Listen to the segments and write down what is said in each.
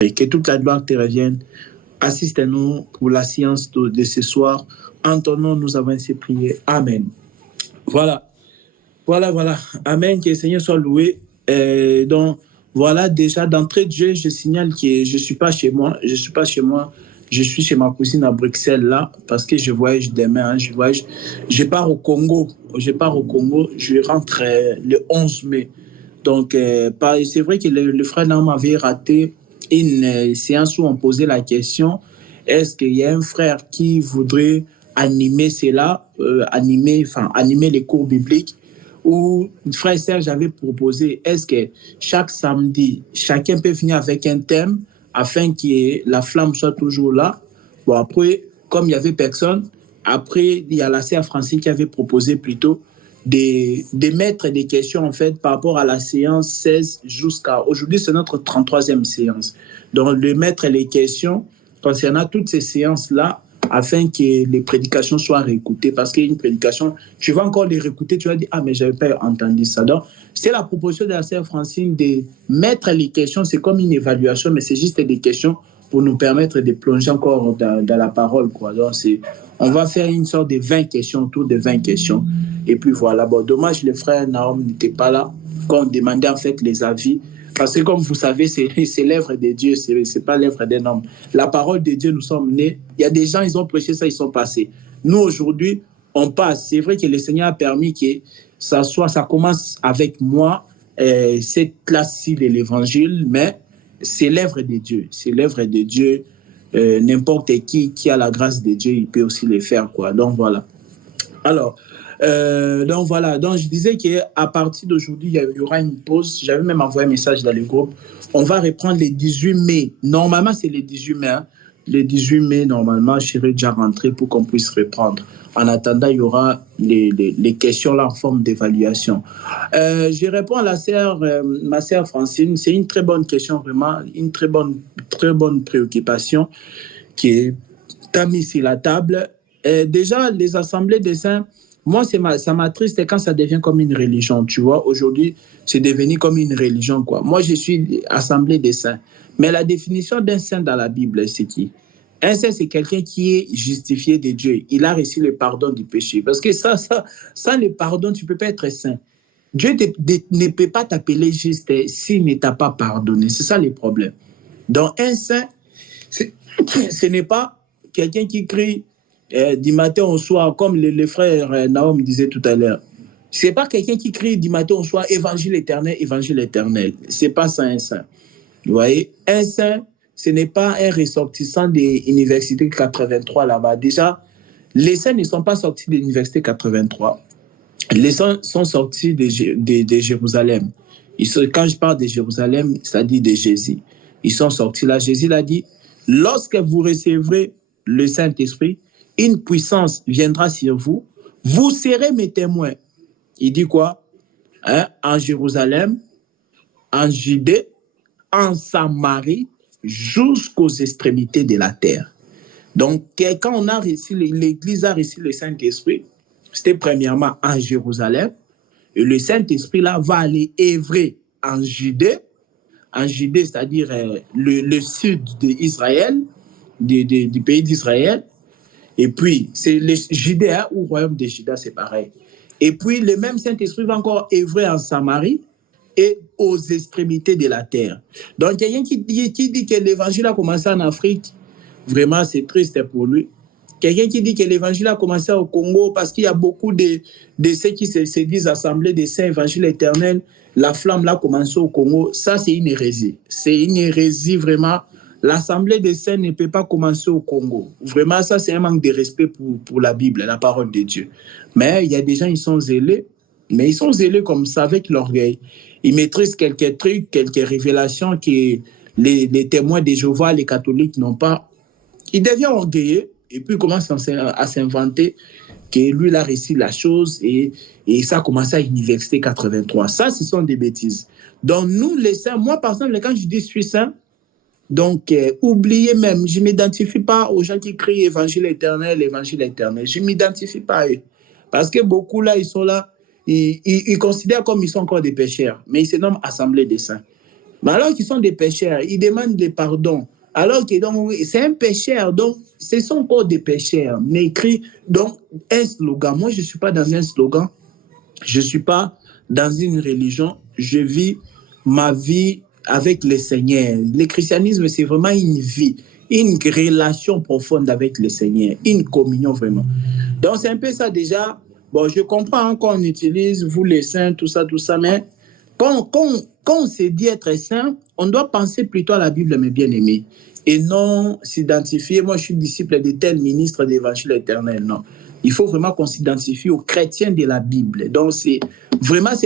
Et que toute la gloire te revienne. Assiste-nous pour la séance de ce soir. En ton nom, nous avons ainsi prié. Amen. Voilà. Amen. Que le Seigneur soit loué. Donc, voilà, déjà, d'entrée de jeu, je signale que je ne suis pas chez moi. Je suis chez ma cousine à Bruxelles, là, parce que je voyage demain. Je voyage. Je pars au Congo. Je rentre le 11 mai. Donc, c'est vrai que le frère Nam avait raté une séance où on posait la question, est-ce qu'il y a un frère qui voudrait animer cela, animer les cours bibliques, où frère Serge avait proposé, est-ce que chaque samedi, chacun peut venir avec un thème afin que la flamme soit toujours là. Bon, après, comme il n'y avait personne, après, il y a la sœur Francine qui avait proposé plutôt de mettre des questions en fait par rapport à la séance 16 jusqu'à aujourd'hui, c'est notre 33e séance. Donc, de mettre les questions concernant toutes ces séances-là afin que les prédications soient réécoutées. Parce qu'une prédication, tu vas encore les réécouter, tu vas dire, ah, mais je n'avais pas entendu ça. Donc, c'est la proposition de la sœur Francine de mettre les questions, c'est comme une évaluation, mais c'est juste des questions pour nous permettre de plonger encore dans la parole, quoi. Donc, on va faire une sorte de 20 questions, autour de 20 questions. Et puis voilà. Bon, dommage, le frère Naom n'était pas là quand on demandait en fait les avis. Parce que comme vous savez, c'est l'œuvre de Dieu, c'est pas l'œuvre d'un homme. La parole de Dieu, nous sommes nés. Il y a des gens, ils ont prêché ça, ils sont passés. Nous, aujourd'hui, on passe. C'est vrai que le Seigneur a permis que ça commence avec moi, cette classe-ci de l'Évangile, mais c'est l'œuvre de Dieu. C'est l'œuvre de Dieu. N'importe qui a la grâce de Dieu, il peut aussi le faire, quoi. Donc, voilà. Alors, donc je disais qu'à partir d'aujourd'hui, il y aura une pause. J'avais même envoyé un message dans le groupe. On va reprendre le 18 mai. Normalement, c'est le 18 mai. Hein. Le 18 mai, normalement, je serai déjà rentré pour qu'on puisse reprendre. En attendant, il y aura les questions là en forme d'évaluation. Je réponds à ma sœur Francine. C'est une très bonne question, vraiment, une très bonne préoccupation qui est mise sur la table. Déjà, les assemblées des saints, moi, ça m'attriste quand ça devient comme une religion, tu vois. Aujourd'hui, c'est devenu comme une religion, quoi. Moi, je suis assemblée des saints. Mais la définition d'un saint dans la Bible, c'est qui? Un saint, c'est quelqu'un qui est justifié de Dieu. Il a reçu le pardon du péché. Parce que sans le pardon, tu ne peux pas être saint. Dieu ne peut pas t'appeler juste s'il ne t'a pas pardonné. C'est ça le problème. Donc, un saint, ce n'est pas quelqu'un qui crie du matin au soir, comme le frère Naom disait tout à l'heure. Ce n'est pas quelqu'un qui crie du matin au soir, évangile éternel, évangile éternel. Ce n'est pas ça un saint. Vous voyez, un saint, ce n'est pas un ressortissant de l'université 83 là-bas. Déjà, les saints ne sont pas sortis de l'université 83. Les saints sont sortis de Jérusalem. Quand je parle de Jérusalem, c'est-à-dire de Jésus. Ils sont sortis là. Jésus l'a dit, lorsque vous recevrez le Saint-Esprit, une puissance viendra sur vous. Vous serez mes témoins. Il dit quoi? En Jérusalem, en Judée, en Samarie, jusqu'aux extrémités de la terre. Donc, quand l'Église a reçu le Saint-Esprit, c'était premièrement en Jérusalem, et le Saint-Esprit là va aller œuvrer en Judée, c'est-à-dire le sud d'Israël, du pays d'Israël. Et puis, c'est le Judée ou royaume de Juda, c'est pareil. Et puis, le même Saint-Esprit va encore œuvrer en Samarie et aux extrémités de la terre. Donc, quelqu'un qui dit que l'évangile a commencé en Afrique, vraiment, c'est triste pour lui. Quelqu'un qui dit que l'évangile a commencé au Congo parce qu'il y a beaucoup de ceux qui se disent assemblés des saints évangile éternel, la flamme là a commencé au Congo, ça c'est une hérésie. C'est une hérésie vraiment. L'assemblée des saints ne peut pas commencer au Congo. Vraiment, ça c'est un manque de respect pour la Bible, la parole de Dieu. Mais il y a des gens, ils sont zélés, mais ils sont zélés comme ça avec l'orgueil. Ils maîtrisent quelques trucs, quelques révélations que les témoins de Jéhovah, les catholiques n'ont pas. Il devient orgueilleux et puis il commence à s'inventer que lui, il a réussi la chose et ça a commencé à l'université 83. Ça, ce sont des bêtises. Donc, nous, les saints, moi, par exemple, quand je dis je suis saint, donc, oubliez même, je ne m'identifie pas aux gens qui crient évangile éternel. Je ne m'identifie pas à eux. Parce que beaucoup là, ils sont là, ils considèrent comme ils sont encore des pécheurs, mais ils se nomment assemblée des saints. Mais alors qu'ils sont des pécheurs, ils demandent des pardons. Alors que donc, c'est un pécheur, donc ce sont encore des pécheurs. Mais écrit donc un slogan. Moi, je ne suis pas dans un slogan. Je ne suis pas dans une religion. Je vis ma vie avec le Seigneur. Le christianisme, c'est vraiment une vie, une relation profonde avec le Seigneur, une communion vraiment. Donc, c'est un peu ça déjà. Bon, je comprends qu'on utilise, vous les saints, tout ça, mais quand on se dit être saint, on doit penser plutôt à la Bible, mes bien-aimés, et non s'identifier. Moi, je suis disciple de tel ministre d'évangile éternel. Non. Il faut vraiment qu'on s'identifie aux chrétiens de la Bible. Donc, c'est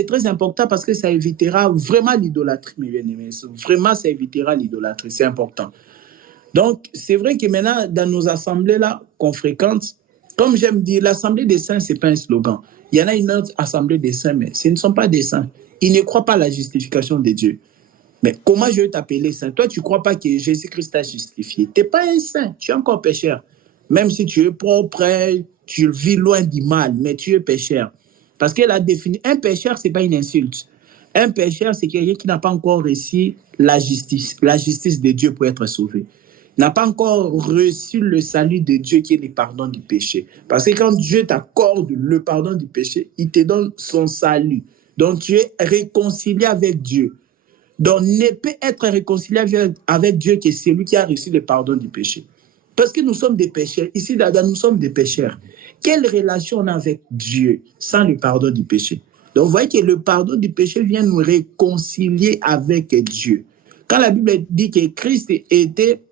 très important parce que ça évitera vraiment l'idolâtrie, mes bien-aimés. Vraiment, ça évitera l'idolâtrie. C'est important. Donc, c'est vrai que maintenant, dans nos assemblées-là qu'on fréquente, comme j'aime dire, l'assemblée des saints, ce n'est pas un slogan. Il y en a une autre assemblée des saints, mais ce ne sont pas des saints. Ils ne croient pas à la justification de Dieu. Mais comment je vais t'appeler saint? Toi, tu ne crois pas que Jésus-Christ t'a justifié. Tu n'es pas un saint, tu es encore pécheur. Même si tu es propre, tu vis loin du mal, mais tu es pécheur. Parce qu'elle a défini, un pécheur, ce n'est pas une insulte. Un pécheur, c'est quelqu'un qui n'a pas encore reçu la justice de Dieu pour être sauvé. N'a pas encore reçu le salut de Dieu qui est le pardon du péché. Parce que quand Dieu t'accorde le pardon du péché, il te donne son salut. Donc tu es réconcilié avec Dieu. Donc ne peut être réconcilié avec Dieu que celui qui a reçu le pardon du péché. Parce que nous sommes des pécheurs. Ici, là-bas, nous sommes des pécheurs. Quelle relation on a avec Dieu sans le pardon du péché? Donc vous voyez que le pardon du péché vient nous réconcilier avec Dieu. Quand la Bible dit que Christ était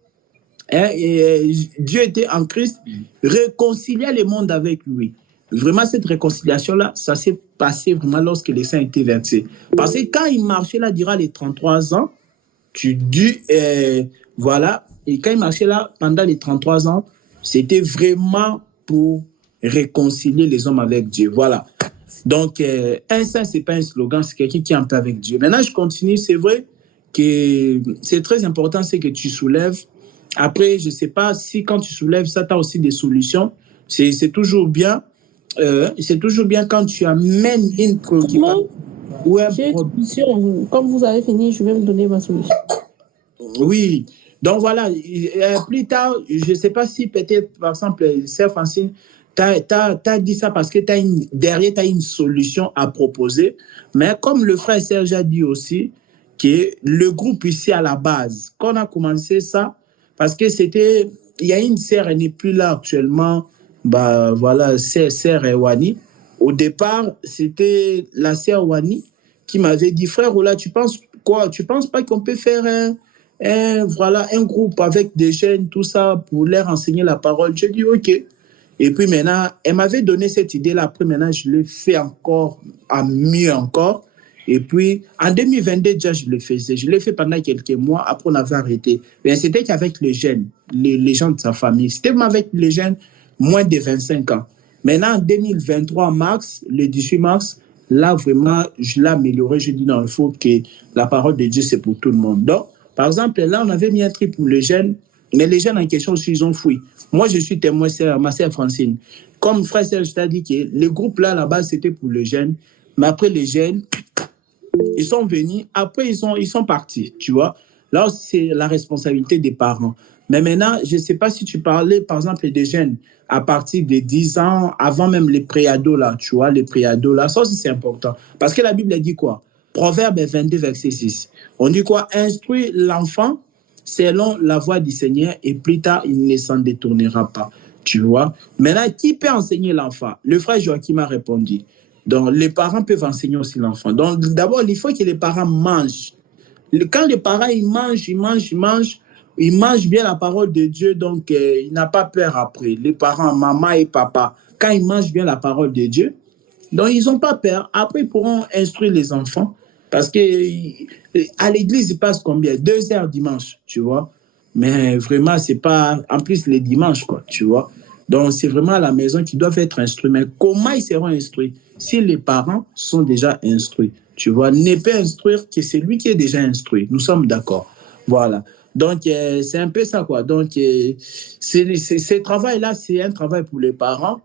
Dieu était en Christ, réconciliait le monde avec lui. Vraiment, cette réconciliation-là, ça s'est passé vraiment lorsque les saints étaient versés. Parce que quand il marchait là, durant les 33 ans, tu dis, voilà, et quand il marchait là, pendant les 33 ans, c'était vraiment pour réconcilier les hommes avec Dieu. Voilà. Donc, un saint, ce n'est pas un slogan, c'est quelqu'un qui est en paix avec Dieu. Maintenant, je continue. C'est vrai que c'est très important, c'est que tu soulèves. Après, je ne sais pas si quand tu soulèves ça, tu as aussi des solutions. C'est toujours bien. C'est toujours bien quand tu amènes une préoccupation. Comme vous avez fini, je vais vous donner ma solution. Oui. Donc voilà, plus tard, je ne sais pas si peut-être, par exemple, Sœur Francine, tu as dit ça parce que derrière, tu as une solution à proposer. Mais comme le frère Serge a dit aussi, que le groupe ici à la base, quand on a commencé ça, parce que il y a une sœur, elle n'est plus là actuellement, bah voilà, sœur Wani. Au départ, c'était la sœur Wani qui m'avait dit, frère Ola, tu penses quoi? Tu penses pas qu'on peut faire un groupe avec des jeunes, tout ça, pour leur enseigner la parole? J'ai dit, OK. Et puis maintenant, elle m'avait donné cette idée-là. Après, maintenant, je l'ai fait encore, à mieux encore. Et puis, en 2022, déjà, je le faisais. Je l'ai fait pendant quelques mois. Après, on avait arrêté. Mais c'était qu'avec les jeunes, les gens de sa famille. C'était même avec les jeunes moins de 25 ans. Maintenant, en 2023, mars, le 18 mars, là, vraiment, je l'ai amélioré. Je dis, non, il faut que la parole de Dieu, c'est pour tout le monde. Donc, par exemple, là, on avait mis un truc pour les jeunes, mais les jeunes en question aussi, ils ont fui. Moi, je suis témoin, ma sœur Francine. Comme frère Serge t'a dit que le groupe là, là-bas, c'était pour les jeunes. Mais après, les jeunes, ils sont venus. Après, ils sont partis, tu vois. Là aussi, c'est la responsabilité des parents. Mais maintenant, je ne sais pas si tu parlais, par exemple, des jeunes à partir de 10 ans, avant même les préados, là, tu vois, les préados, là, ça aussi, c'est important. Parce que la Bible dit quoi? Proverbe 22, verset 6. On dit quoi? Instruis l'enfant selon la voie du Seigneur et plus tard, il ne s'en détournera pas. Tu vois? Maintenant, qui peut enseigner l'enfant? Le frère Joachim a répondu. Donc, les parents peuvent enseigner aussi l'enfant. Donc, d'abord, il faut que les parents mangent. Quand les parents, ils mangent bien la parole de Dieu, donc il n'a pas peur après. Les parents, maman et papa, quand ils mangent bien la parole de Dieu, donc ils n'ont pas peur. Après, ils pourront instruire les enfants. Parce qu'à l'église, il passe combien? 2 heures dimanche, tu vois. Mais vraiment, c'est pas... En plus, les dimanches, quoi, tu vois. Donc, c'est vraiment à la maison qu'ils doivent être instruits. Mais comment ils seront instruits? Si les parents sont déjà instruits, tu vois. Ne peut instruire que c'est lui qui est déjà instruit. Nous sommes d'accord. Voilà. Donc, c'est un peu ça, quoi. Donc, ce travail-là, c'est un travail pour les parents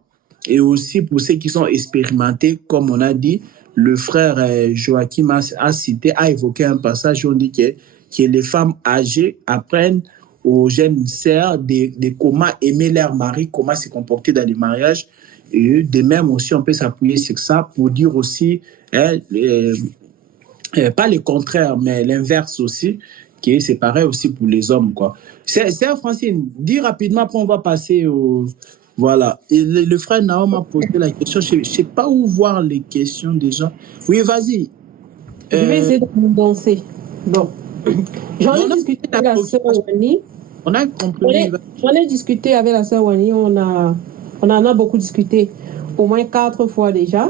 et aussi pour ceux qui sont expérimentés, comme on a dit. le frère Joachim a évoqué un passage où on dit que les femmes âgées apprennent aux jeunes sœurs de comment aimer leur mari, comment se comporter dans les mariages. Et de même aussi, on peut s'appuyer sur ça pour dire aussi, pas le contraire, mais l'inverse aussi, que c'est pareil aussi pour les hommes, quoi. C'est Francine, dis rapidement, après on va passer au... Voilà. Et le frère Naom a posé la question. Je ne sais pas où voir les questions déjà. Oui, vas-y. Je vais essayer de vous danser. Bon. J'en ai discuté avec la sœur Wani. On a compris. J'en ai discuté avec la sœur Wani. On en a beaucoup discuté, au moins 4 fois déjà.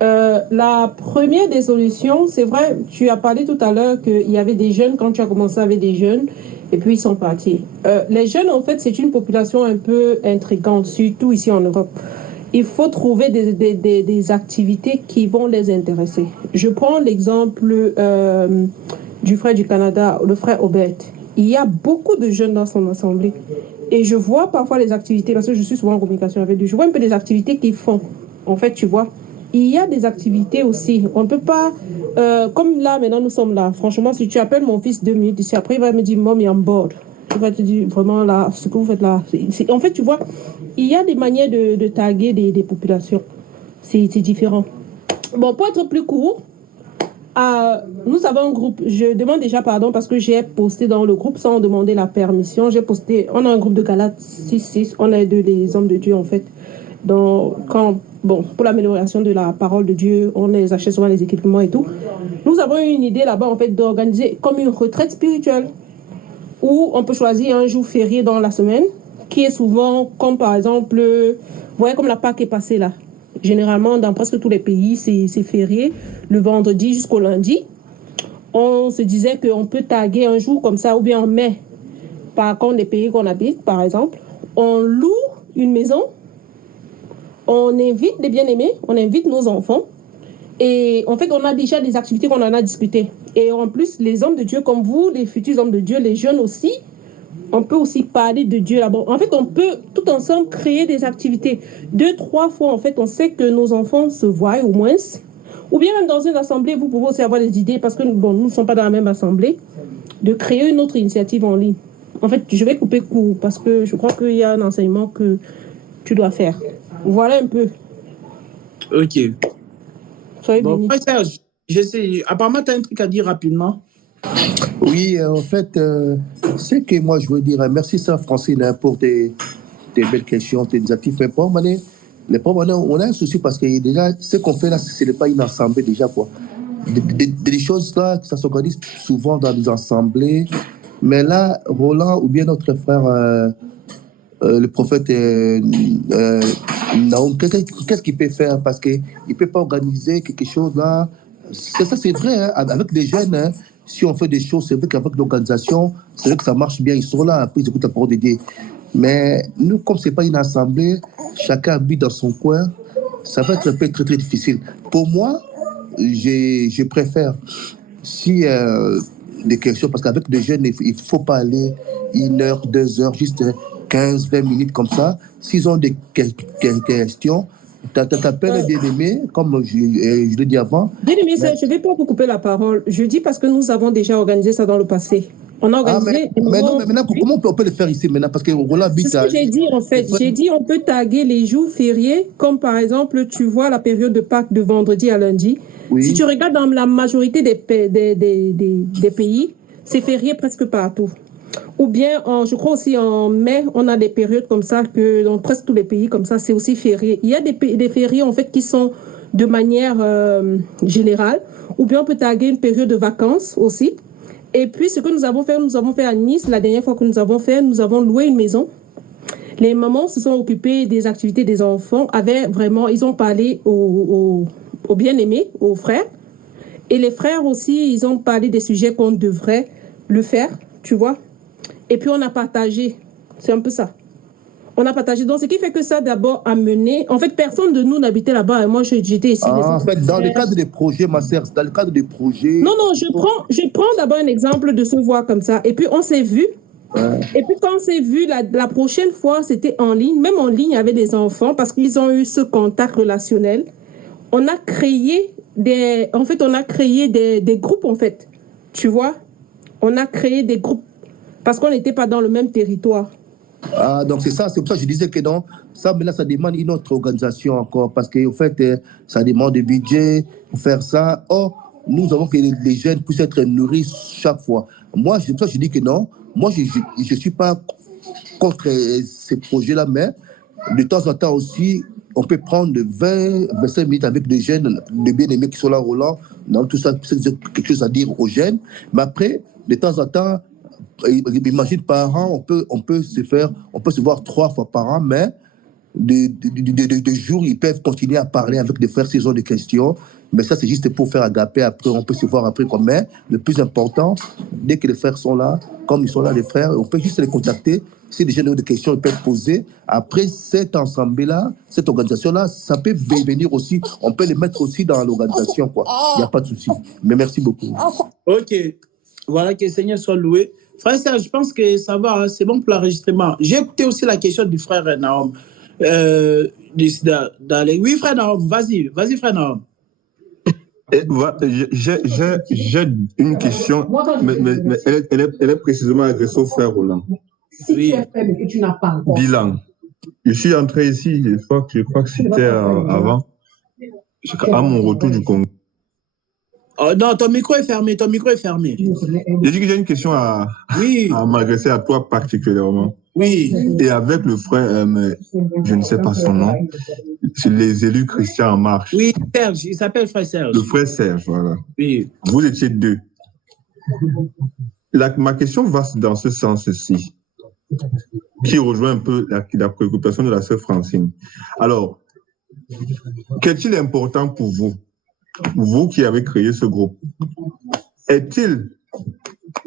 La première des solutions, c'est vrai, tu as parlé tout à l'heure qu'il y avait des jeunes, quand tu as commencé avec des jeunes, et puis ils sont partis. Les jeunes, en fait, c'est une population un peu intrigante, surtout ici en Europe. Il faut trouver des activités qui vont les intéresser. Je prends l'exemple du frère du Canada, le frère Obed. Il y a beaucoup de jeunes dans son assemblée. Et je vois parfois les activités, parce que je suis souvent en communication avec eux, je vois un peu des activités qu'ils font. En fait, tu vois, il y a des activités aussi. On ne peut pas... comme là, maintenant, nous sommes là. Franchement, si tu appelles mon fils 2 minutes ici, après, il va me dire, Mom, I'm bored. Il va te dire, vraiment, là, ce que vous faites là... En fait, tu vois, il y a des manières de taguer des populations. C'est différent. Bon, pour être plus court, nous avons un groupe. Je demande déjà pardon parce que j'ai posté dans le groupe sans demander la permission. J'ai posté... On a un groupe de Galates 6-6. On est les hommes de Dieu, en fait. Pour l'amélioration de la parole de Dieu, on les achète souvent les équipements et tout. Nous avons eu une idée là-bas, en fait, d'organiser comme une retraite spirituelle où on peut choisir un jour férié dans la semaine, qui est souvent comme par exemple, vous voyez comme la Pâque est passée là. Généralement, dans presque tous les pays, c'est férié, le vendredi jusqu'au lundi. On se disait qu'on peut taguer un jour comme ça, ou bien en mai, par contre, les pays qu'on habite, par exemple. On loue une maison. On invite les bien-aimés, on invite nos enfants. Et en fait, on a déjà des activités qu'on en a discutées. Et en plus, les hommes de Dieu comme vous, les futurs hommes de Dieu, les jeunes aussi, on peut aussi parler de Dieu là-bas. En fait, on peut tout ensemble créer des activités. 2-3 fois, en fait, on sait que nos enfants se voient au moins. Ou bien même dans une assemblée, vous pouvez aussi avoir des idées, parce que nous ne sommes pas dans la même assemblée, de créer une autre initiative en ligne. En fait, je vais couper court, parce que je crois qu'il y a un enseignement que tu dois faire. Voilà un peu. Ok. Soyez bénis. Serge, apparemment, tu as un truc à dire rapidement. Oui, en fait, c'est que moi, je veux dire, merci, Sœur Francine, pour tes belles questions, tes actifs. Mais pour moi, on a un souci parce que déjà, ce qu'on fait là, ce n'est pas une assemblée déjà, quoi. Des choses là, ça s'organise souvent dans des assemblées. Mais là, Roland ou bien notre frère... le prophète Naom, qu'est-ce qu'il peut faire? Parce qu'il ne peut pas organiser quelque chose là. Ça, c'est vrai, hein, avec les jeunes, hein, si on fait des choses, c'est vrai qu'avec l'organisation, c'est vrai que ça marche bien. Ils sont là, après ils écoutent la parole de Dieu. Mais nous, comme ce n'est pas une assemblée, chacun habite dans son coin, ça va être un peu très, très difficile. Pour moi, je préfère, si des questions, parce qu'avec les jeunes, il ne faut pas aller 1 heure, 2 heures, juste 15-20 minutes comme ça. S'ils ont des questions, t'appelles bien-aimé, comme je l'ai dit avant. Bien-aimé, je ne vais pas vous couper la parole. Je dis parce que nous avons déjà organisé ça dans le passé. On a organisé... mais maintenant, comment on peut le faire ici maintenant? Parce que Roland habite... C'est ce que j'ai dit en fait. J'ai dit on peut taguer les jours fériés, comme par exemple, tu vois la période de Pâques de vendredi à lundi. Oui. Si tu regardes dans la majorité des pays, c'est férié presque partout. Ou bien, je crois aussi en mai, on a des périodes comme ça, que dans presque tous les pays comme ça, c'est aussi férié. Il y a des fériés en fait qui sont de manière générale, ou bien on peut taguer une période de vacances aussi. Et puis, ce que nous avons fait à Nice, la dernière fois que nous avons loué une maison. Les mamans se sont occupées des activités des enfants, ils ont parlé aux bien-aimés, aux frères. Et les frères aussi, ils ont parlé des sujets qu'on devrait le faire, tu vois. Et puis, on a partagé. C'est un peu ça. On a partagé. Donc, ce qui fait que ça, d'abord, a mené... En fait, personne de nous n'habitait là-bas. Et moi, j'étais ici. En fait, dans le cadre des projets, ma sœur, dans le cadre des projets... Non, je prends d'abord un exemple de se voir comme ça. Et puis, on s'est vu. Ouais. Et puis, quand on s'est vu, la prochaine fois, c'était en ligne. Même en ligne, avec des enfants, parce qu'ils ont eu ce contact relationnel. on a créé des groupes, en fait. Tu vois? On a créé des groupes parce qu'on n'était pas dans le même territoire. Ah, donc c'est ça, c'est pour ça que je disais que non, ça, mais là, ça demande une autre organisation encore, parce qu'en fait, ça demande du budget pour faire ça. Or, nous avons que les jeunes puissent être nourris chaque fois. Moi, c'est pour ça que je dis que non, moi, je ne suis pas contre ces projets-là, mais de temps en temps aussi, on peut prendre 20-25 minutes avec des jeunes, des bien-aimés qui sont là, Roland, dans tout ça, c'est quelque chose à dire aux jeunes. Mais après, de temps en temps, imagine par an, on peut se voir 3 fois par an, mais de jours, ils peuvent continuer à parler avec des frères s'ils ont des questions. Mais ça, c'est juste pour faire agaper. Après, on peut se voir après. Mais le plus important, dès que les frères sont là, comme ils sont là, les frères, on peut juste les contacter. Si les gens ont des questions, ils peuvent poser. Après, cet ensemble-là, cette organisation-là, ça peut venir aussi. On peut les mettre aussi dans l'organisation, quoi. Il n'y a pas de souci. Mais merci beaucoup. Ok. Voilà, que le Seigneur soit loué. Frère Serge, je pense que ça va, hein, c'est bon pour l'enregistrement. J'ai écouté aussi la question du frère Nahom. Oui, frère Nahom, vas-y, frère Nahom. J'ai une question, mais elle est précisément adressée au frère Roland. Si tu es faible et que tu n'as pas encore. Bilan. Je suis entré ici, je crois que c'était avant, à mon retour du Congo. Oh, non, ton micro est fermé. J'ai dit que j'ai une question à m'adresser à toi particulièrement. Oui. Et avec le frère, je ne sais pas son nom, c'est les élus chrétiens en marche. Oui, Serge, il s'appelle frère Serge. Le frère Serge, voilà. Oui. Vous étiez 2. Ma question va dans ce sens-ci, qui rejoint un peu la préoccupation de la sœur Francine. Alors, qu'est-il important pour vous? Vous qui avez créé ce groupe, est-il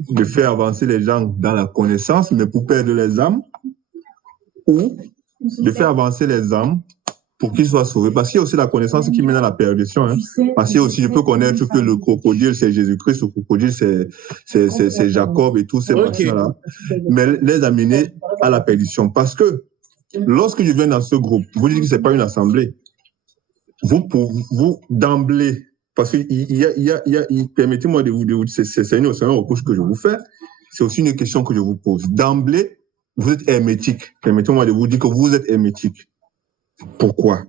de faire avancer les gens dans la connaissance, mais pour perdre les âmes, ou de faire avancer les âmes pour qu'ils soient sauvés? Parce qu'il y a aussi la connaissance qui mène à la perdition. Hein. Parce qu'il y a aussi, je peux connaître que le crocodile, c'est Jésus-Christ, le crocodile, c'est Jacob et tous ces machins-là, mais les amener à la perdition. Parce que lorsque je viens dans ce groupe, vous dites que ce n'est pas une assemblée. Vous d'emblée, parce que permettez-moi de vous c'est une reproche que je vous fais, c'est aussi une question que je vous pose. D'emblée, vous êtes hermétique. Permettez-moi de vous dire que vous êtes hermétique. Pourquoi?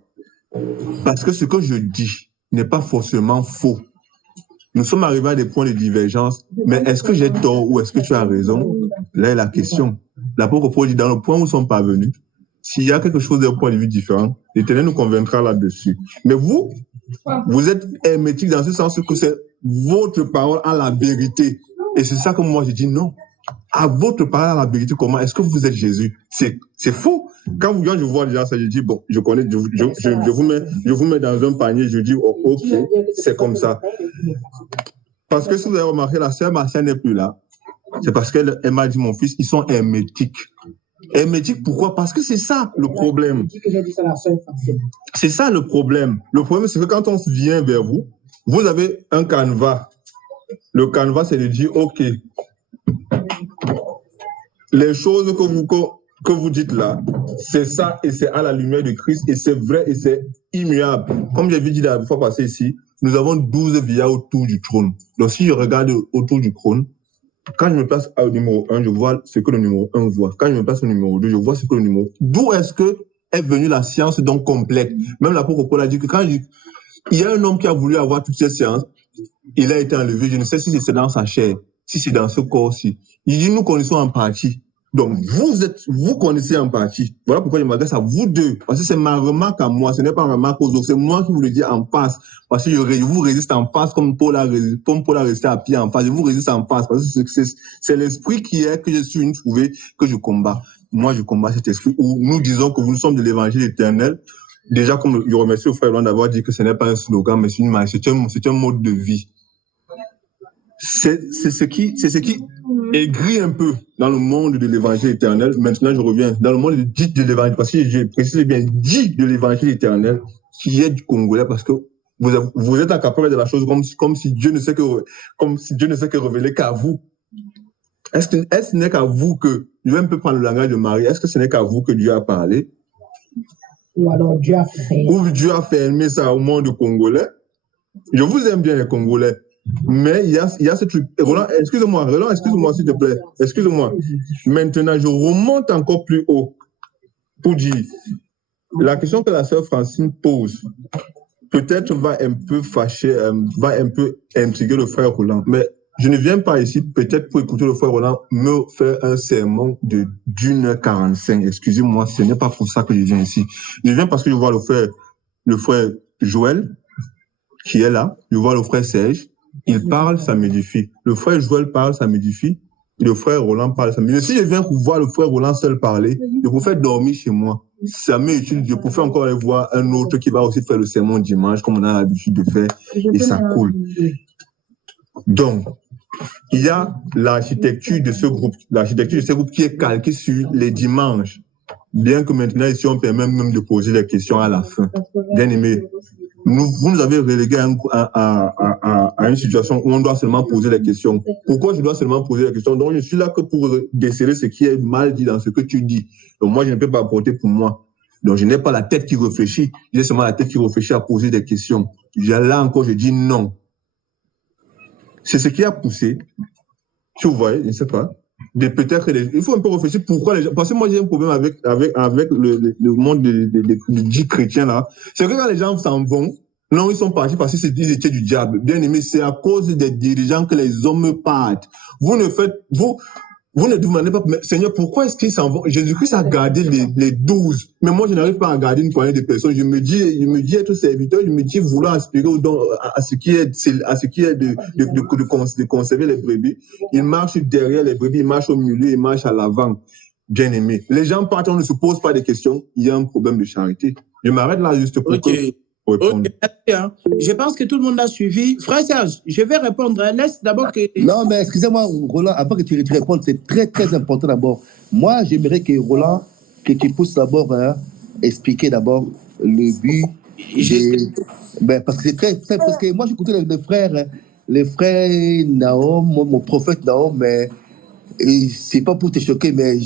Parce que ce que je dis n'est pas forcément faux. Nous sommes arrivés à des points de divergence, mais est-ce que j'ai tort ou est-ce que tu as raison? Là est la question. L'apôtre Paul dit, dans le point où nous sommes parvenus, s'il y a quelque chose d'un point de vue différent, l'Éternel nous convaincra là-dessus. Mais vous êtes hermétique dans ce sens que c'est votre parole à la vérité. Et c'est ça que moi je dis non. À votre parole à la vérité, comment? Est-ce que vous êtes Jésus? C'est faux. Quand je vois déjà ça, je dis, bon, je connais, je vous mets dans un panier, je dis, oh, ok, c'est comme ça. Parce que si vous avez remarqué, la sœur Marcia n'est plus là. C'est parce qu'elle m'a dit, mon fils, ils sont hermétiques. Hermétique, pourquoi? Parce que c'est ça le problème. C'est ça le problème. Le problème, c'est que quand on vient vers vous, vous avez un canevas. Le canevas, c'est de dire, OK, les choses que vous dites là, c'est ça et c'est à la lumière de Christ et c'est vrai et c'est immuable. Comme j'avais dit la fois passée ici, nous avons 12 villas autour du trône. Donc si je regarde autour du trône, quand je me place au numéro 1, je vois ce que le numéro 1 voit. Quand je me place au numéro 2, je vois ce que le numéro... D'où est-ce que est venue la science donc complète? Même l'apôtre Paul a dit que quand il y a un homme qui a voulu avoir toutes ces sciences, il a été enlevé. Je ne sais si c'est dans sa chair, si c'est dans ce corps-ci. Il dit, nous connaissons en partie. Donc, vous connaissez en partie. Voilà pourquoi je m'adresse à vous deux. Parce que c'est ma remarque à moi, ce n'est pas ma remarque aux autres. C'est moi qui vous le dis en face. Parce que je vous résiste en face comme Paul a resté à pied en face. Je vous résiste en face. Parce que c'est l'esprit qui est que je suis une trouvée que je combats. Moi, je combats cet esprit où nous disons que nous sommes de l'évangile éternel. Déjà, comme je remercie au frère Blanc d'avoir dit que ce n'est pas un slogan, mais c'est un mode de vie. C'est ce qui aigrit un peu dans le monde de l'évangile éternel. Maintenant, je reviens dans le monde dit de l'évangile, parce que je précise bien dit de l'évangile éternel, qui est du Congolais, parce que vous êtes incapable de la chose comme si Dieu ne sait que révéler qu'à vous. Est-ce que ce n'est qu'à vous que, je vais un peu prendre le langage de Marie, est-ce que ce n'est qu'à vous que Dieu a parlé? Ou alors Dieu a fait. Ou Dieu a fermé ça au monde congolais. Je vous aime bien les Congolais. Mais il y a ce truc. Roland, excuse-moi, s'il te plaît. Excuse-moi. Maintenant, je remonte encore plus haut pour dire la question que la sœur Francine pose, peut-être va un peu fâcher, va un peu intriguer le frère Roland. Mais je ne viens pas ici peut-être pour écouter le frère Roland me faire un sermon de d'1h45. Excusez-moi, ce n'est pas pour ça que je viens ici. Je viens parce que je vois le frère Joël qui est là. Je vois le frère Serge. Il parle, ça m'édifie. Le frère Joël parle, ça m'édifie. Et le frère Roland parle, ça m'édifie. Si je viens pour voir le frère Roland seul parler, je peux faire dormir chez moi. Ça m'édifie. Je peux faire encore aller voir un autre qui va aussi faire le sermon dimanche, comme on a l'habitude de faire. Et ça coule. Donc, il y a l'architecture de ce groupe qui est calquée sur les dimanches. Bien que maintenant, ici, on permet même de poser les questions à la fin. Bien aimé. Vous nous avez relégué à une situation où on doit seulement poser les questions. Pourquoi je dois seulement poser les questions? Donc, je suis là que pour déceler ce qui est mal dit dans ce que tu dis. Donc, moi, je ne peux pas apporter pour moi. Donc, je n'ai pas la tête qui réfléchit. J'ai seulement la tête qui réfléchit à poser des questions. Là encore, je dis non. C'est ce qui a poussé. Tu vois, je ne sais pas. Peut-être il faut un peu réfléchir pourquoi les gens. Parce que moi, j'ai un problème avec le monde du dit chrétien là. C'est que quand les gens s'en vont, non, ils sont partis parce qu'ils étaient du diable. Bien aimé, c'est à cause des dirigeants que les hommes partent. Vous ne demandez pas, mais Seigneur, pourquoi est-ce qu'ils s'en vont? Jésus-Christ a gardé les 12. Mais moi, je n'arrive pas à garder une poignée de personnes. Je me dis être serviteur, je me dis vouloir aspirer à ce qui est de conserver les brebis. Il marche derrière les brebis, il marche au milieu, il marche à l'avant. Bien aimé. Les gens partent, on ne se pose pas de questions. Il y a un problème de charité. Je m'arrête là juste pour Ok, hein. Je pense que tout le monde a suivi. Frère Serge, je vais répondre. Laisse d'abord que... Non, mais excusez-moi, Roland, avant que tu répondes, c'est très, très important d'abord. Moi, j'aimerais que Roland, que tu puisses d'abord expliquer d'abord le but. Parce que c'est très simple. Parce que moi, j'écoutais les frères Naom, mon prophète Naom, mais c'est pas pour te choquer, mais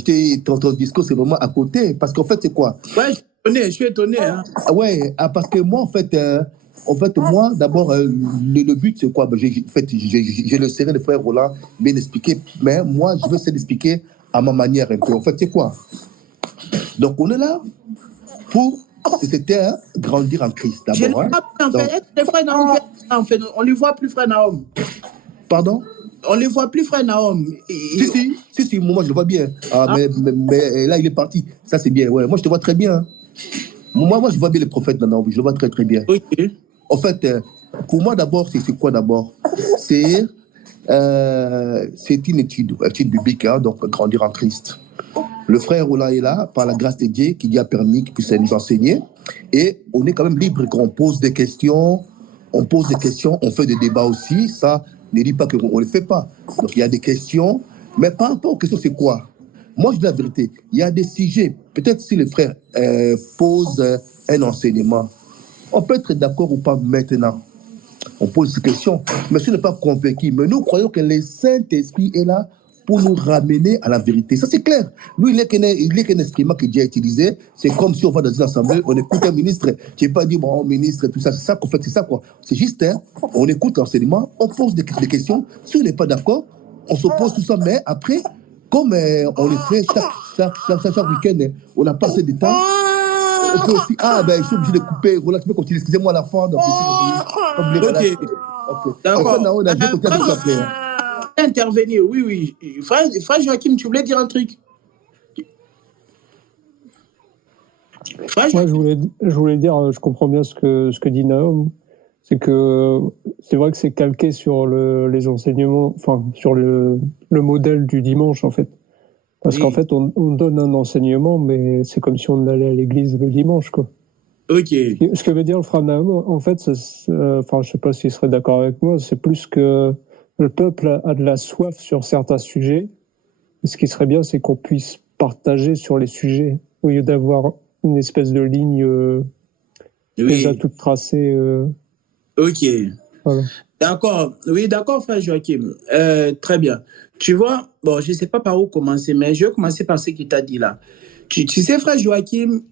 ton discours, c'est vraiment à côté. Parce qu'en fait, c'est quoi? Ouais, je suis étonné. Hein. Ouais, parce que moi, en fait, moi, d'abord, le but, c'est quoi? Je le serai, le frère Roland, bien expliqué, mais moi, je veux essayer d'expliquer à ma manière un peu. En fait, c'est quoi? Donc, on est là pour, c'était grandir en Christ, d'abord. Les frères Naom, on ne les voit plus, frère Naom. Pardon? On ne les voit plus, frère Naom. Si, moi, je le vois bien. Mais là, il est parti. Ça, c'est bien. Ouais, moi, je te vois très bien. Moi, je vois bien les prophètes Naom. Je le vois très, très bien. Ok. En fait, pour moi, d'abord, c'est quoi d'abord? C'est une étude biblique, hein, donc grandir en Christ. Le frère Roland est là, par la grâce de Dieu, qui lui a permis qu'il puisse nous enseigner. Et on est quand même libre qu'on pose des questions. On pose des questions, on fait des débats aussi. Ça ne dit pas qu'on ne le fait pas. Donc, il y a des questions. Mais par rapport aux questions, c'est quoi? Moi, je dis la vérité. Il y a des sujets. Peut-être si le frère pose un enseignement, on peut être d'accord ou pas maintenant. On pose ces questions. Mais si on n'est pas convaincu, mais nous croyons que le Saint-Esprit est là pour nous ramener à la vérité. Ça, c'est clair. Lui, il est qu'un instrument que Dieu a utilisé. C'est comme si on va dans une assemblée, on écoute un ministre. Tu n'es pas dit, bon, ministre, tout ça. C'est ça qu'en fait, c'est ça, quoi. C'est juste, on écoute l'enseignement, on pose des questions. Si on n'est pas d'accord, on s'oppose tout ça. Mais après, comme on le fait chaque week-end, on n'a pas assez de temps. On peut aussi, je suis obligé de couper. Voilà, tu peux continuer. Excusez-moi à la fin. Donc, ok. D'accord. Intervenir, oui. Frère Joachim, tu voulais dire un truc? Moi, je voulais dire, je comprends bien ce que dit Naom. C'est que c'est vrai que c'est calqué sur les enseignements, enfin, sur le modèle du dimanche, en fait. Parce qu'en fait, on donne un enseignement, mais c'est comme si on allait à l'église le dimanche, quoi. Ok. Ce que veut dire le frère Naom, en fait, je sais pas s'il serait d'accord avec moi, c'est plus que le peuple a de la soif sur certains sujets. Et ce qui serait bien, c'est qu'on puisse partager sur les sujets, au lieu d'avoir une espèce de ligne déjà toute tracée. Ok. Voilà. D'accord. Oui, d'accord, frère Joachim. Très bien. Tu vois, bon, je ne sais pas par où commencer, mais je vais commencer par ce qu'il t'a dit là. Tu sais, frère Joachim,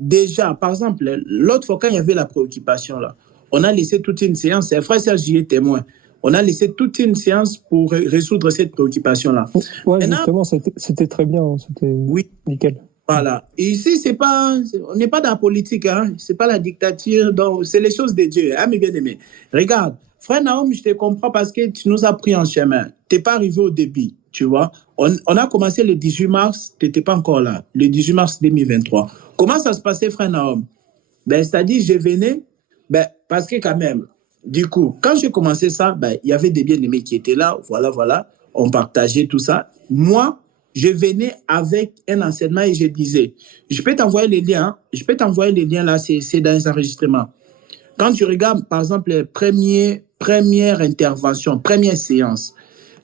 déjà, par exemple, l'autre fois, quand il y avait la préoccupation, là, on a laissé toute une séance, et frère Serge y est témoin, on a laissé toute une séance pour résoudre cette préoccupation-là. Ouais, Maintenant, justement, c'était très bien, c'était oui, nickel. voilà. Et ici, on n'est pas dans la politique, hein. C'est pas la dictature, donc c'est les choses de Dieu, hein, mes bien-aimés. Regarde, frère Naomi, je te comprends parce que tu nous as pris en chemin. Tu n'es pas arrivé au début, tu vois. On a commencé le 18 mars, tu n'étais pas encore là, le 18 mars 2023. Comment ça se passait, frère Naomi? Ben, c'est-à-dire, je venais, ben, parce que quand même, du coup, quand j'ai commencé ça, ben, il y avait des bien-aimés qui étaient là, voilà, on partageait tout ça. Moi, je venais avec un enseignement et je disais, je peux t'envoyer les liens là, c'est dans les enregistrements. Quand tu regardes, par exemple, les première intervention, première séance,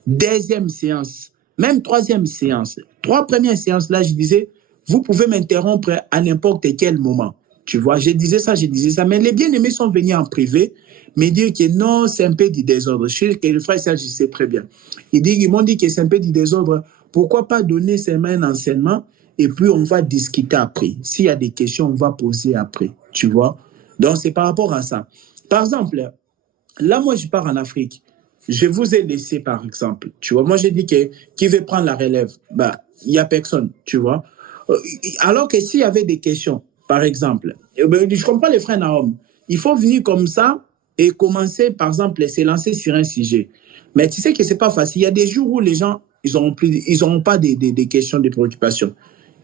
deuxième séance, même troisième séance, 3 premières séances, là, je disais, vous pouvez m'interrompre à n'importe quel moment. Tu vois, je disais ça, mais les bien-aimés sont venus en privé me dire que non, c'est un peu du désordre. Je sais que le frère Serge, je sais très bien. Ils m'ont dit que c'est un peu du désordre. Pourquoi pas donner seulement un enseignement et puis on va discuter après. S'il y a des questions, on va poser après. Tu vois? Donc, c'est par rapport à ça. Par exemple, là, moi, je pars en Afrique. Je vous ai laissé, par exemple. Tu vois, moi, j'ai dit que qui veut prendre la relève? Bah, il n'y a personne, tu vois. Alors que s'il y avait des questions, par exemple, je comprends les frères Naomi. Il faut venir comme ça et commencer, par exemple, s'élancer sur un sujet. Mais tu sais que ce n'est pas facile. Il y a des jours où les gens, ils n'auront pas des questions, des préoccupations.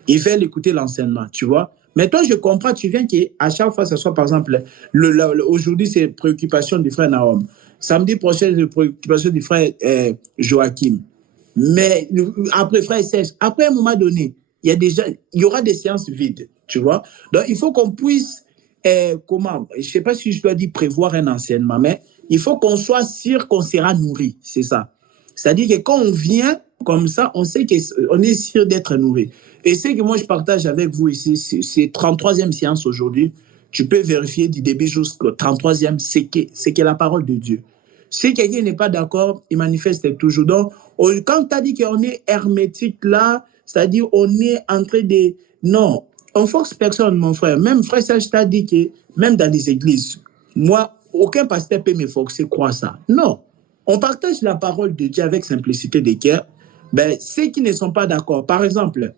Ils veulent écouter l'enseignement, tu vois. Mais toi, je comprends, tu viens qu'à chaque fois, ce soit, par exemple, aujourd'hui, c'est préoccupation du frère Naomi. Samedi prochain, c'est préoccupation du frère Joachim. Mais après, frère Serge, après un moment donné, il y aura des séances vides, tu vois. Donc, il faut qu'on puisse, je ne sais pas si je dois dire prévoir un enseignement, mais il faut qu'on soit sûr qu'on sera nourri, c'est ça. C'est-à-dire que quand on vient comme ça, on sait qu'on est sûr d'être nourri. Et ce que moi je partage avec vous ici, c'est 33e séance aujourd'hui. Tu peux vérifier du début jusqu'au 33e, c'est que la parole de Dieu. Si quelqu'un n'est pas d'accord, il manifeste toujours. Donc, quand tu as dit qu'on est hermétique là, c'est-à-dire on est en train de... Non, on force personne, mon frère. Même frère Serge t'a dit que même dans les églises, moi, aucun pasteur peut me forcer croire ça. Non. On partage la parole de Dieu avec simplicité de cœur. Ben, ceux qui ne sont pas d'accord, par exemple,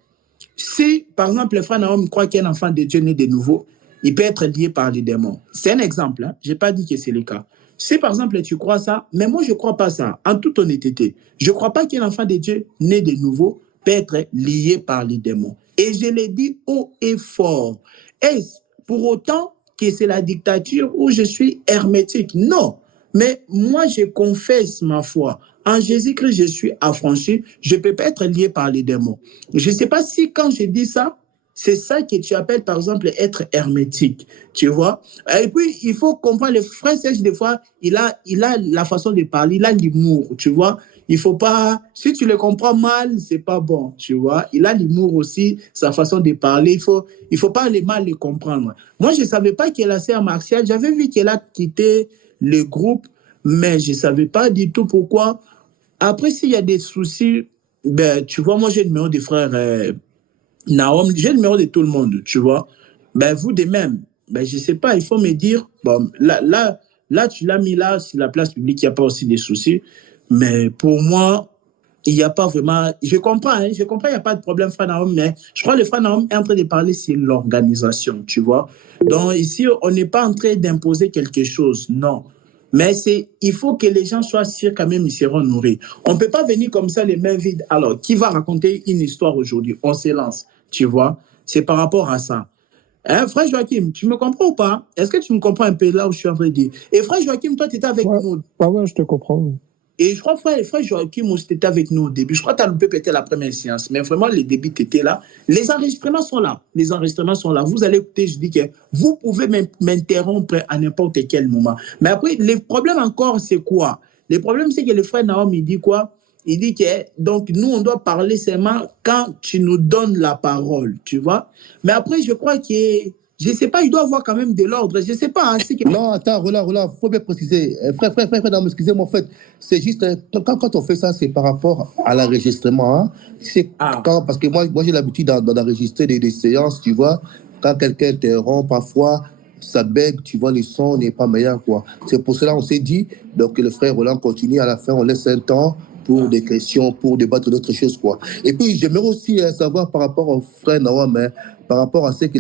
si, par exemple, le frère Naomi croit qu'un enfant de Dieu né de nouveau, il peut être lié par les démons. C'est un exemple, hein? Je n'ai pas dit que c'est le cas. Si, par exemple, tu crois ça, mais moi, je ne crois pas ça, en toute honnêteté. Je ne crois pas qu'un enfant de Dieu né de nouveau peut être lié par les démons. Et je l'ai dit haut et fort. Est-ce pour autant que c'est la dictature où je suis hermétique? Non. Mais moi, je confesse ma foi. En Jésus-Christ, je suis affranchi. Je ne peux pas être lié par les démons. Je ne sais pas si quand je dis ça, c'est ça que tu appelles, par exemple, être hermétique. Tu vois? Et puis, il faut comprendre, le frère Serge, des fois, il a la façon de parler, il a l'humour, tu vois? Il faut pas... Si tu le comprends mal, c'est pas bon, tu vois? Il a l'humour aussi, sa façon de parler. Il faut pas mal le comprendre. Moi, je ne savais pas qu'elle a sœur Martial. J'avais vu qu'elle a quitté le groupe, mais je ne savais pas du tout pourquoi. Après, s'il y a des soucis, ben, tu vois, moi, j'ai le numéro des frères Naomi, j'ai le numéro de tout le monde, tu vois. Ben, vous de même, ben, je ne sais pas, il faut me dire, bon, là, tu l'as mis là, sur la place publique, il n'y a pas aussi des soucis. Mais pour moi, il n'y a pas vraiment... Je comprends, il n'y a pas de problème, frère Naomi, mais je crois que le frère Naomi est en train de parler sur l'organisation, tu vois. Donc, ici, on n'est pas en train d'imposer quelque chose, non. Mais il faut que les gens soient sûrs quand même, ils seront nourris. On ne peut pas venir comme ça les mains vides. Alors, qui va raconter une histoire aujourd'hui? On se lance, tu vois. C'est par rapport à ça. Hein, frère Joachim, tu me comprends ou pas? Est-ce que tu me comprends un peu là où je suis en train de dire? Et frère Joachim, toi, tu étais avec nous. Ouais, je te comprends. Et je crois que frère Joachim, tu étais avec nous au début. Je crois que tu as loupé peut-être la première séance. Mais vraiment, les débuts, tu étais là. Les enregistrements sont là. Vous allez écouter, je dis que vous pouvez m'interrompre à n'importe quel moment. Mais après, le problème encore, c'est quoi? Le problème, c'est que le frère Naomi, il dit quoi? Il dit que, donc, nous, on doit parler seulement quand tu nous donnes la parole, tu vois? Mais après, je crois que... Je ne sais pas, il doit avoir quand même de l'ordre. Je ne sais pas. Hein, Non, attends, il faut bien préciser. Frère, excusez-moi, en fait, c'est juste, quand on fait ça, c'est par rapport à l'enregistrement. Hein. Parce que moi j'ai l'habitude d'enregistrer des séances, tu vois. quand quelqu'un interrompt, parfois, ça bègue, tu vois, le son n'est pas meilleur, quoi. C'est pour cela qu'on s'est dit, donc, que le frère Roland continue, à la fin, on laisse un temps pour des questions, pour débattre d'autres choses, quoi. Et puis, j'aimerais aussi savoir par rapport au frère Naouam, par rapport à ce que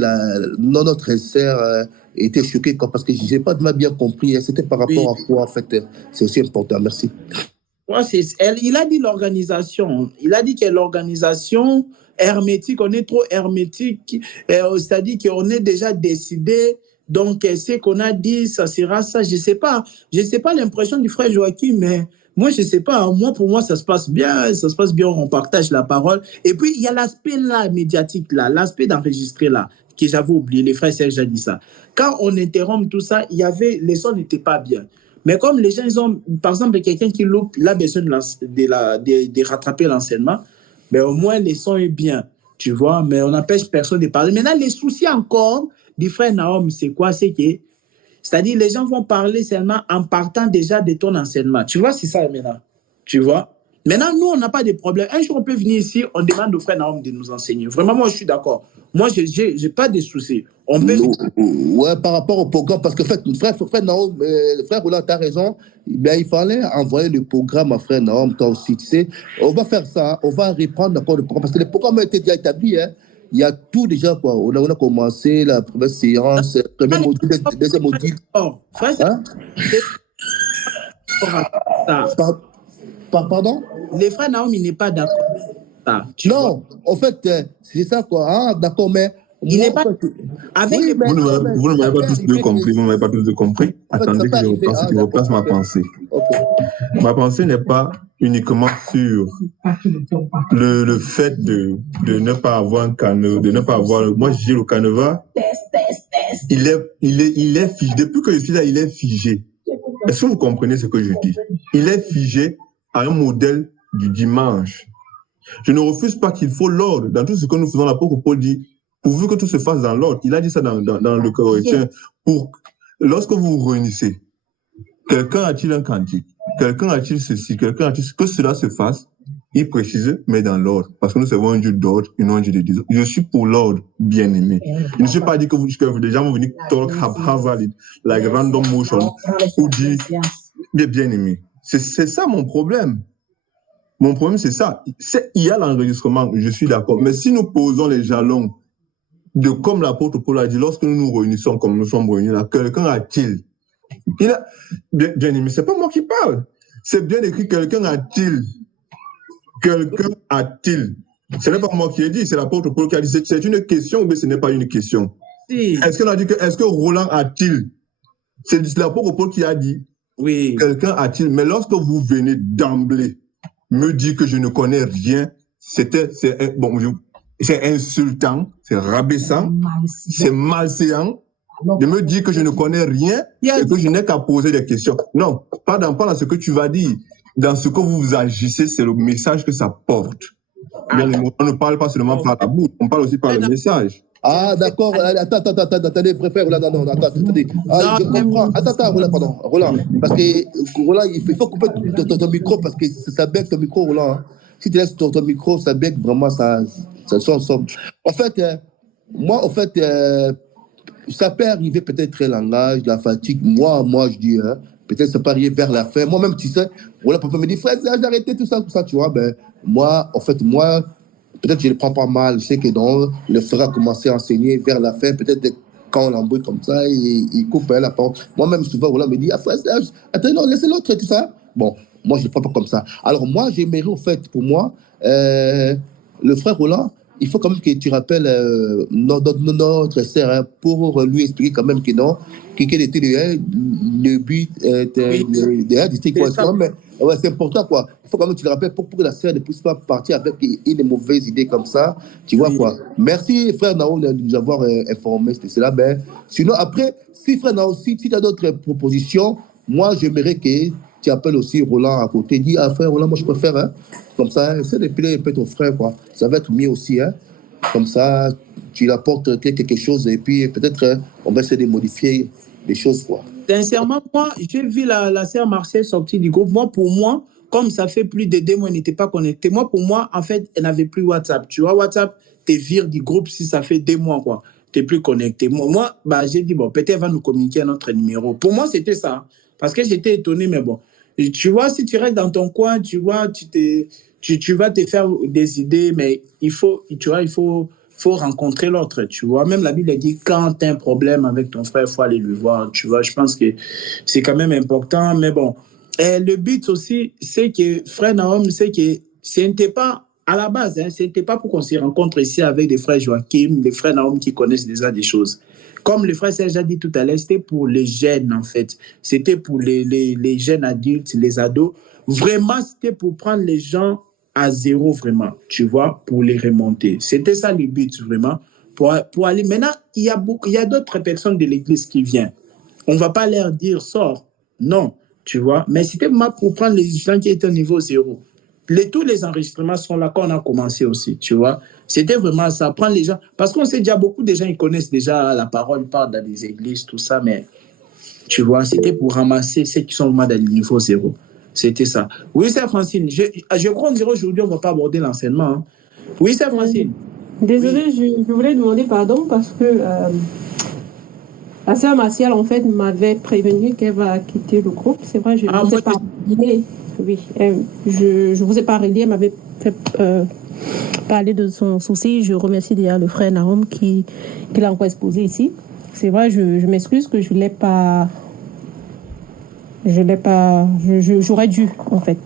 notre sœur était choquée, quoi, parce que je n'ai pas bien compris. C'était par rapport Oui. à quoi, en fait. C'est aussi important. Merci. Ouais, il a dit l'organisation. Il a dit que l'organisation hermétique, on est trop hermétique. C'est-à-dire qu'on est déjà décidé. Donc, ce qu'on a dit, ça sera ça. Je ne sais pas. Je ne sais pas l'impression du frère Joachim, mais moi, je ne sais pas. Moi, pour moi, ça se passe bien. Ça se passe bien. On partage la parole. Et puis, il y a l'aspect là, médiatique, là, l'aspect d'enregistrer là, que j'avais oublié. Les frères Serge a dit ça. Quand on interrompt tout ça, les sons n'étaient pas bien. Mais comme les gens, ils ont, par exemple, quelqu'un qui loupe, il a besoin de rattraper l'enseignement, mais au moins, les sons est bien, tu vois, mais on n'empêche personne de parler. Maintenant, les soucis encore du frère Naouam, c'est quoi? C'est-à-dire, les gens vont parler seulement en partant déjà de ton enseignement. Tu vois, c'est ça maintenant, tu vois. Maintenant, nous, on n'a pas de problème. Un jour, on peut venir ici, on demande au frère Naouam de nous enseigner. Vraiment, moi, je suis d'accord. Moi, je n'ai pas de soucis. On peut... Ouais, par rapport au programme, parce que frère Naom, frère Roland, tu as raison, il fallait envoyer le programme à frère Naom, toi aussi, tu sais. On va faire ça, on va reprendre encore le programme, parce que le programme a été déjà établi, hein. Il y a tout déjà, quoi. On a commencé la première séance, premier module, deuxième module. Frère, Pardon? Les frères Naom, il n'est pas d'accord. Non, en fait, c'est ça, quoi. Ah, d'accord, mais... Il n'est pas... Avec oui, vous ne m'avez pas tous deux compris. Vous ne m'avez pas tous deux compris. Attendez que je replace ma pensée. Okay. Ma pensée n'est pas uniquement sur le fait de ne pas avoir un canevas, de ne pas avoir... Moi, j'ai le canevas. Il est figé. Depuis que je suis là, il est figé. Est-ce que vous comprenez ce que je dis? Il est figé à un modèle du dimanche. Je ne refuse pas qu'il faut l'ordre. Dans tout ce que nous faisons, l'apôtre Paul dit, pourvu que tout se fasse dans l'ordre. Il a dit ça dans le Corinthiens. Lorsque vous vous réunissez, quelqu'un a-t-il un cantique? Quelqu'un a-t-il ceci? Quelqu'un a-t-il que cela se fasse? Il précise, mais dans l'ordre. Parce que nous sommes un Dieu d'ordre et non un Dieu de désordre. Je suis pour l'ordre, bien aimé. Je ne suis pas dit que les gens vont venir talk have like random motion ou dire, mais bien aimé. C'est ça mon problème. Mon problème, c'est ça. Il y a l'enregistrement, je suis d'accord. Mais si nous posons les jalons de comme l'apôtre Paul a dit, lorsque nous nous réunissons comme nous sommes réunis là, quelqu'un a-t-il? Bien aimé, c'est pas moi qui parle. C'est bien écrit, quelqu'un a-t-il? Quelqu'un a-t-il? Ce n'est pas moi qui ai dit, c'est l'apôtre Paul qui a dit. C'est une question ou bien ce n'est pas une question? Si. Est-ce que Roland a-t-il? C'est l'apôtre Paul qui a dit. Oui. Quelqu'un a-t-il? Mais lorsque vous venez d'emblée me dire que je ne connais rien, c'est insultant, c'est rabaissant, c'est malséant de me dire que je ne connais rien et que je n'ai qu'à poser des questions. Non, pas dans ce que tu vas dire. Dans ce que vous agissez, c'est le message que ça porte. Mais on ne parle pas seulement par la bouche, on parle aussi par le message. Ah, d'accord. Attendez, préfère, Roland, non, attendez. Ah, je comprends. Attends, Roland, pardon. Roland, parce que, Roland, il faut couper ton micro parce que ça bègue ton micro, Roland. Hein. Si tu laisses ton micro, ça bègue vraiment, ça sonne. En fait, moi, ça peut arriver peut-être le langage, la fatigue. Moi, je dis, hein, peut-être ça peut arriver vers la fin. Moi-même, tu sais, Roland, papa me dit, frère, j'ai arrêté tout ça, tu vois. Ben, moi, peut-être que je ne le prends pas mal. Je sais que le frère a commencé à enseigner vers la fin. Peut-être quand on l'embrouille comme ça, il coupe la parole. Moi-même, souvent, Roland me dit, frère, attends, non, laissez l'autre et tout ça. Bon, moi, je ne le prends pas comme ça. Alors, moi, j'aimerais, au fait, pour moi, le frère Roland, il faut quand même que tu rappelles notre sœur, hein, pour lui expliquer quand même que non, quel était le but de district. Ouais, c'est important, quoi. Il faut quand même que tu le rappelles pour que la sœur ne puisse pas partir avec une mauvaise idée comme ça. Tu vois, quoi. Merci, frère Naoum, de nous avoir informé de cela. Ben, sinon, après, si frère Naoum, si tu as d'autres propositions, moi, j'aimerais que tu appelles aussi Roland à côté. Dis, frère Roland, moi, je préfère, hein. Comme ça, essaie de piler un peu ton frère, quoi. Ça va être mieux aussi, hein. Comme ça, tu apportes quelque chose et puis peut-être on va essayer de modifier les choses, quoi. Sincèrement, moi, j'ai vu la sœur Marcel sortir du groupe. Moi, pour moi, comme ça fait plus de 2 mois, elle n'était pas connectée. Moi, pour moi, en fait, elle n'avait plus WhatsApp. Tu vois, WhatsApp te vire du groupe si ça fait 2 mois, quoi. t'es plus connecté. Moi bah, j'ai dit, bon, peut-être elle va nous communiquer notre numéro. Pour moi, c'était ça. Parce que j'étais étonné, mais bon. Et tu vois, si tu restes dans ton coin, tu vois, tu vas te faire des idées, mais il faut rencontrer l'autre, tu vois. Même la Bible dit, quand tu as un problème avec ton frère, il faut aller le voir, tu vois. Je pense que c'est quand même important, mais bon. Et le but aussi, c'est que frère Nahum, c'est que ce n'était pas à la base, ce n'était pas pour qu'on se rencontre ici avec des frères Joachim, des frères Nahum qui connaissent déjà des choses. Comme le frère Serge a dit tout à l'heure, c'était pour les jeunes, en fait. C'était pour les jeunes adultes, les ados. Vraiment, c'était pour prendre les gens à zéro, vraiment, tu vois, pour les remonter. C'était ça le but, vraiment. Pour aller. Maintenant, il y a d'autres personnes de l'église qui viennent. On ne va pas leur dire, sors. Non, tu vois. Mais c'était vraiment pour prendre les gens qui étaient au niveau zéro. Tous les enregistrements sont là quand on a commencé aussi, tu vois. C'était vraiment ça, prendre les gens. Parce qu'on sait déjà, beaucoup de gens, ils connaissent déjà la parole, ils parlent dans les églises, tout ça, mais tu vois, c'était pour ramasser ceux qui sont vraiment dans le niveau zéro. C'était ça. Oui, c'est Francine. Je crois qu'aujourd'hui, on ne va pas aborder l'enseignement. Hein. Oui, c'est Francine. Désolée, oui. Je voulais demander pardon parce que la sœur Martial, en fait, m'avait prévenu qu'elle va quitter le groupe. C'est vrai, je ne vous ai pas relié. Oui, je vous ai pas relié. Elle m'avait fait parler de son souci. Je remercie d'ailleurs le frère Nahum qui l'a encore exposé ici. C'est vrai, je m'excuse que je ne l'ai pas... J'aurais dû, en fait.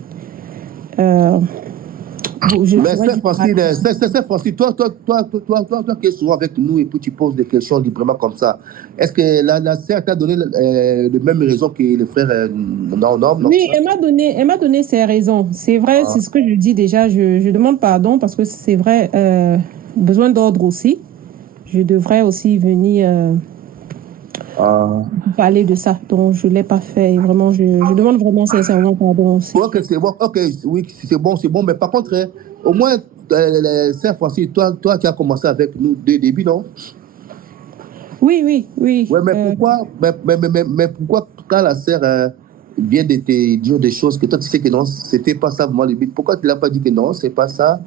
Mais c'est Francine, toi qui es souvent avec nous et puis tu poses des questions librement comme ça, est-ce que la sœur t'a donné les mêmes raisons que le frère non? Oui, elle m'a donné ses raisons. C'est vrai, c'est ce que je dis déjà. Je demande pardon parce que c'est vrai, besoin d'ordre aussi. Je devrais aussi venir parler de ça. Donc, je ne l'ai pas fait. Et vraiment, je demande vraiment sincèrement pardon aussi. Ok, c'est bon, oui, c'est bon, mais par contre, au moins, cette fois-ci, toi, tu as commencé avec nous dès le début, non? Oui. Ouais, mais pourquoi quand la sœur vient de te dire des choses que toi, tu sais que non, c'était pas ça vraiment le but, pourquoi tu ne l'as pas dit que non, c'est pas ça?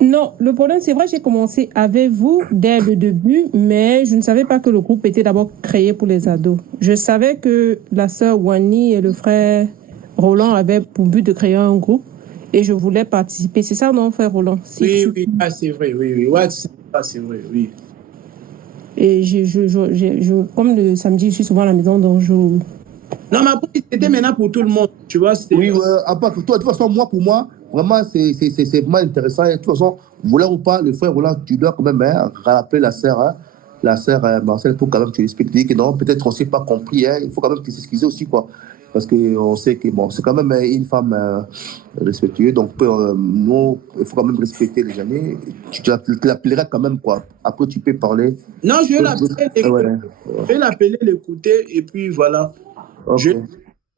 Non, le problème, c'est vrai, j'ai commencé avec vous dès le début, mais je ne savais pas que le groupe était d'abord créé pour les ados. Je savais que la sœur Wani et le frère Roland avaient pour but de créer un groupe et je voulais participer. C'est ça, non, frère Roland? Oui, c'est vrai, oui. Ouais, c'est vrai, oui. Et comme le samedi, je suis souvent à la maison, donc je... Non, mais après, c'était maintenant pour tout le monde, tu vois. Oui, à part pour toi, de toute façon, pour moi, vraiment, c'est vraiment intéressant. Et de toute façon, vouloir ou pas, le frère Roland, tu dois quand même rappeler la sœur Marcel, pour quand même te expliquer que non, peut-être on ne s'est pas compris. Il faut quand même s'excuser aussi, quoi. Parce qu'on sait que bon, c'est quand même une femme respectueuse, donc nous, il faut quand même respecter les années. Tu l'appelleras quand même, quoi. Après, tu peux parler. Non, je vais l'appeler, l'écouter, et puis voilà. Okay. Je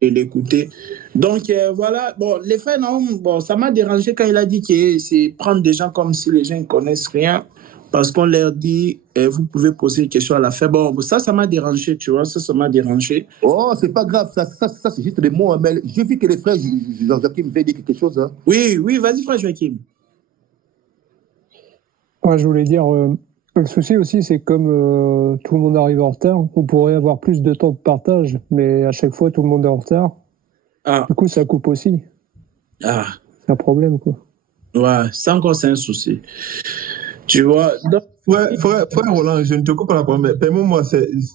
vais l'écouter. Donc, voilà. Bon, les frères Nahum, bon, ça m'a dérangé quand il a dit que c'est prendre des gens comme si les gens ne connaissent rien. Parce qu'on leur dit, vous pouvez poser une question à la fin. Bon, ça m'a dérangé, tu vois, ça m'a dérangé. Oh, c'est pas grave, ça c'est juste des mots. Mais j'ai vu que les frères Joachim veulent dire quelque chose. Hein. Oui, vas-y, frère Joachim. Ouais, je voulais dire, le souci aussi, c'est comme tout le monde arrive en retard, on pourrait avoir plus de temps de partage, mais à chaque fois, tout le monde est en retard. Du coup, ça coupe aussi. C'est un problème, quoi. Ouais, ça encore, c'est un souci. Tu vois, donc... frère Roland, je ne te coupe pas la parole, mais permets-moi,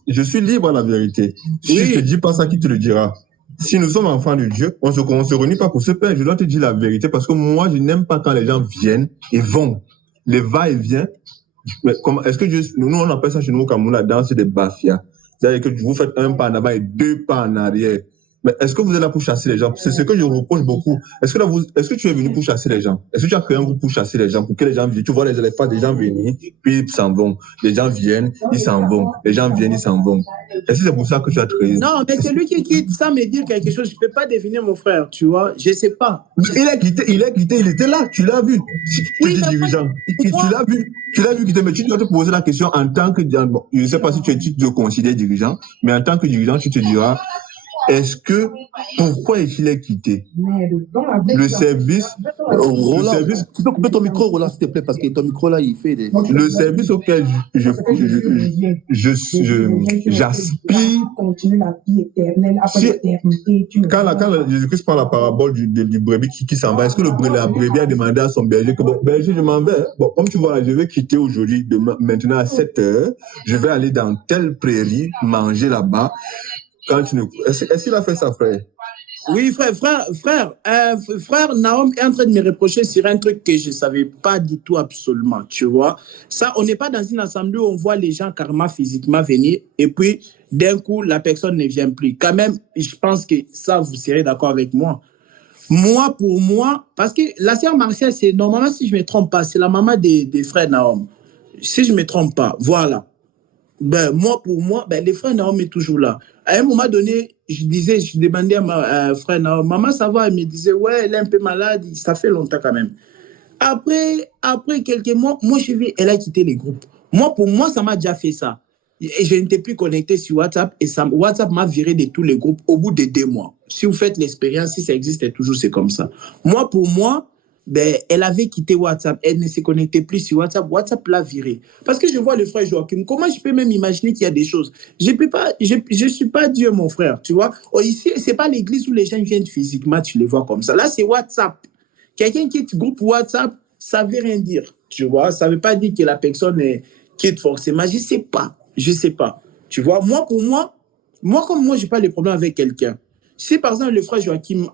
je suis libre à la vérité. Si je ne te dis pas ça, qui te le dira? Si nous sommes enfants de Dieu, on se réunit pas pour se perdre. Je dois te dire la vérité parce que moi, je n'aime pas quand les gens viennent et vont. Les va-et-vient. Est-ce que nous, on appelle ça chez nous au Cameroun, la danse des bafias. C'est-à-dire que vous faites un pas en avant et deux pas en arrière. Mais est-ce que vous êtes là pour chasser les gens? C'est ce que je reproche beaucoup. Est-ce que tu es venu pour chasser les gens? Est-ce que tu as créé un groupe pour chasser les gens, pour que les gens viennent? Tu vois les faces des gens venir, puis ils s'en vont. Les gens viennent, ils s'en vont. Les gens viennent, ils s'en vont. Est-ce que c'est pour ça que tu as créé? Non, mais c'est lui qui quitte sans me dire quelque chose. Je ne peux pas deviner mon frère, tu vois. Je ne sais pas. Il a quitté, il était là, tu l'as vu. Tu dis dirigeant. Tu l'as vu. Tu l'as vu quitter, mais tu dois te poser la question en tant que... Bon, je ne sais pas si tu te considères dirigeant, mais en tant que dirigeant, tu te diras... Pourquoi est-il quitté? Le service... Roland, tu peux couper ton micro, Roland, s'il te plaît, parce que ton micro là, il fait des... Le service auquel j'aspire... Quand Jésus-Christ parle la parabole du brebis qui s'en va, est-ce que la brebis a demandé à son berger que, bon, berger, je m'en vais. Bon, comme tu vois, je vais quitter aujourd'hui, maintenant à 7 heures, je vais aller dans telle prairie, manger là-bas. Est-ce qu'il a fait ça, frère? Oui, frère Nahom est en train de me reprocher sur un truc que je ne savais pas du tout absolument, tu vois. Ça, on n'est pas dans une assemblée où on voit les gens carrément physiquement venir et puis d'un coup, la personne ne vient plus. Quand même, je pense que ça, vous serez d'accord avec moi. Pour moi, parce que la sœur Martial, c'est normalement, si je ne me trompe pas, c'est la maman des frères Nahom. Si je ne me trompe pas, voilà. Pour moi, les frères Nahom est toujours là. À un moment donné, je demandais à ma frère Nahom, maman, ça va? Elle me disait, ouais, elle est un peu malade, ça fait longtemps quand même. Après quelques mois, moi, je vais, elle a quitté les groupes. Pour moi, ça m'a déjà fait ça. Et je n'étais plus connecté sur WhatsApp et WhatsApp m'a viré de tous les groupes au bout de 2 mois. Si vous faites l'expérience, si ça existe toujours, c'est comme ça. Pour moi, elle avait quitté WhatsApp, elle ne se connectait plus sur WhatsApp, WhatsApp l'a viré. Parce que je vois le frère Joachim, comment je peux même imaginer qu'il y a des choses? Je ne suis pas Dieu, mon frère, tu vois. Ici, ce n'est pas l'église où les gens viennent physiquement, tu les vois comme ça. Là, c'est WhatsApp. Quelqu'un qui quitte groupe WhatsApp, ça ne veut rien dire, tu vois. Ça ne veut pas dire que la personne quitte forcément. Je ne sais pas. Tu vois, comme moi, je n'ai pas de problème avec quelqu'un. Si, par exemple, le frère Joachim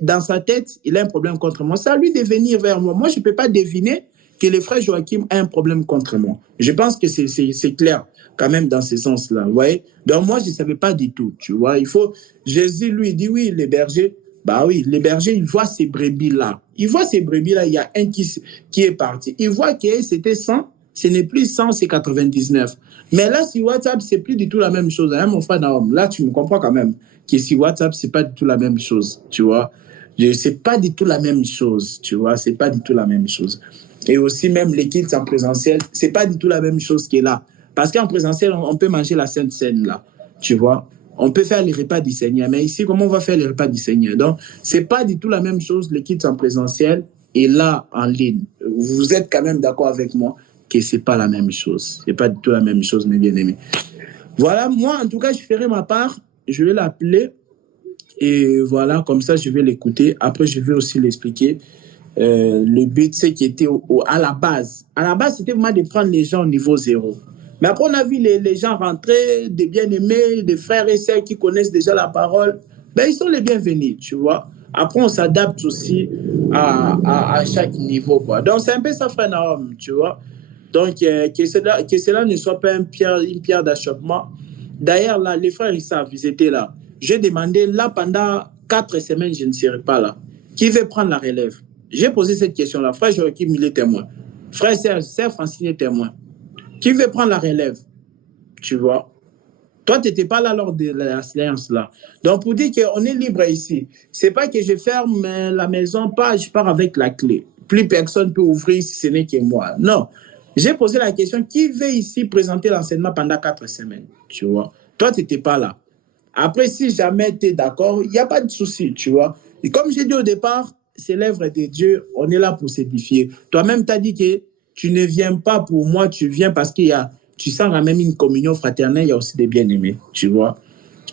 dans sa tête, il a un problème contre moi, c'est à lui de venir vers moi. Moi, je ne peux pas deviner que le frère Joachim a un problème contre moi. Je pense que c'est clair quand même dans ce sens-là. Vous voyez? Donc, moi, je ne savais pas du tout. Tu vois, Jésus, lui, il dit oui, les bergers. Oui, les bergers, ils voient ces brebis-là. Il y a un qui est parti. Il voit que c'était 100, ce n'est plus 100, c'est 99. Mais là, sur WhatsApp, ce n'est plus du tout la même chose. Hein, mon frère Nahom, là, tu me comprends quand même que sur WhatsApp, ce n'est pas du tout la même chose, tu vois. Ce n'est pas du tout la même chose, tu vois. Ce n'est pas du tout la même chose. Et aussi, même les kits en présentiel, ce n'est pas du tout la même chose qui est là. Parce qu'en présentiel, on peut manger la Sainte Seine, là, tu vois. On peut faire les repas du Seigneur. Mais ici, comment on va faire les repas du Seigneur? Donc, ce n'est pas du tout la même chose, les kits en présentiel et là, en ligne. Vous êtes quand même d'accord avec moi que ce n'est pas la même chose. Ce n'est pas du tout la même chose, mes bien-aimés. Voilà, moi, en tout cas, je ferai ma part. Je vais l'appeler et voilà, comme ça, je vais l'écouter. Après, je vais aussi l'expliquer. Le but, c'est qu'il était à la base. À la base, c'était vraiment de prendre les gens au niveau 0. Mais après, on a vu les gens rentrer, des bien-aimés, des frères et sœurs qui connaissent déjà la parole. Ils sont les bienvenus, tu vois. Après, on s'adapte aussi à chaque niveau, quoi. Donc, c'est un peu ça, frère Nahom, tu vois. Donc, que cela ne soit pas une pierre d'achoppement. D'ailleurs, là, les frères, ils savent, ils étaient là. J'ai demandé, là, pendant 4 semaines, je ne serai pas là. Qui veut prendre la relève? J'ai posé cette question-là. Frère Joachim, il est témoin. Frère Serge Francine est témoin. Qui veut prendre la relève? Tu vois? Toi, tu n'étais pas là lors de la séance-là. Donc, pour dire qu'on est libre ici, ce n'est pas que je ferme la maison, je pars avec la clé. Plus personne ne peut ouvrir si ce n'est que moi. Non. J'ai posé la question, qui veut ici présenter l'enseignement pendant 4 semaines? Tu vois? Toi, tu n'étais pas là. Après, si jamais tu es d'accord, il n'y a pas de souci, tu vois? Et comme j'ai dit au départ, c'est l'œuvre de Dieu, on est là pour s'édifier. Toi-même, tu as dit que tu ne viens pas pour moi, tu viens parce qu'il y a, tu sens quand même une communion fraternelle, il y a aussi des bien-aimés, tu vois?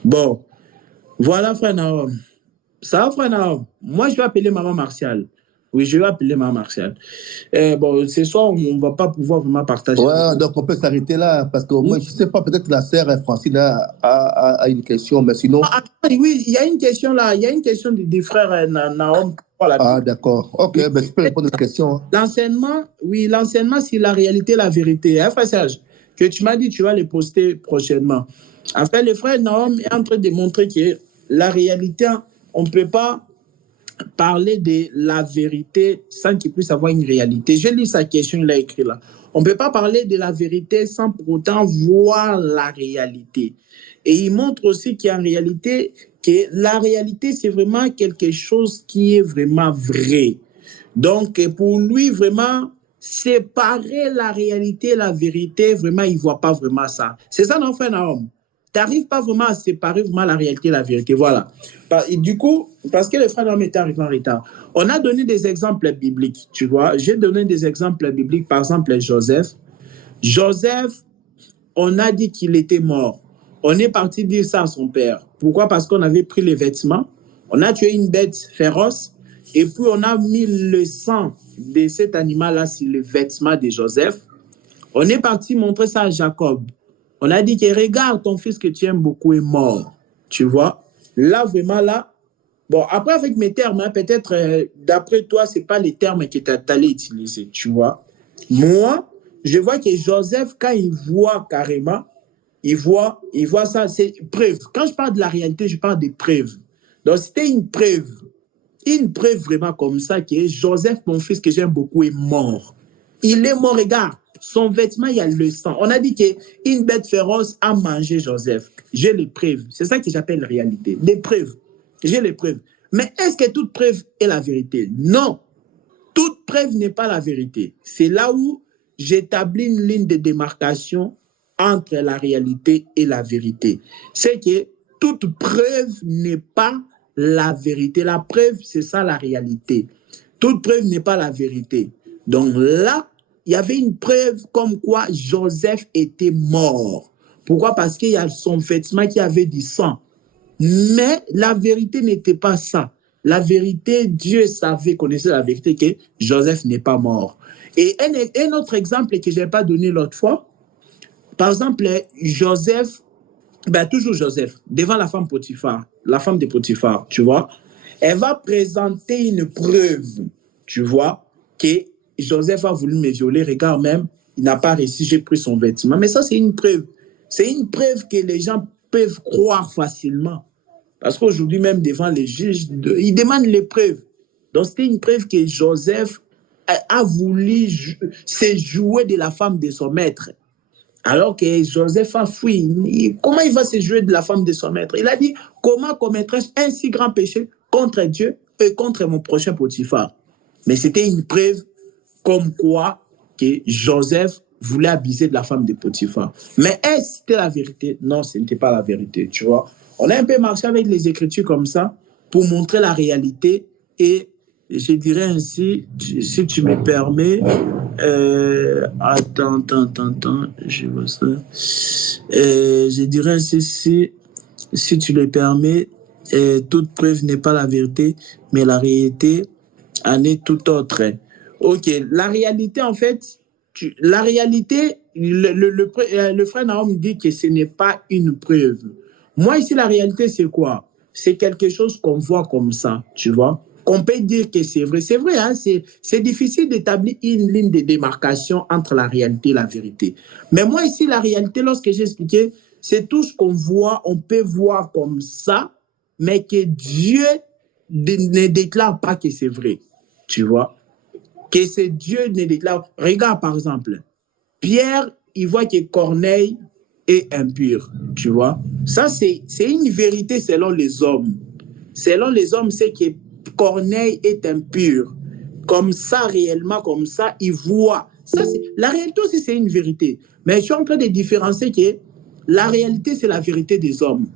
Bon, voilà, frère Nahom. Ça va, frère Nahom? Moi, je vais appeler maman Martial. Oui, je vais appeler maman Martial. Ce soir, on ne va pas pouvoir vraiment partager. Ouais, donc on peut s'arrêter là, parce que moi, je ne sais pas, peut-être la sœur Francine a une question, mais sinon... Oui, il y a une question là, il y a une question du frère Nahom. Ah, d'accord. Ok, oui. Je peux répondre à la question. L'enseignement, c'est la réalité, la vérité. Hein, frère Serge, que tu m'as dit, tu vas les poster prochainement. En fait, le frère Nahom est en train de montrer que la réalité, on ne peut pas parler de la vérité sans qu'il puisse avoir une réalité. Je lis sa question, il a écrit là. On ne peut pas parler de la vérité sans pour autant voir la réalité. Et il montre aussi qu'en réalité, que la réalité, c'est vraiment quelque chose qui est vraiment vrai. Donc, pour lui, vraiment, séparer la réalité et la vérité, vraiment, il ne voit pas vraiment ça. C'est ça, non, frère Nahom? n'arrives pas vraiment à séparer vraiment la réalité et la vérité. Voilà. Et du coup, parce que le frère Naom était arrivé en retard, on a donné des exemples bibliques, tu vois. J'ai donné des exemples bibliques, par exemple, Joseph. Joseph, on a dit qu'il était mort. On est parti dire ça à son père. Pourquoi? Parce qu'on avait pris les vêtements, on a tué une bête féroce, et puis on a mis le sang de cet animal-là sur les vêtements de Joseph. On est parti montrer ça à Jacob. On a dit que regarde, ton fils que tu aimes beaucoup est mort. Tu vois? Là, vraiment, là. Bon, après, avec mes termes, hein, peut-être, d'après toi, ce n'est pas les termes que tu allais utiliser. Tu vois? Moi, je vois que Joseph, quand il voit carrément, il voit ça, c'est preuve. Quand je parle de la réalité, je parle des preuves. Donc, c'était une preuve vraiment comme ça, que Joseph, mon fils que j'aime beaucoup, est mort. Il est mort, regarde. Son vêtement, il y a le sang. On a dit qu'une bête féroce a mangé Joseph. J'ai les preuves. C'est ça que j'appelle la réalité. Des preuves. J'ai les preuves. Mais est-ce que toute preuve est la vérité? Non. Toute preuve n'est pas la vérité. C'est là où j'établis une ligne de démarcation entre la réalité et la vérité. C'est que toute preuve n'est pas la vérité. La preuve, c'est ça la réalité. Toute preuve n'est pas la vérité. Donc là, il y avait une preuve comme quoi Joseph était mort. Pourquoi? Parce qu'il y a son vêtement qui avait du sang. Mais la vérité n'était pas ça. La vérité, Dieu savait, connaissait la vérité, que Joseph n'est pas mort. Et un autre exemple que je n'ai pas donné l'autre fois, par exemple, Joseph, toujours Joseph, devant la femme Potiphar, la femme de Potiphar, tu vois, elle va présenter une preuve, tu vois, que Joseph a voulu me violer, regarde même, il n'a pas réussi, j'ai pris son vêtement. Mais ça, c'est une preuve. C'est une preuve que les gens peuvent croire facilement. Parce qu'aujourd'hui, même devant les juges, ils demandent les preuves. Donc, c'était une preuve que Joseph a voulu se jouer de la femme de son maître. Alors que Joseph a fui. Comment il va se jouer de la femme de son maître? Il a dit, comment commettrai-je un si grand péché contre Dieu et contre mon prochain Potiphar? Mais c'était une preuve comme quoi que Joseph voulait abuser de la femme de Potiphar. Mais est-ce que c'était la vérité? Non, ce n'était pas la vérité, tu vois. On a un peu marché avec les Écritures comme ça pour montrer la réalité et je dirais ainsi, si tu me permets, attends, je vois ça. Je dirais ainsi, si tu le permets, toute preuve n'est pas la vérité, mais la réalité en est tout autre. Ok, la réalité, en fait, la réalité, le frère Naom dit que ce n'est pas une preuve. Moi, ici, la réalité, c'est quoi? C'est quelque chose qu'on voit comme ça, tu vois? Qu'on peut dire que c'est vrai. C'est vrai, hein? C'est difficile d'établir une ligne de démarcation entre la réalité et la vérité. Mais moi, ici, la réalité, lorsque j'ai expliqué, c'est tout ce qu'on voit, on peut voir comme ça, mais que Dieu ne déclare pas que c'est vrai, tu vois? Que c'est Dieu ne déclare. Regarde, par exemple, Pierre, il voit que Corneille est impur, tu vois. Ça, c'est une vérité selon les hommes. Selon les hommes, c'est que Corneille est impur. Comme ça, réellement, comme ça, il voit. Ça, la réalité aussi, c'est une vérité. Mais je suis en train de différencier que la réalité, c'est la vérité des hommes,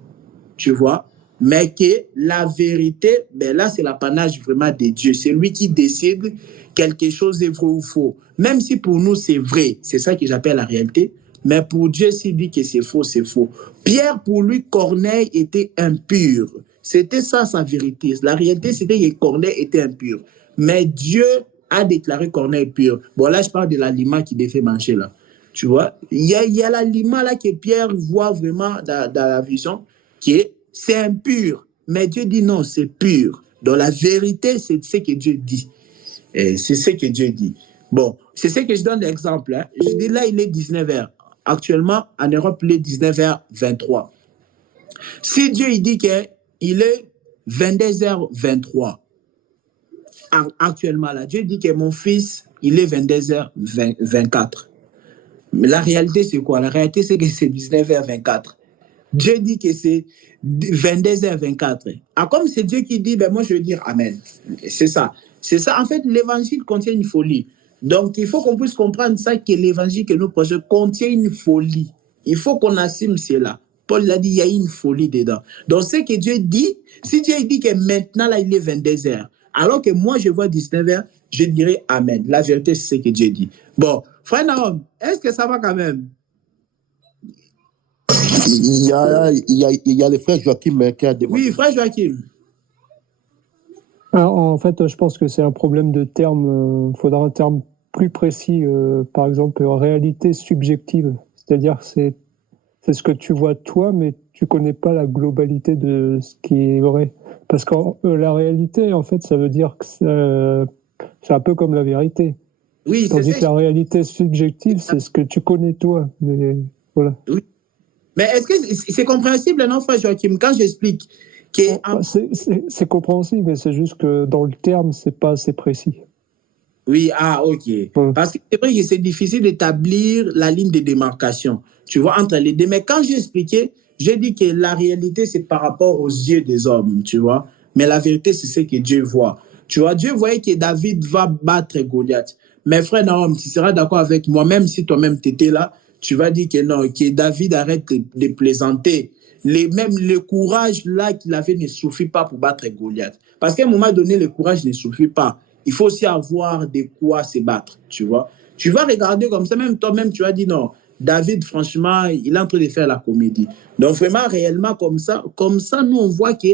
tu vois. Mais que la vérité, ben là, c'est l'apanage vraiment de Dieu. C'est lui qui décide quelque chose est vrai ou faux. Même si pour nous, c'est vrai. C'est ça que j'appelle la réalité. Mais pour Dieu, s'il dit que c'est faux, c'est faux. Pierre, pour lui, Corneille était impur. C'était ça sa vérité. La réalité, c'était que Corneille était impur. Mais Dieu a déclaré Corneille pur. Bon, là, je parle de l'aliment qui devait manger, là. Tu vois, il y a l'aliment, là, que Pierre voit vraiment dans la vision, qui est, c'est impur. Mais Dieu dit non, c'est pur. Donc, la vérité, c'est ce que Dieu dit. Et c'est ce que Dieu dit. Bon, c'est ce que je donne l'exemple. Hein. Je dis là, il est 19h. Actuellement, en Europe, il est 19h23. Si Dieu il dit qu'il est 22h23, actuellement, là, Dieu dit que mon fils, il est 22h24. Mais la réalité, c'est quoi? La réalité, c'est que c'est 19h24. Dieu dit que c'est 22h24. Ah, comme c'est Dieu qui dit, ben moi, je veux dire Amen. C'est ça. C'est ça. En fait, l'évangile contient une folie. Donc, il faut qu'on puisse comprendre ça, que l'évangile que nous prêchons contient une folie. Il faut qu'on assume cela. Paul l'a dit, il y a une folie dedans. Donc, ce que Dieu dit, si Dieu dit que maintenant, là, il est 22h, alors que moi, je vois 19h, je dirais Amen. La vérité, c'est ce que Dieu dit. Bon, frère Naom, est-ce que ça va quand même? Il y a le frère Joachim qui a demandé. Oui, frère Joachim. Alors, en fait, je pense que c'est un problème de terme. Il faudra un terme plus précis. Par exemple, réalité subjective. C'est-à-dire que c'est ce que tu vois toi, mais tu connais pas la globalité de ce qui est vrai. Parce que la réalité, en fait, ça veut dire que c'est un peu comme la vérité. Oui, c'est Tandis ça. que la réalité subjective, c'est ce que tu connais toi. Mais voilà. Oui. Mais est-ce que c'est compréhensible, non, frère Joachim, quand j'explique que... C'est compréhensible, mais c'est juste que dans le terme, c'est pas assez précis. Oui, ah, ok. Parce que c'est vrai que c'est difficile d'établir la ligne de démarcation, tu vois, entre les deux. Mais quand j'ai expliqué, j'ai dit que la réalité, c'est par rapport aux yeux des hommes, tu vois. Mais la vérité, c'est ce que Dieu voit. Tu vois, Dieu voyait que David va battre Goliath. Mais frère Naom, tu seras d'accord avec moi, même si toi-même tu étais là, tu vas dire que non, que David arrête de plaisanter. Même le courage là qu'il avait ne suffit pas pour battre Goliath. Parce qu'à un moment donné, le courage ne suffit pas. Il faut aussi avoir de quoi se battre, tu vois. Tu vas regarder comme ça, même toi-même, tu vas dire non, David, franchement, il est en train de faire la comédie. Donc vraiment, réellement, comme ça, nous, on voit que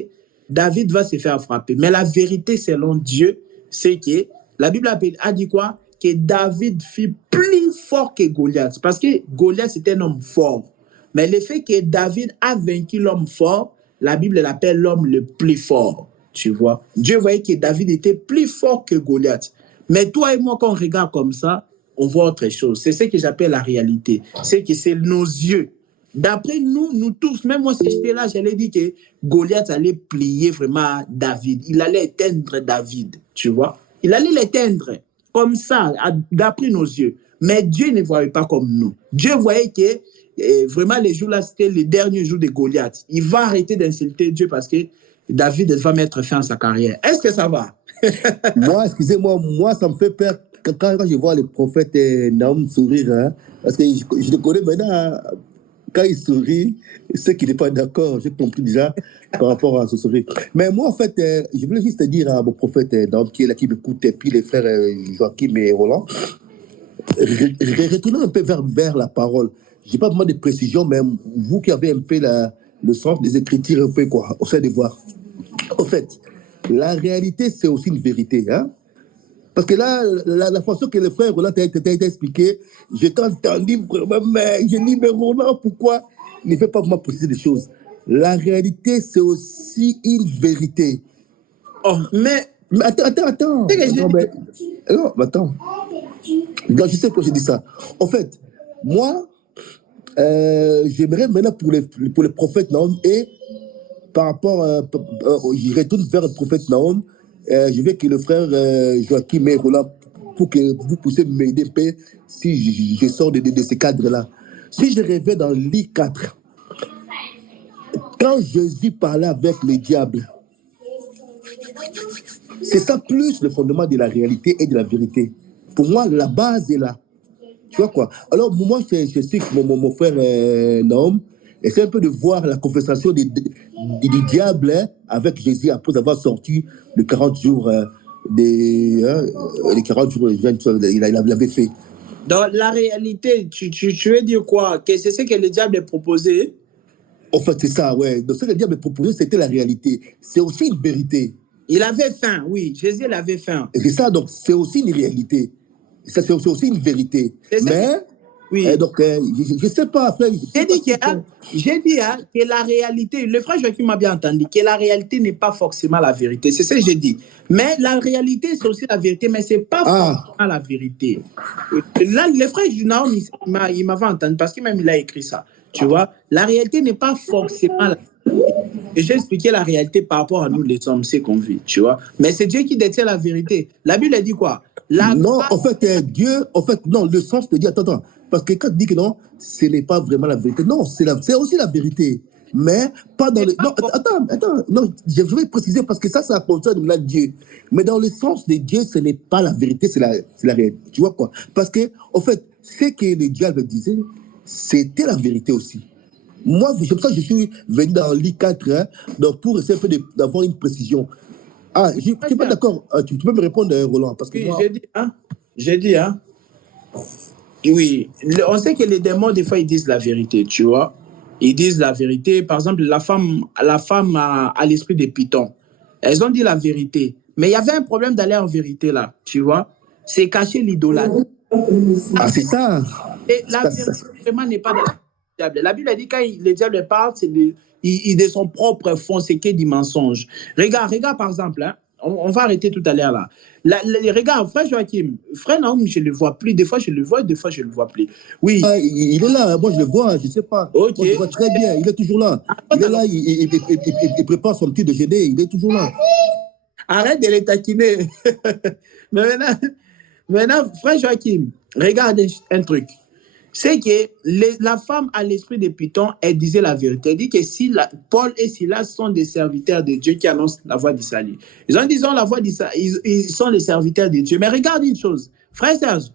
David va se faire frapper. Mais la vérité, selon Dieu, c'est que la Bible a dit quoi? Que David fut plus fort que Goliath. Parce que Goliath, c'était un homme fort. Mais le fait que David a vaincu l'homme fort, la Bible l'appelle l'homme le plus fort. Tu vois, Dieu voyait que David était plus fort que Goliath. Mais toi et moi, quand on regarde comme ça, on voit autre chose. C'est ce que j'appelle la réalité. C'est que c'est nos yeux. D'après nous, nous tous, même moi si j'étais là, j'allais dire que Goliath allait plier vraiment David. Il allait éteindre David, tu vois. Il allait l'éteindre comme ça, d'après nos yeux. Mais Dieu ne voyait pas comme nous. Dieu voyait que vraiment les jours là, c'était les derniers jours de Goliath. Il va arrêter d'insulter Dieu parce que David va mettre fin à sa carrière. Est-ce que ça va? Moi, excusez-moi, moi, ça me fait peur quand je vois le prophète Naoum sourire, hein, parce que je le connais maintenant, quand il sourit, c'est qu'il n'est pas d'accord, j'ai compris déjà par rapport à ce sourire. Mais moi, en fait, je voulais juste dire à mon prophète Naoum qui est là, qui m'écoute, et puis les frères Joachim et Roland, retournons un peu vers la parole. Je n'ai pas vraiment de précision, mais vous qui avez un peu le sens des Écritures, un peu quoi, au sein de voir. En fait, la réalité, c'est aussi une vérité. Hein? Parce que là, la façon que le frère Roland t'a expliqué, je t'ai entendu vraiment, mais je dis, mais Roland, pourquoi il ne fait pas vraiment préciser des choses? La réalité, c'est aussi une vérité. Oh, mais attends. Attends. Donc, je sais pourquoi je dis ça. En fait, moi, j'aimerais maintenant pour le prophète Naoum et par rapport, je retourne vers le prophète Naoum, je veux que le frère Joachim et Roland, pour que vous puissiez m'aider un peu si je sors de ces cadres-là. Si je rêvais dans Luc 4, quand Jésus parlait avec le diable, c'est ça plus le fondement de la réalité et de la vérité. Pour moi, la base est là. Tu vois quoi? Alors, moi, je sais que mon frère Naoum essaie un peu de voir la conversation du diable hein, avec Jésus après avoir sorti les 40 jours, les 40 jours, il avait fait. Dans la réalité, tu veux dire quoi? Que c'est ce que le diable a proposé? En fait, c'est ça, ouais. Donc, ce que le diable a proposé, c'était la réalité. C'est aussi une vérité. Il avait faim, oui. Jésus il avait faim. Et c'est ça, donc c'est aussi une réalité. Ça, c'est aussi une vérité. Mais, oui. Donc, je ne sais pas. Après, j'ai dit que la réalité, le frère Joachim m'a bien entendu, que la réalité n'est pas forcément la vérité. C'est ce que j'ai dit. Mais la réalité, c'est aussi la vérité, mais ce n'est pas forcément la vérité. Là, le frère Naoum, il m'avait entendu parce que même il a écrit ça. Tu vois, la réalité n'est pas forcément la vérité. Et j'ai expliqué la réalité par rapport à nous, les hommes, c'est qu'on vit, tu vois. Mais c'est Dieu qui détient la vérité. La Bible dit quoi? Non, en fait, Dieu, non, le sens te dit, attends, parce que quand tu dis que non, ce n'est pas vraiment la vérité. Non, c'est aussi la vérité. Mais pas dans le. Non, attends, non, je vais préciser parce que ça concerne là Dieu. Mais dans le sens de Dieu, ce n'est pas la vérité, c'est la réalité. Tu vois quoi? Parce que, en fait, ce que le diable disait, c'était la vérité aussi. Moi, c'est pour ça que je suis venu dans l'I4, hein, donc pour essayer un peu d'avoir une précision. Ah, tu n'es pas d'accord? Tu peux me répondre, Roland, parce que Oui, moi... j'ai dit, hein. Oui, on sait que les démons, des fois, ils disent la vérité, tu vois. Ils disent la vérité. Par exemple, la femme a l'esprit des pitons. Elles ont dit la vérité. Mais il y avait un problème d'aller en vérité, là, tu vois. C'est cacher l'idolâtrie. Ah, c'est ça. Et la vérité, vraiment, n'est pas dans la diable. La Bible a dit quand le diable parle, c'est de son propre fond, c'est que du mensonge. Regarde par exemple, hein, on va arrêter tout à l'heure là. Regarde, frère Joachim, frère Naoum, je ne le vois plus. Des fois, je le vois, des fois, je ne le vois plus. Oui. Ah, il est là, moi je le vois, je ne sais pas. Ok. Moi, je le vois très bien, il est toujours là. Il est là, il prépare son petit déjeuner, il est toujours là. Arrête de les taquiner. Mais maintenant, frère Joachim, regarde un truc. C'est que la femme à l'esprit de Python, elle disait la vérité. Elle dit que Paul et Silas sont des serviteurs de Dieu qui annoncent la voie du salut. Ils ont dit la voie du salut, ils sont les serviteurs de Dieu. Mais regarde une chose, frère Serge,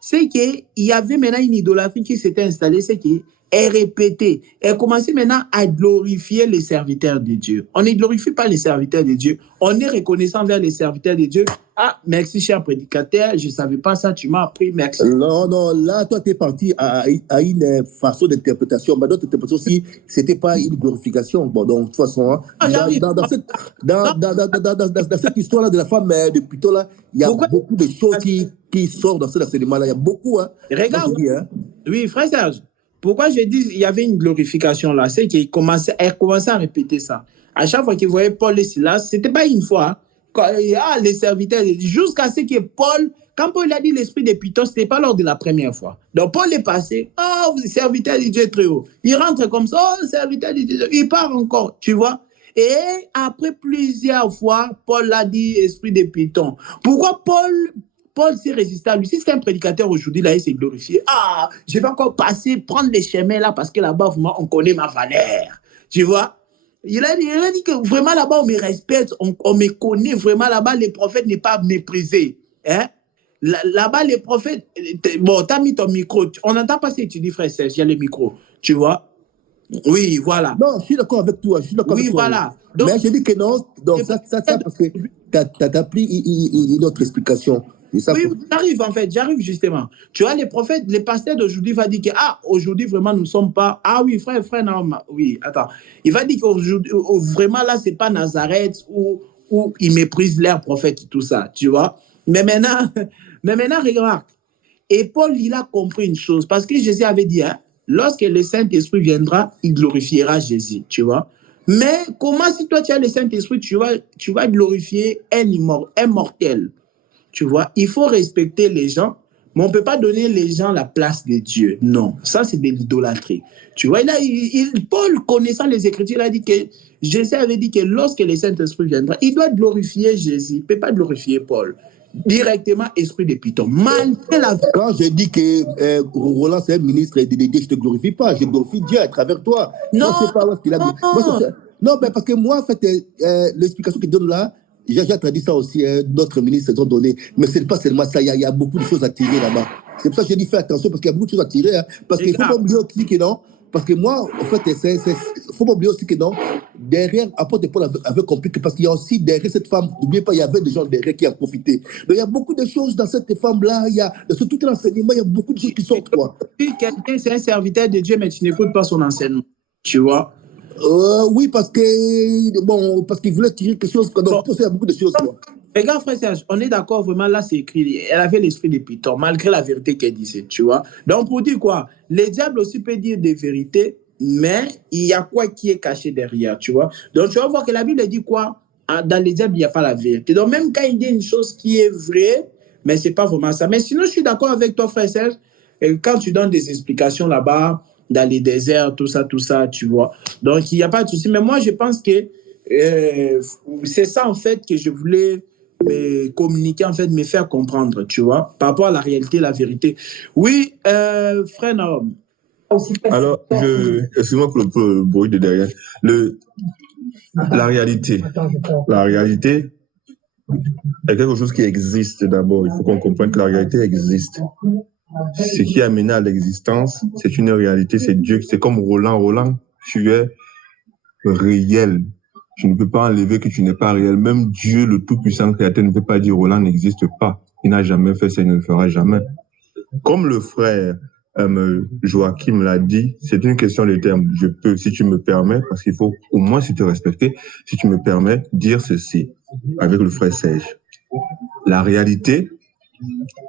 c'est qu'il y avait maintenant une idolâtrie qui s'était installée, c'est qu'elle répétait. Elle commençait maintenant à glorifier les serviteurs de Dieu. On ne glorifie pas les serviteurs de Dieu. On est reconnaissant envers les serviteurs de Dieu. Ah, merci, cher prédicateur, je ne savais pas ça, tu m'as appris, merci. Non, là, toi, tu es parti à une façon d'interprétation. Mais notre interprétation aussi, ce n'était pas une glorification. Bon, donc, de toute façon, hein, dans cette histoire-là de la femme de Python, là, il y a beaucoup de choses qui sortent dans cet enseignement-là. Il y a beaucoup. Hein. Regarde. Moi, je dis, hein. Oui, frère Serge, pourquoi je dis qu'il y avait une glorification là, c'est qu'elle commençait à répéter ça. À chaque fois qu'il voyait Paul et Silas, ce n'était pas une fois. Les serviteurs, jusqu'à ce que Paul, quand Paul a dit l'esprit de Python, ce n'était pas lors de la première fois. Donc Paul est passé, serviteur de Dieu très haut. Il rentre comme ça, serviteur de Dieu, il part encore, tu vois. Et après plusieurs fois, Paul a dit esprit de Python. Pourquoi Paul s'est résisté à lui? Si c'est un prédicateur aujourd'hui, là, il s'est glorifié. Ah, je vais encore passer, prendre les chemins là, parce que là-bas, vraiment, on connaît ma valeur. Tu vois? Il a dit que vraiment là-bas, on me respecte, on me connaît. Vraiment là-bas, les prophètes n'est pas méprisé. Hein? Là-bas, les prophètes... Bon, tu as mis ton micro. On n'entend pas ce que tu dis, frère Serge, il y a le micro. Tu vois? Oui, voilà. Non, je suis d'accord avec toi. Oui, voilà. Donc, mais je dis que non. Donc, ça parce que tu as pris une autre explication. Oui, j'arrive justement. Tu vois, les prophètes, les pasteurs d'aujourd'hui vont dire que, aujourd'hui, vraiment, nous ne sommes pas... Ah oui, frère, non, oui, attends. Il va dire qu'aujourd'hui, vraiment, là, ce n'est pas Nazareth où ils méprisent leurs prophètes et tout ça, tu vois. Mais maintenant, regarde. Et Paul, il a compris une chose, parce que Jésus avait dit, hein, lorsque le Saint-Esprit viendra, il glorifiera Jésus, tu vois. Mais comment, si toi, tu as le Saint-Esprit, tu vas glorifier un mortel? Tu vois, il faut respecter les gens, mais on ne peut pas donner les gens la place de Dieu. Non, ça, c'est de l'idolâtrie. Tu vois, Paul, connaissant les Écritures, il a dit que Jésus avait dit que lorsque le Saint-Esprit viendra, il doit glorifier Jésus. Il ne peut pas glorifier Paul. Directement, esprit de Python. Quand je dis que Roland, c'est un ministre de Dieu, je ne te glorifie pas. Je glorifie Dieu à travers toi. Non, je sais pas où est-ce qu'il a... Non, mais parce que moi, en fait, l'explication qu'il donne là, j'ai traduit ça aussi, d'autres ministres ont donné. Mais ce n'est pas seulement ça, il y a beaucoup de choses à tirer là-bas. C'est pour ça que j'ai dit fais attention, parce qu'il y a beaucoup de choses à tirer. Hein, parce qu'il ne faut pas oublier aussi que non. Parce que moi, en fait, il ne faut pas oublier aussi que non. Derrière, apôtre Paul avait compris que parce qu'il y a aussi derrière cette femme, n'oubliez pas, il y avait des gens derrière qui en profitaient. Donc il y a beaucoup de choses dans cette femme-là, il y a, sur tout l'enseignement, il y a beaucoup de choses qui sortent. Quelqu'un, c'est un serviteur de Dieu, mais tu n'écoutes pas son enseignement. Tu vois? Oui, parce qu'il voulait tirer quelque chose. Donc, il y a beaucoup de choses. Quoi. Regarde, frère Serge, on est d'accord, vraiment, là, c'est écrit. Elle avait l'esprit de Python, malgré la vérité qu'elle disait, tu vois. Donc, pour dire quoi, le diable aussi peut dire des vérités, mais il y a quoi qui est caché derrière, tu vois. Donc, tu vas voir que la Bible dit quoi? Dans les diables, il n'y a pas la vérité. Donc, même quand il dit une chose qui est vraie, mais ce n'est pas vraiment ça. Mais sinon, je suis d'accord avec toi, frère Serge, quand tu donnes des explications là-bas, dans les déserts, tout ça, tu vois. Donc, il n'y a pas de souci. Mais moi, je pense que c'est ça, en fait, que je voulais communiquer, en fait, me faire comprendre, tu vois, par rapport à la réalité, la vérité. Oui, frère Naum. Alors, excuse-moi pour le bruit de derrière. La réalité est quelque chose qui existe d'abord. Il faut qu'on comprenne que la réalité existe. Ce qui est amené à l'existence, c'est une réalité, c'est Dieu, c'est comme Roland. tu es réel. Tu ne peux pas enlever que tu n'es pas réel. Même Dieu, le Tout-Puissant Créateur, ne peut pas dire Roland n'existe pas. Il n'a jamais fait ça, il ne le fera jamais. Comme le frère Joachim l'a dit, c'est une question de terme. Je peux, si tu me permets, parce qu'il faut au moins si te respecter, si tu me permets, dire ceci avec le frère Serge. La réalité,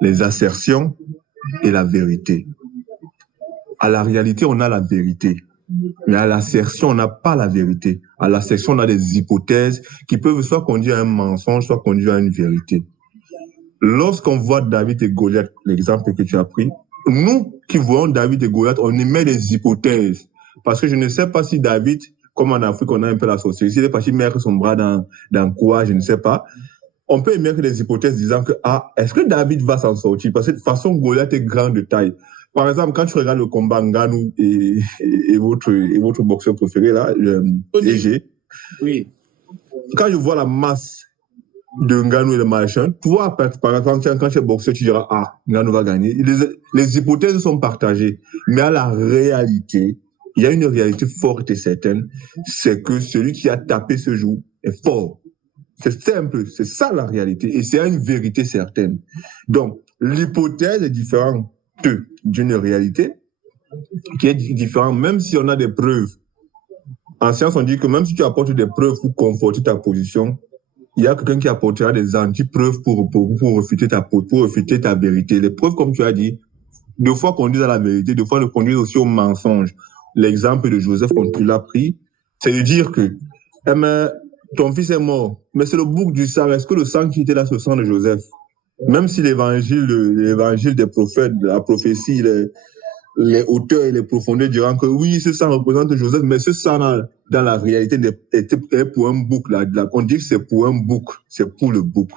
les assertions et la vérité. À la réalité, on a la vérité. Mais à l'assertion, on n'a pas la vérité. À l'assertion, on a des hypothèses qui peuvent soit conduire à un mensonge, soit conduire à une vérité. Lorsqu'on voit David et Goliath, l'exemple que tu as pris, nous qui voyons David et Goliath, on émet des hypothèses. Parce que je ne sais pas si David, comme en Afrique, on a un peu la sorcellerie, s'il est parti mettre son bras dans quoi, je ne sais pas. On peut émettre des hypothèses disant que, est-ce que David va s'en sortir? Parce que de toute façon, Goliath est grand de taille. Par exemple, quand tu regardes le combat Ngannou et votre boxeur préféré, là, EG, oui. Quand je vois la masse de Ngannou et le machin, toi, par exemple, quand tu es boxeur, tu diras, Ngannou va gagner. Les hypothèses sont partagées. Mais à la réalité, il y a une réalité forte et certaine, c'est que celui qui a tapé ce jour est fort. C'est simple, c'est ça la réalité. Et c'est une vérité certaine. Donc, l'hypothèse est différente d'une réalité qui est différente, même si on a des preuves. En science, on dit que même si tu apportes des preuves pour conforter ta position, il y a quelqu'un qui apportera des anti-preuves pour refuter ta vérité. Les preuves, comme tu as dit, deux fois conduisent à la vérité, deux fois ne conduisent aussi au mensonge. L'exemple de Joseph, quand tu l'as pris, c'est de dire que ton fils est mort, mais c'est le bouc du sang. Est-ce que le sang qui était là, c'est le sang de Joseph? Même si l'évangile des prophètes, la prophétie, les hauteurs et les profondeurs diront que oui, ce sang représente Joseph, mais ce sang-là, dans la réalité, est pour un bouc. On dit que c'est pour un bouc, c'est pour le bouc.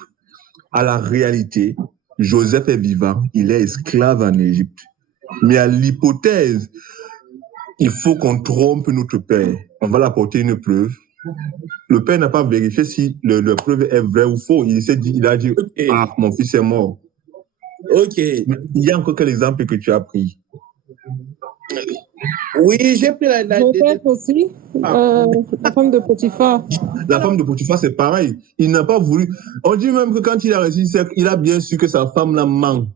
À la réalité, Joseph est vivant, il est esclave en Égypte. Mais à l'hypothèse, il faut qu'on trompe notre père. On va l'apporter une preuve. Le père n'a pas vérifié si la preuve est vraie ou faux. Il a dit, okay. Mon fils est mort. Ok. Mais il y a encore quel exemple que tu as pris? Oui, j'ai pris la aussi, la femme de Potiphar. La femme de Potiphar, c'est pareil. Il n'a pas voulu. On dit même que quand il a réussi, il a bien su que sa femme la ment.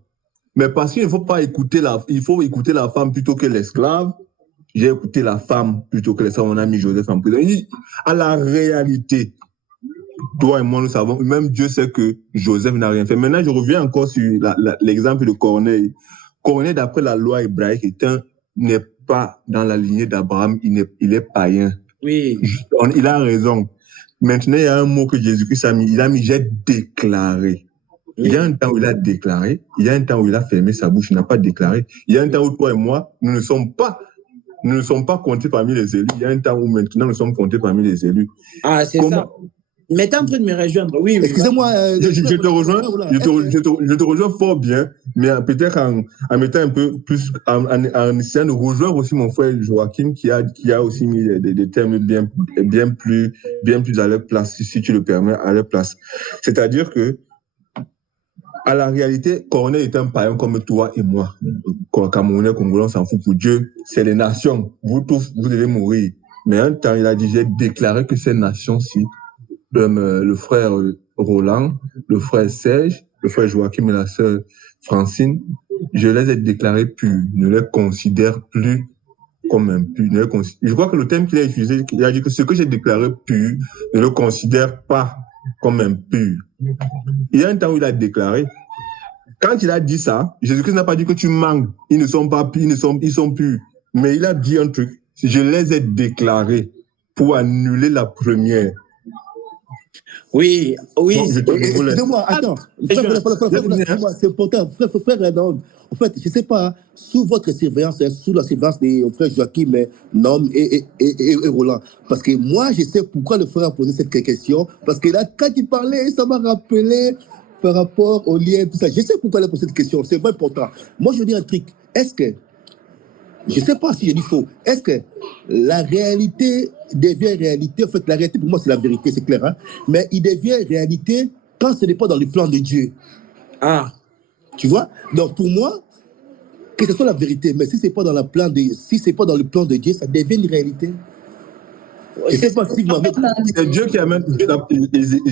Mais parce qu'il ne faut pas écouter il faut écouter la femme plutôt que l'esclave. J'ai écouté la femme plutôt que l'esclave. On a mis Joseph en prison. À la réalité, toi et moi, nous savons, même Dieu sait que Joseph n'a rien fait. Maintenant, je reviens encore sur l'exemple de Corneille. Corneille, d'après la loi hébraïque, n'est pas dans la lignée d'Abraham, il est païen. Oui. Il a raison. Maintenant, il y a un mot que Jésus-Christ a mis. Il a mis « j'ai déclaré ». Oui. Il y a un temps où il a déclaré, il y a un temps où il a fermé sa bouche, il n'a pas déclaré. Il y a un temps où toi et moi, nous ne sommes pas comptés parmi les élus. Il y a un temps où maintenant nous sommes comptés parmi les élus. C'est ça. Mais t'es en train de me rejoindre. Oui. Excusez-moi. Je te rejoins. Je te rejoins fort bien, mais peut-être en mettant un peu plus, en essayant de rejoindre aussi mon frère Joachim qui a aussi mis des termes bien plus à leur place, si tu le permets, à leur place. C'est-à-dire que à la réalité, Corneille est un païen comme toi et moi. Camerounais, Congolais, on s'en fout pour Dieu. C'est les nations. Vous tous, vous devez mourir. Mais un temps, il a dit, j'ai déclaré que ces nations-ci, le frère Roland, le frère Serge, le frère Joachim et la sœur Francine, je les ai déclarés purs. Ne les considère plus comme impurs. Je crois que le terme qu'il a utilisé, il a dit que ce que j'ai déclaré pur, ne le considère pas comme impur. Il y a un temps où il a déclaré, quand il a dit ça, Jésus-Christ n'a pas dit que tu manques, ils ne sont pas purs, ils sont purs. Mais il a dit un truc, je les ai déclarés pour annuler la première. Oui. Excusez-moi, attends. C'est important. Frère, en fait, je ne sais pas, sous votre surveillance, sous la surveillance des frères Joachim, Nom et Roland. Parce que moi, je sais pourquoi le frère a posé cette question. Parce que là, quand il parlait, ça m'a rappelé par rapport au lien, tout ça. Je sais pourquoi il a posé cette question. C'est vraiment important. Moi, je dis un truc. Est-ce que, je ne sais pas si je dis faux, est-ce que la réalité devient réalité? En fait, la réalité, pour moi, c'est la vérité, c'est clair. Hein? Mais il devient réalité quand ce n'est pas dans le plan de Dieu. Tu vois? Donc, pour moi, que ce soit la vérité, mais si ce n'est pas dans le plan de Dieu, ça devient une réalité. Effectivement, avec C'est Dieu qui amène.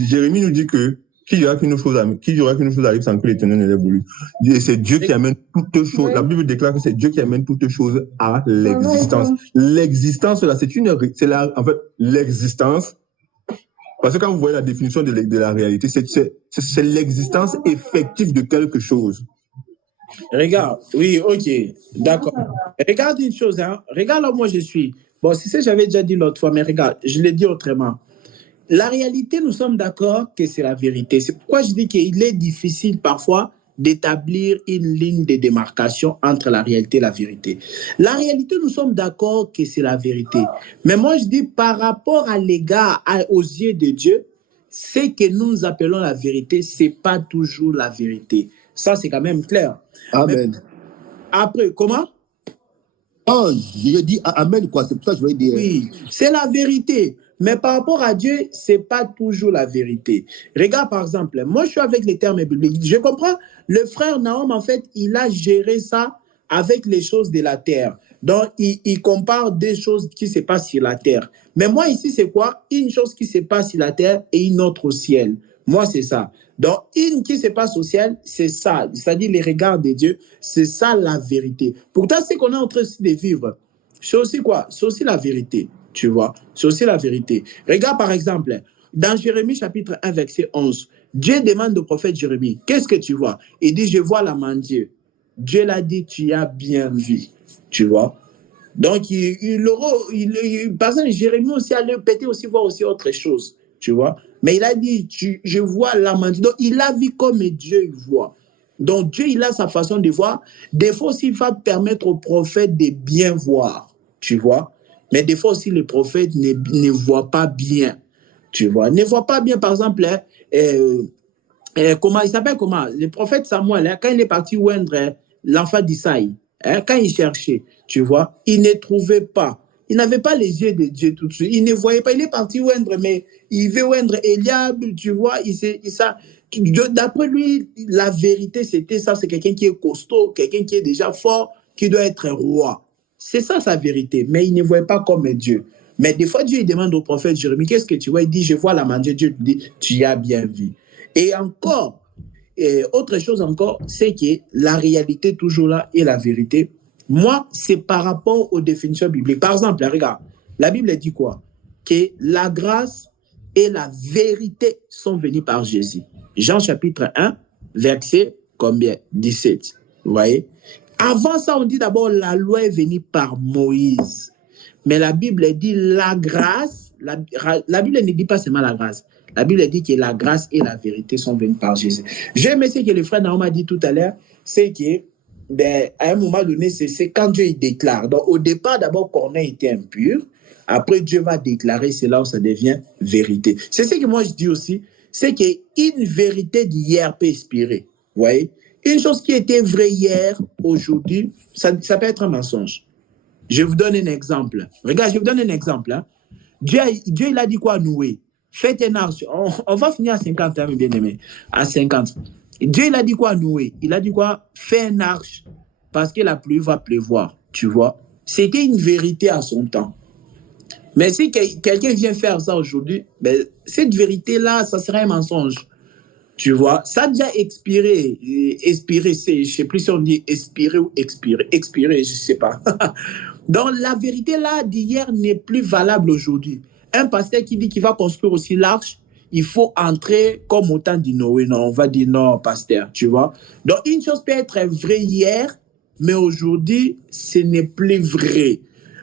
Jérémie nous dit que qui dira qu'une chose arrive sans que l'Éternel ne l'ait voulu. Et c'est Dieu qui amène toutes choses. Oui. La Bible déclare que c'est Dieu qui amène toutes choses à l'existence. L'existence, là, c'est là, en fait, l'existence. Parce que quand vous voyez la définition de la réalité, c'est l'existence effective de quelque chose. Regarde, oui, ok, d'accord. Regarde une chose, hein. Regarde là où moi je suis. Bon, c'est ça que j'avais déjà dit l'autre fois, mais regarde, je l'ai dit autrement. La réalité, nous sommes d'accord que c'est la vérité. C'est pourquoi je dis qu'il est difficile parfois d'établir une ligne de démarcation entre la réalité et la vérité. La réalité, nous sommes d'accord que c'est la vérité. Mais moi, je dis par rapport à l'égard aux yeux de Dieu, ce que nous appelons la vérité, ce n'est pas toujours la vérité. Ça, c'est quand même clair. Amen. Mais après, comment? Oh, j'ai dit Amen, quoi. C'est pour ça que je voulais dire. Oui, c'est la vérité. Mais par rapport à Dieu, ce n'est pas toujours la vérité. Regarde, par exemple, moi, je suis avec les termes bibliques. Je comprends, le frère Nahum, en fait, il a géré ça avec les choses de la terre. Donc, il compare des choses qui se passent sur la terre. Mais moi, ici, c'est quoi? Une chose qui se passe sur la terre et une autre au ciel. Moi, c'est ça. Donc, une qui se passe au ciel, c'est ça. C'est-à-dire les regards de Dieu, c'est ça la vérité. Pourtant, ce qu'on est en train de vivre, c'est aussi quoi? C'est aussi la vérité. Tu vois, c'est aussi la vérité. Regarde par exemple, dans Jérémie chapitre 1, verset 11, Dieu demande au prophète Jérémie, qu'est-ce que tu vois? Il dit, je vois la main de Dieu. Dieu l'a dit, tu as bien vu. Tu vois? Donc, par exemple, Jérémie aussi allait peut-être aussi voir aussi autre chose. Tu vois? Mais il a dit, je vois la main de Dieu. Donc, il a vu comme Dieu voit. Donc, Dieu, il a sa façon de voir. Des fois aussi, il va permettre au prophète de bien voir. Tu vois? Mais des fois aussi, les prophètes ne voient pas bien. Tu vois? Ne voient pas bien, par exemple, comment il s'appelle comment? Le prophète Samuel, hein, quand il est parti oindre l'enfant d'Isaïe, hein, quand il cherchait, tu vois, il ne trouvait pas. Il n'avait pas les yeux de Dieu tout de suite. Il ne voyait pas. Il est parti oindre, mais il veut oindre Eliab, tu vois. D'après lui, la vérité, c'était ça. C'est quelqu'un qui est costaud, quelqu'un qui est déjà fort, qui doit être roi. C'est ça sa vérité, mais il ne voit pas comme Dieu. Mais des fois, Dieu il demande au prophète Jérémie, qu'est-ce que tu vois? Il dit, je vois la main de Dieu. Dieu lui dit, tu as bien vu. Et encore, autre chose encore, c'est que la réalité toujours là et la vérité, moi, c'est par rapport aux définitions bibliques. Par exemple, regarde, la Bible dit quoi? Que la grâce et la vérité sont venues par Jésus. Jean chapitre 1, verset combien? 17. Vous voyez? Avant ça, on dit d'abord la loi est venue par Moïse. Mais la Bible dit la grâce. La Bible ne dit pas seulement la grâce. La Bible dit que la grâce et la vérité sont venues par Jésus. J'aime ce que le frère Nahum a dit tout à l'heure, c'est que à un moment donné, c'est quand Dieu il déclare. Donc au départ, d'abord, Corneille était impur. Après, Dieu va déclarer, c'est là où ça devient vérité. C'est ce que moi je dis aussi, c'est qu'une vérité d'hier peut expirer. Vous voyez? Une chose qui était vraie hier, aujourd'hui, ça peut être un mensonge. Je vous donne un exemple. Regarde, je vous donne un exemple. Hein. Dieu, il a dit quoi à Noé? Faites un arche. On va finir à 50 ans, bien aimé. À 50. Dieu, il a dit quoi à Noé? Il a dit quoi? Fais un arche parce que la pluie va pleuvoir. Tu vois? C'était une vérité à son temps. Mais si quelqu'un vient faire ça aujourd'hui, ben, cette vérité-là, ça serait un mensonge. Tu vois, ça a déjà expiré. Expirer, je ne sais plus si on dit expirer ou expirer. Expirer, je ne sais pas. Donc, la vérité là d'hier n'est plus valable aujourd'hui. Un pasteur qui dit qu'il va construire aussi l'arche, il faut entrer comme au temps de Noé. Non, on va dire non, pasteur, tu vois. Donc, une chose peut être vraie hier, mais aujourd'hui, ce n'est plus vrai.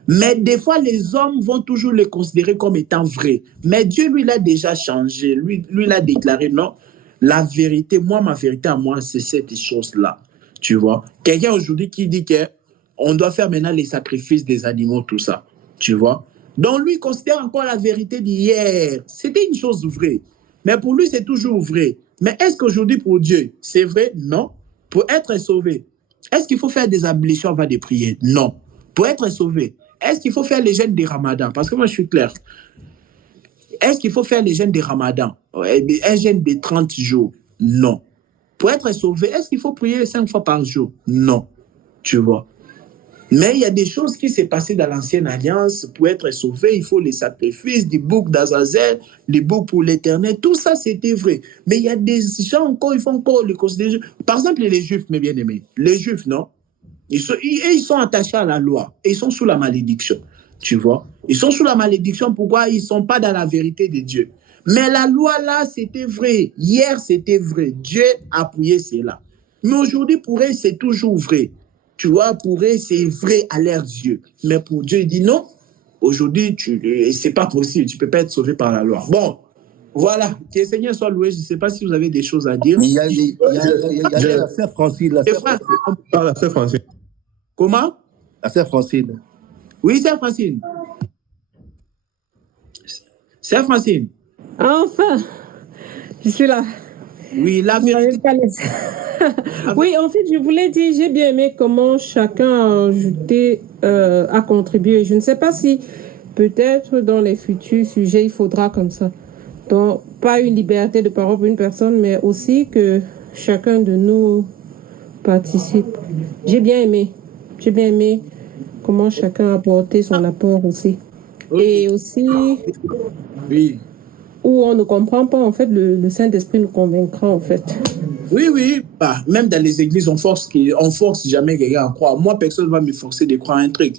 Mais des fois, les hommes vont toujours les considérer comme étant vrais. Mais Dieu, lui, l'a déjà changé. Lui, l'a déclaré, non. La vérité, moi, ma vérité à moi, c'est cette chose-là. Tu vois? Quelqu'un aujourd'hui qui dit qu'on doit faire maintenant les sacrifices des animaux, tout ça. Tu vois? Donc, lui, il considère encore la vérité d'hier. C'était une chose vraie. Mais pour lui, c'est toujours vrai. Mais est-ce qu'aujourd'hui, pour Dieu, c'est vrai? Non. Pour être sauvé, est-ce qu'il faut faire des ablutions avant de prier? Non. Pour être sauvé, est-ce qu'il faut faire les jeûnes des Ramadan? Parce que moi, je suis clair. Est-ce qu'il faut faire les jeûnes des Ramadan? Un jeûne de 30 jours? Non. Pour être sauvé, est-ce qu'il faut prier 5 fois par jour? Non. Tu vois. Mais il y a des choses qui s'est passées dans l'ancienne alliance. Pour être sauvé, il faut les sacrifices, des boucs d'Azazel, les boucs pour l'éternel. Tout ça, c'était vrai. Mais il y a des gens encore, ils font encore le considérer. Par exemple, les Juifs, mes bien-aimés. Les Juifs, non? Ils sont attachés à la loi. Et ils sont sous la malédiction. Tu vois? Ils sont sous la malédiction. Pourquoi? Ils ne sont pas dans la vérité de Dieu. Mais la loi, là, c'était vrai. Hier, c'était vrai. Dieu a appuyé cela. Mais aujourd'hui, pour eux, c'est toujours vrai. Tu vois, pour eux, c'est vrai à leurs yeux. Mais pour Dieu, il dit non. Aujourd'hui, c'est pas possible. Tu ne peux pas être sauvé par la loi. Bon, voilà. Que le Seigneur soit loué. Je ne sais pas si vous avez des choses à dire. Mais il y a la sœur Francine. La sœur Francine. Comment? La sœur Francine. Oui, sœur Francine. Sœur Francine. Enfin, je suis là. Oui, la vérité. Oui, en fait, je voulais dire, j'ai bien aimé comment chacun a ajouté, a contribué. Je ne sais pas si peut-être dans les futurs sujets, il faudra comme ça. Donc, pas une liberté de parole pour une personne, mais aussi que chacun de nous participe. J'ai bien aimé comment chacun a apporté son apport aussi. Okay. Et aussi, oui. où on ne comprend pas, en fait, le Saint-Esprit nous convaincra, en fait. Oui, oui. Bah, même dans les églises, on force jamais quelqu'un à croire. Moi, personne ne va me forcer de croire un truc.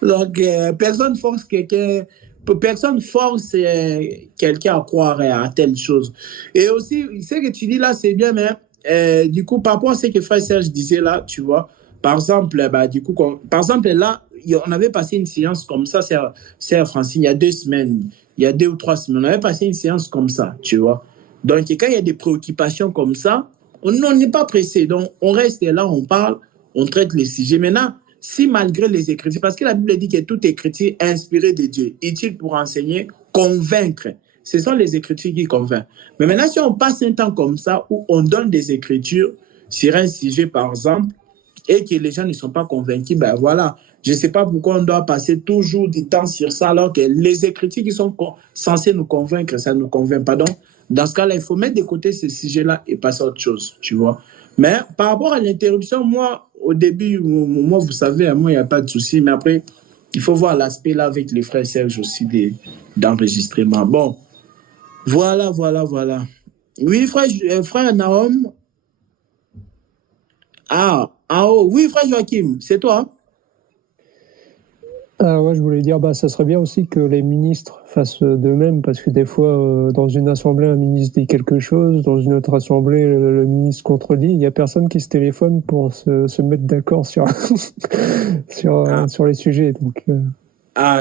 Donc, personne force quelqu'un à croire à telle chose. Et aussi, ce que tu dis là, c'est bien, mais du coup, par rapport à ce que Frère Serge disait là, tu vois, par exemple, là, on avait passé une séance comme ça, Sœur Francine, il y a 2 semaines, il y a 2 ou 3 semaines, on avait passé une séance comme ça, tu vois. Donc, quand il y a des préoccupations comme ça, on n'est pas pressé. Donc, on reste là, on parle, on traite les sujets. Maintenant, si malgré les Écritures, parce que la Bible dit que toute Écriture est inspirée de Dieu, utile pour enseigner, convaincre. Ce sont les Écritures qui convainquent. Mais maintenant, si on passe un temps comme ça, où on donne des Écritures sur un sujet, par exemple, et que les gens ne sont pas convaincus, ben voilà. Je ne sais pas pourquoi on doit passer toujours du temps sur ça, alors que les Écritures qui sont censées nous convaincre, ça ne nous convainc pas. Donc, dans ce cas-là, il faut mettre de côté ce sujet-là et passer à autre chose, tu vois. Mais par rapport à l'interruption, moi, au début, moi, vous savez, moi, il n'y a pas de souci. Mais après, il faut voir l'aspect là avec les frères Serge aussi d'enregistrement. Bon, voilà. Oui, frère Naom. Oui, frère Joachim, c'est toi? Ouais, je voulais dire, ça serait bien aussi que les ministres fassent de même, parce que des fois, dans une assemblée, un ministre dit quelque chose, dans une autre assemblée, le ministre contredit. Il n'y a personne qui se téléphone pour se mettre d'accord sur les sujets. Donc,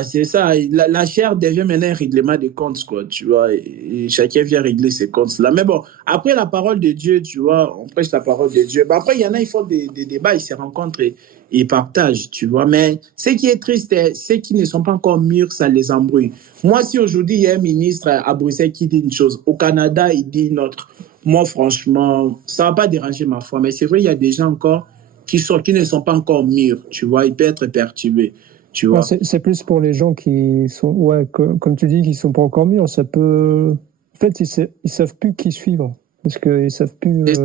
c'est ça. La chair devient maintenant un règlement de comptes, quoi, tu vois. Et chacun vient régler ses comptes là. Mais bon, après la parole de Dieu, tu vois, on prêche la parole de Dieu. Après, il y en a, ils font des débats, ils se rencontrent et ils partagent, tu vois. Mais ce qui est triste, ceux qui ne sont pas encore mûrs, ça les embrouille. Moi, si aujourd'hui, il y a un ministre à Bruxelles qui dit une chose, au Canada, il dit une autre. Moi, franchement, ça ne va pas déranger ma foi. Mais c'est vrai, il y a des gens encore qui ne sont pas encore mûrs, tu vois. Ils peuvent être perturbés. Tu vois. C'est plus pour les gens qui sont, comme tu dis, qui ne sont pas encore mûrs. Ça peut. En fait, ils ne savent plus qui suivre. Parce qu'ils ne savent plus.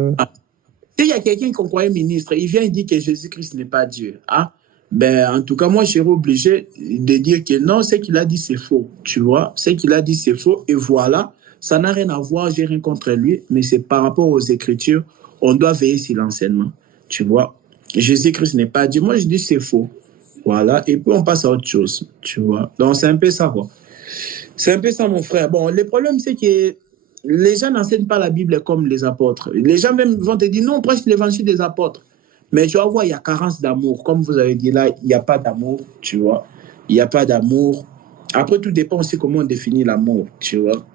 S'il y a quelqu'un qu'on croyait ministre, il vient et dit que Jésus-Christ n'est pas Dieu. Hein? Ben, en tout cas, moi, je serais obligé de dire que non, ce qu'il a dit, c'est faux. Tu vois, ce qu'il a dit, c'est faux. Et voilà, ça n'a rien à voir, j'ai rien contre lui, mais c'est par rapport aux Écritures, on doit veiller sur l'enseignement. Tu vois, Jésus-Christ n'est pas Dieu. Moi, je dis c'est faux. Voilà, et puis on passe à autre chose, tu vois. Donc, c'est un peu ça, quoi. C'est un peu ça, mon frère. Bon, le problème, c'est que les gens n'enseignent pas la Bible comme les apôtres. Les gens même vont te dire, non, on prêche l'évangile des apôtres. Mais tu vas voir, il y a carence d'amour. Comme vous avez dit là, il n'y a pas d'amour, tu vois. Il n'y a pas d'amour. Après, tout dépend aussi comment on définit l'amour, tu vois.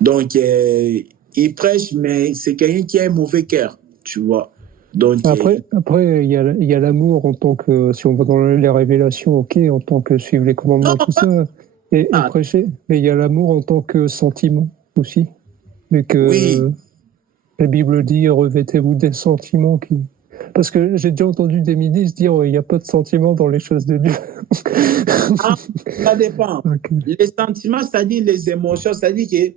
Donc, il prêche, mais c'est quelqu'un qui a un mauvais cœur, tu vois. Donc, après, il y a l'amour en tant que, si on va dans les révélations, ok, en tant que suivre les commandements et tout ça, et prêcher, mais il y a l'amour en tant que sentiment aussi. Mais que la Bible dit, revêtez-vous des sentiments qui... Parce que j'ai déjà entendu des ministres dire, il n'y a pas de sentiments dans les choses de Dieu. Ça dépend. Okay. Les sentiments, c'est-à-dire les émotions, c'est-à-dire que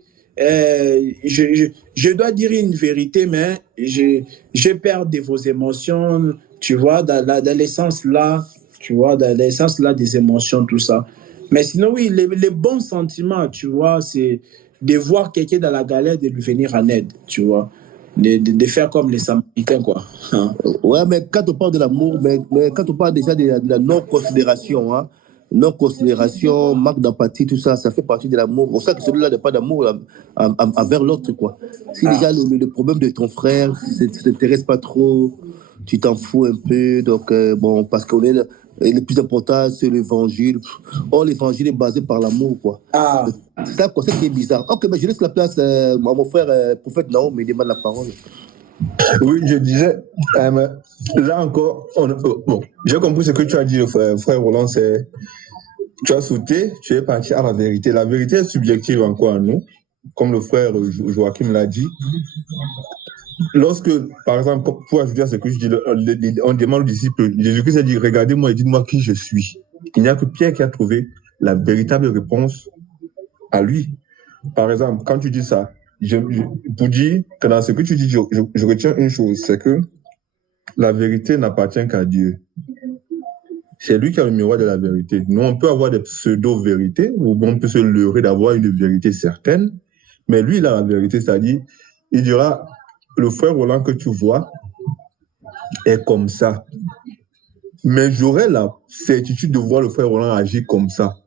je dois dire une vérité, mais je perds de vos émotions, tu vois, dans l'essence là, tu vois, dans l'essence là des émotions, tout ça. Mais sinon, oui, les bons sentiments, tu vois, c'est de voir quelqu'un dans la galère, de lui venir en aide, tu vois. De faire comme les Samaritains, quoi. Hein. Ouais, mais quand on parle de l'amour, mais quand on parle déjà de la non-considération, hein, non-considération, manque d'empathie, tout ça, ça fait partie de l'amour. On sait que celui-là n'a pas d'amour envers l'autre, quoi. Si déjà le problème de ton frère, ça ne t'intéresse pas trop, tu t'en fous un peu, donc bon, parce qu'on est le plus important, c'est l'évangile. Or, l'évangile est basé par l'amour, quoi. Ah, C'est ça, quoi, c'est qui est bizarre. Ok, mais je laisse la place à mon frère, prophète Naom, il demande la parole. Oui, je disais, là encore, bon, j'ai compris ce que tu as dit, frère Roland, c'est tu as sauté, tu es parti à la vérité. La vérité est subjective encore à nous, comme le frère Joachim l'a dit. Lorsque, par exemple, pour ajouter à ce que je dis, on demande aux disciples, Jésus-Christ a dit, regardez-moi et dites-moi qui je suis. Il n'y a que Pierre qui a trouvé la véritable réponse à lui. Par exemple, quand tu dis ça, pour dire que dans ce que tu dis, je retiens une chose, c'est que la vérité n'appartient qu'à Dieu. C'est lui qui a le miroir de la vérité. Nous, on peut avoir des pseudo-vérités, ou on peut se leurrer d'avoir une vérité certaine, mais lui, il a la vérité, c'est-à-dire, il dira, le frère Roland que tu vois est comme ça. Mais j'aurais la certitude de voir le frère Roland agir comme ça.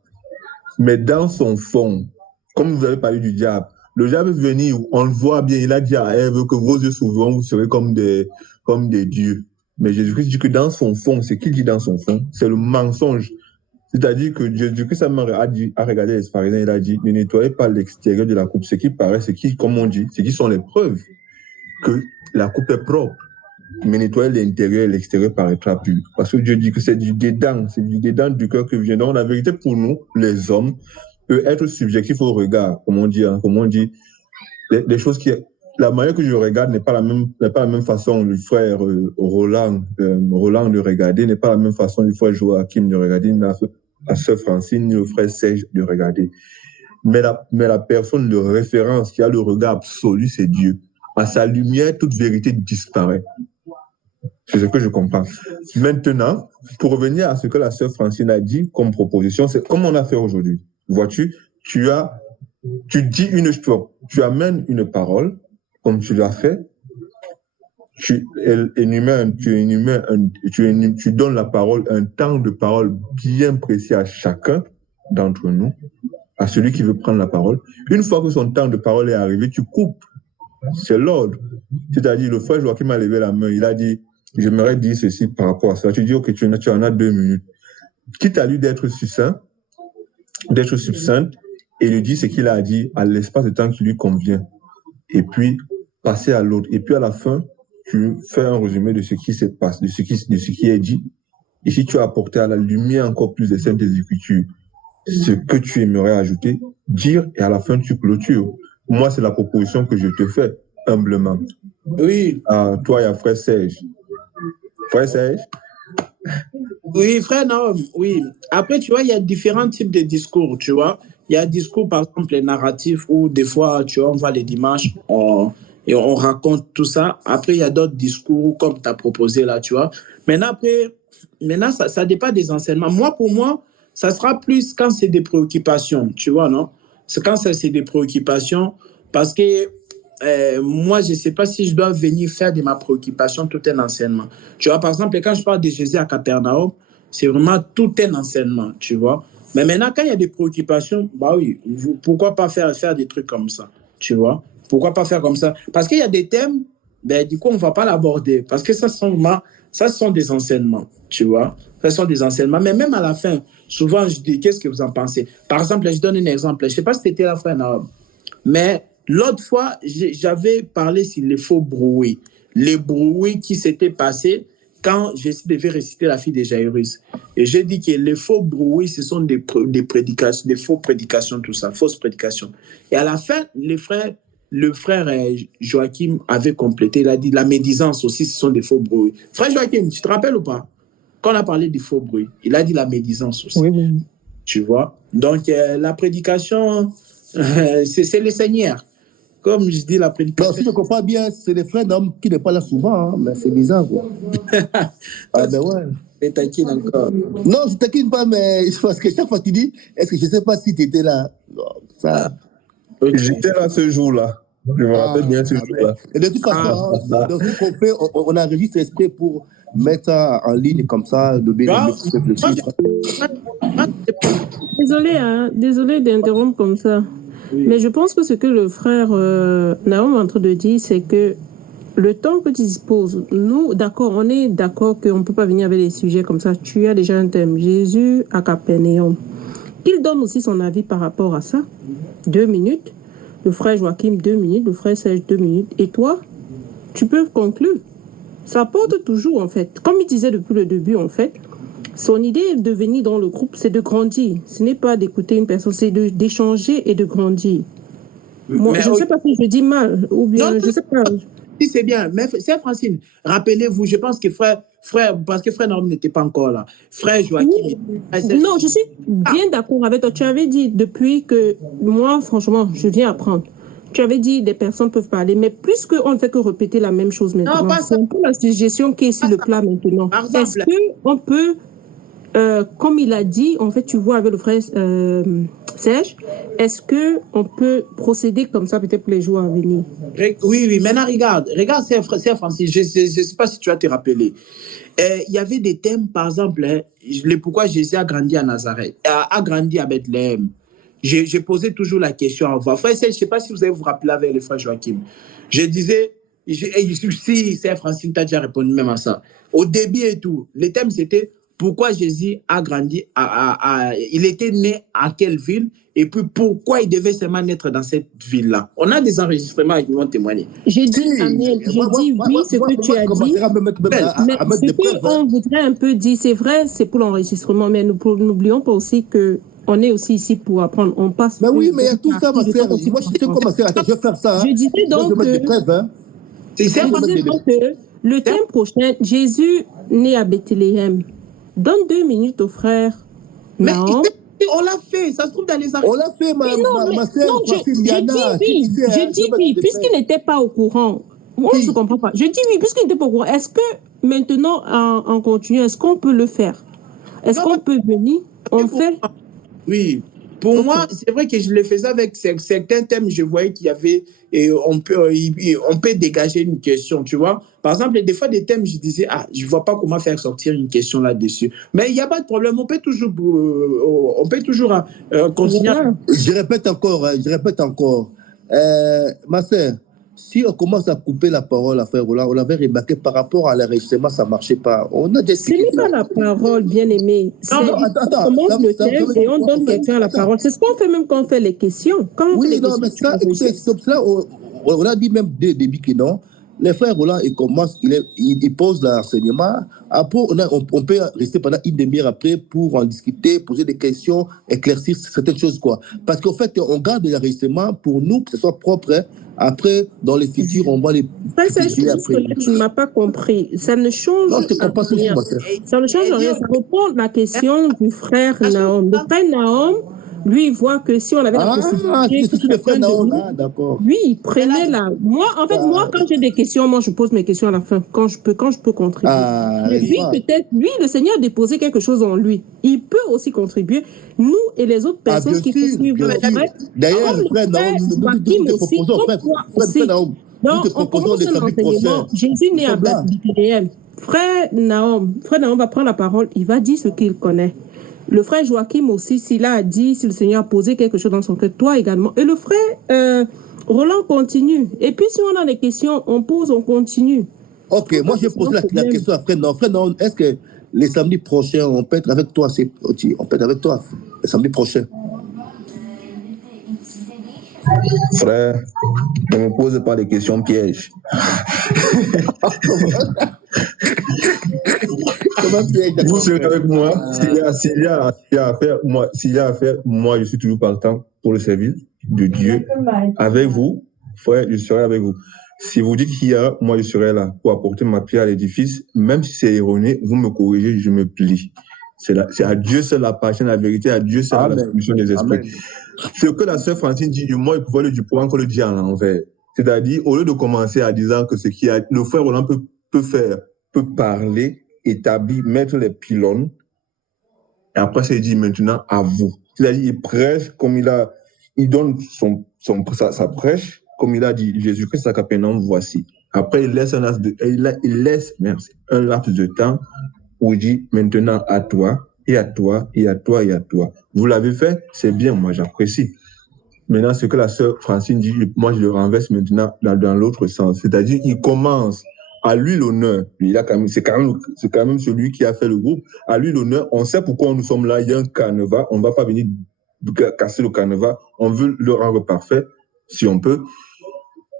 Mais dans son fond, comme vous avez parlé du diable, le diable est venu, on le voit bien, il a dit à Ève que vos yeux s'ouvriront, vous serez comme des dieux. Mais Jésus-Christ dit que dans son fond, c'est qu'il dit dans son fond, c'est le mensonge. C'est-à-dire que Jésus-Christ a regardé les pharisiens, il a dit, ne nettoyez pas l'extérieur de la coupe, ce qui paraît, comme on dit, ce qui sont les preuves que la coupe est propre. Mais nettoyer l'intérieur et l'extérieur paraîtra pur. Parce que Dieu dit que c'est du dedans du cœur que vient. Donc la vérité pour nous, les hommes, peut être subjectif au regard, comme on dit, les choses qui... La manière que je regarde n'est pas la même façon le frère Roland de regarder, n'est pas la même façon le frère Joachim de regarder, ni la sœur Francine, ni le frère Serge de regarder. Mais la personne de référence qui a le regard absolu, c'est Dieu. À sa lumière, toute vérité disparaît. C'est ce que je comprends. Maintenant, pour revenir à ce que la sœur Francine a dit comme proposition, c'est comme on a fait aujourd'hui. Vois-tu, tu dis une chose, tu amènes une parole, comme tu l'as fait, tu donnes la parole, un temps de parole bien précis à chacun d'entre nous, à celui qui veut prendre la parole. Une fois que son temps de parole est arrivé, tu coupes. C'est l'ordre. C'est-à-dire, le frère Joachim a levé la main, il a dit, j'aimerais dire ceci par rapport à ça. Tu dis, ok, tu en as 2 minutes. Quitte à lui d'être succinct, et lui dire ce qu'il a dit à l'espace de temps qui lui convient. Et puis, passer à l'autre. Et puis, à la fin, tu fais un résumé de ce qui se passe, de ce qui est dit. Et si tu as apporté à la lumière encore plus des Saintes Écritures ce que tu aimerais ajouter, dire, et à la fin, tu clôtures. Moi, c'est la proposition que je te fais, humblement. oui. À toi et à frère Serge. Frère Serge? Oui, frère Naom, oui. Après, tu vois, il y a différents types de discours, tu vois. Il y a un discours, par exemple, les narratifs, où des fois, tu vois, on va les dimanches, et on raconte tout ça. Après, il y a d'autres discours, comme tu as proposé là, tu vois. Maintenant, ça dépend des enseignements. Moi, pour moi, ça sera plus quand c'est des préoccupations, tu vois, non? C'est quand c'est des préoccupations, parce que moi, je ne sais pas si je dois venir faire de ma préoccupation tout un enseignement. Tu vois, par exemple, quand je parle de Jésus à Capernaum, c'est vraiment tout un enseignement, tu vois. Mais maintenant, quand il y a des préoccupations, bah oui, pourquoi pas faire des trucs comme ça, tu vois. Pourquoi pas faire comme ça? Parce qu'il y a des thèmes, ben, du coup, on ne va pas l'aborder. Parce que ça sont des enseignements, tu vois. Ça sont des enseignements. Mais même à la fin, souvent, je dis, qu'est-ce que vous en pensez? Par exemple, je donne un exemple. Je ne sais pas si c'était la frère Naom, mais l'autre fois, j'avais parlé sur les faux bruits. Les bruits qui s'étaient passés quand je devais réciter la fille de Jairus. Et j'ai dit que les faux bruits, ce sont des prédications, des fausses prédications, tout ça, fausses prédications. Et à la fin, le frère Joachim avait complété, il a dit la médisance aussi, ce sont des faux bruits. Frère Joachim, tu te rappelles ou pas? Quand on a parlé des faux bruits, il a dit la médisance aussi. Oui, oui. Tu vois? Donc, la prédication, c'est le Seigneur. Comme je dis, la prédication... Non, si je comprends bien, c'est les frères d'hommes qui n'est pas là souvent, hein, mais c'est bizarre, quoi. Ah ben ouais. Je taquine encore. Non, je ne taquine pas, mais parce que chaque fois que tu dis, est-ce que je ne sais pas si tu étais là. Non, ça... Okay. J'étais là ce jour-là. Je me rappelle bien ce jour-là. Et de toute façon, dans ce qu'on fait, on enregistre exprès pour mettre ça en ligne comme ça, de bien réfléchir. Désolé d'interrompre comme ça. Oui. Mais je pense que ce que le frère Naom est en train de dire, c'est que le temps que tu disposes, nous, d'accord, on est d'accord qu'on ne peut pas venir avec des sujets comme ça. Tu as déjà un thème, Jésus à Capernaum. Qu'il donne aussi son avis par rapport à ça. 2 minutes. Le frère Joachim, 2 minutes. Le frère Serge, 2 minutes. Et toi, tu peux conclure. Ça porte toujours, en fait. Comme il disait depuis le début, en fait, son idée de venir dans le groupe, c'est de grandir. Ce n'est pas d'écouter une personne, c'est d'échanger et de grandir. Moi, je ne sais pas si je dis mal, ou bien, je ne sais pas. Si c'est bien, mais c'est Francine, rappelez-vous, je pense que frère, parce que frère Naom n'était pas encore là. Frère Joachim. Oui. Non, je suis bien d'accord avec toi. Tu avais dit depuis que moi, franchement, je viens apprendre. Tu avais dit des personnes peuvent parler, mais plus qu'on ne fait que répéter la même chose maintenant, c'est un peu la suggestion qui est sur le plat maintenant. Est-ce qu'on peut, comme il a dit, en fait, tu vois avec le frère Serge, est-ce qu'on peut procéder comme ça peut-être pour les jours à venir? Oui, maintenant regarde, c'est Francis, je ne sais pas si tu as te rappelé. Il y avait des thèmes, par exemple, pourquoi Jésus a grandi à Nazareth, a grandi à Bethléem. J'ai posé toujours la question à voix. Frère, je ne sais pas si vous allez vous rappeler avec le frère Joachim. Je disais, si c'est Francine, tu as déjà répondu même à ça. Au début et tout, le thème c'était pourquoi Jésus a grandi, il était né à quelle ville et puis pourquoi il devait seulement naître dans cette ville-là. On a des enregistrements qui vont témoigner. J'ai dit, Amen, oui, ce que tu as dit. Mais ce qu'on voudrait un peu dire, c'est vrai, c'est pour l'enregistrement, mais n'oublions pas aussi que on est aussi ici pour apprendre. On passe. Mais oui, mais il y a tout ça, ma sœur. Moi, je sais comment c'est. Attends, je vais faire ça. Je disais donc que le thème prochain, Jésus né à Bethléem. Donne 2 minutes au frère. Mais on l'a fait, ça se trouve dans les archives. On l'a fait, ma sœur. Je dis oui, puisqu'il n'était pas au courant. Moi, je ne comprends pas. Je dis oui, puisqu'il n'était pas au courant. Est-ce que maintenant, en continuant, est-ce qu'on peut le faire? Est-ce qu'on peut venir? On fait? Oui. Pour moi, c'est vrai que je le faisais avec certains thèmes, je voyais qu'il y avait, et on peut dégager une question, tu vois. Par exemple, des fois, des thèmes, je disais, je ne vois pas comment faire sortir une question là-dessus. Mais il n'y a pas de problème, on peut toujours continuer. Je répète encore. Ma sœur, si on commence à couper la parole à frère Roland, on avait remarqué par rapport à l'enregistrement, ça ne marchait pas. On a ce n'est pas la parole, bien aimé. On commence le thème et on donne quelqu'un la parole. C'est ce qu'on fait même quand on fait les questions. Oui, non, mais ça, c'est cela, on a dit même dès le début que non. Les frères Roland, ils commencent, ils posent l'enseignement. Après, on peut rester pendant une demi-heure après pour en discuter, poser des questions, éclaircir certaines choses, quoi. Parce qu'en fait, on garde l'enregistrement pour nous, que ce soit propre. Hein. Après, dans les futurs, on va les... Ça, tu ne m'as pas compris. Ça ne change rien. Ça ne change rien. Ça répond à la question du frère Naom. Le frère Naom, lui, il voit que si on avait la possibilité... c'est le frère Naom, d'accord. Lui, il prenait la... Moi, en fait, moi, quand j'ai des questions, moi, je pose mes questions à la fin, quand je peux contribuer. Mais lui, peut-être, le Seigneur a déposé quelque chose en lui. Il peut aussi contribuer. Nous et les autres personnes qui suivent le frère. D'ailleurs, le frère Naom, nous te proposons, frère Naom, nous te proposons les samedis prochains. Jésus né à Bethléem. Frère Naom va prendre la parole, il va dire ce qu'il connaît. Le frère Joachim aussi, s'il a dit, si le Seigneur a posé quelque chose dans son cœur, toi également. Et le frère Roland continue. Et puis, si on a des questions, on pose, on continue. Ok, moi, je pose la question à frère Naom. Frère Naom, est-ce que les samedis prochains, on peut être avec toi? On peut être avec toi les samedis prochains. Frère, ne me pose pas des questions pièges. Vous serez avec moi. S'il y a à faire, moi, je suis toujours partant pour le service de Dieu. Avec vous, frère, je serai avec vous. Si vous dites qu'il y a, moi, je serai là pour apporter ma pierre à l'édifice. Même si c'est erroné, vous me corrigez, je me plie. C'est à Dieu seul l'appartient la vérité, à Dieu seul la solution des esprits. Amen. Ce que la sœur Francine dit du moi, il pourrait encore le dire à l'envers. C'est-à-dire, au lieu de commencer à dire que le frère Roland peut parler établir, mettre les pylônes. Et après, il dit maintenant à vous. C'est-à-dire, il prêche comme il donne sa prêche, comme il a dit, Jésus-Christ à Capernaum, voici. Après, il laisse un laps de temps où il dit maintenant à toi, et à toi, et à toi, et à toi. Vous l'avez fait, c'est bien, moi j'apprécie. Maintenant, ce que la sœur Francine dit, moi je le renverse maintenant dans l'autre sens. C'est-à-dire, il commence. À lui l'honneur. C'est quand même celui qui a fait le groupe. À lui l'honneur. On sait pourquoi nous sommes là. Il y a un carnaval. On ne va pas venir casser le carnaval. On veut le rendre parfait, si on peut.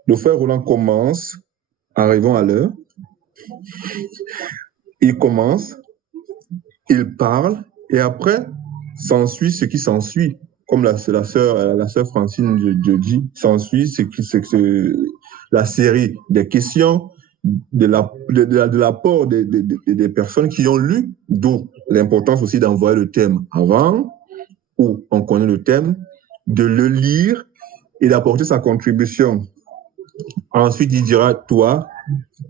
Le frère Roland commence. Arrivons à l'heure. Il commence. Il parle. Et après, s'ensuit ce qui s'ensuit. Comme la sœur Francine dit, s'ensuit la série des questions de l'apport des personnes qui ont lu, d'où l'importance aussi d'envoyer le thème avant, où on connaît le thème, de le lire et d'apporter sa contribution. Ensuite, il dira, toi,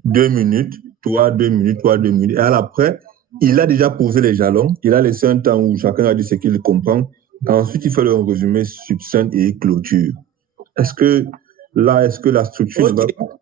2 minutes, toi, 2 minutes, toi, 2 minutes. Et après, il a déjà posé les jalons, il a laissé un temps où chacun a dit ce qu'il comprend. Ensuite, il fait le résumé succinct et clôture. Est-ce que la structure ne va pas...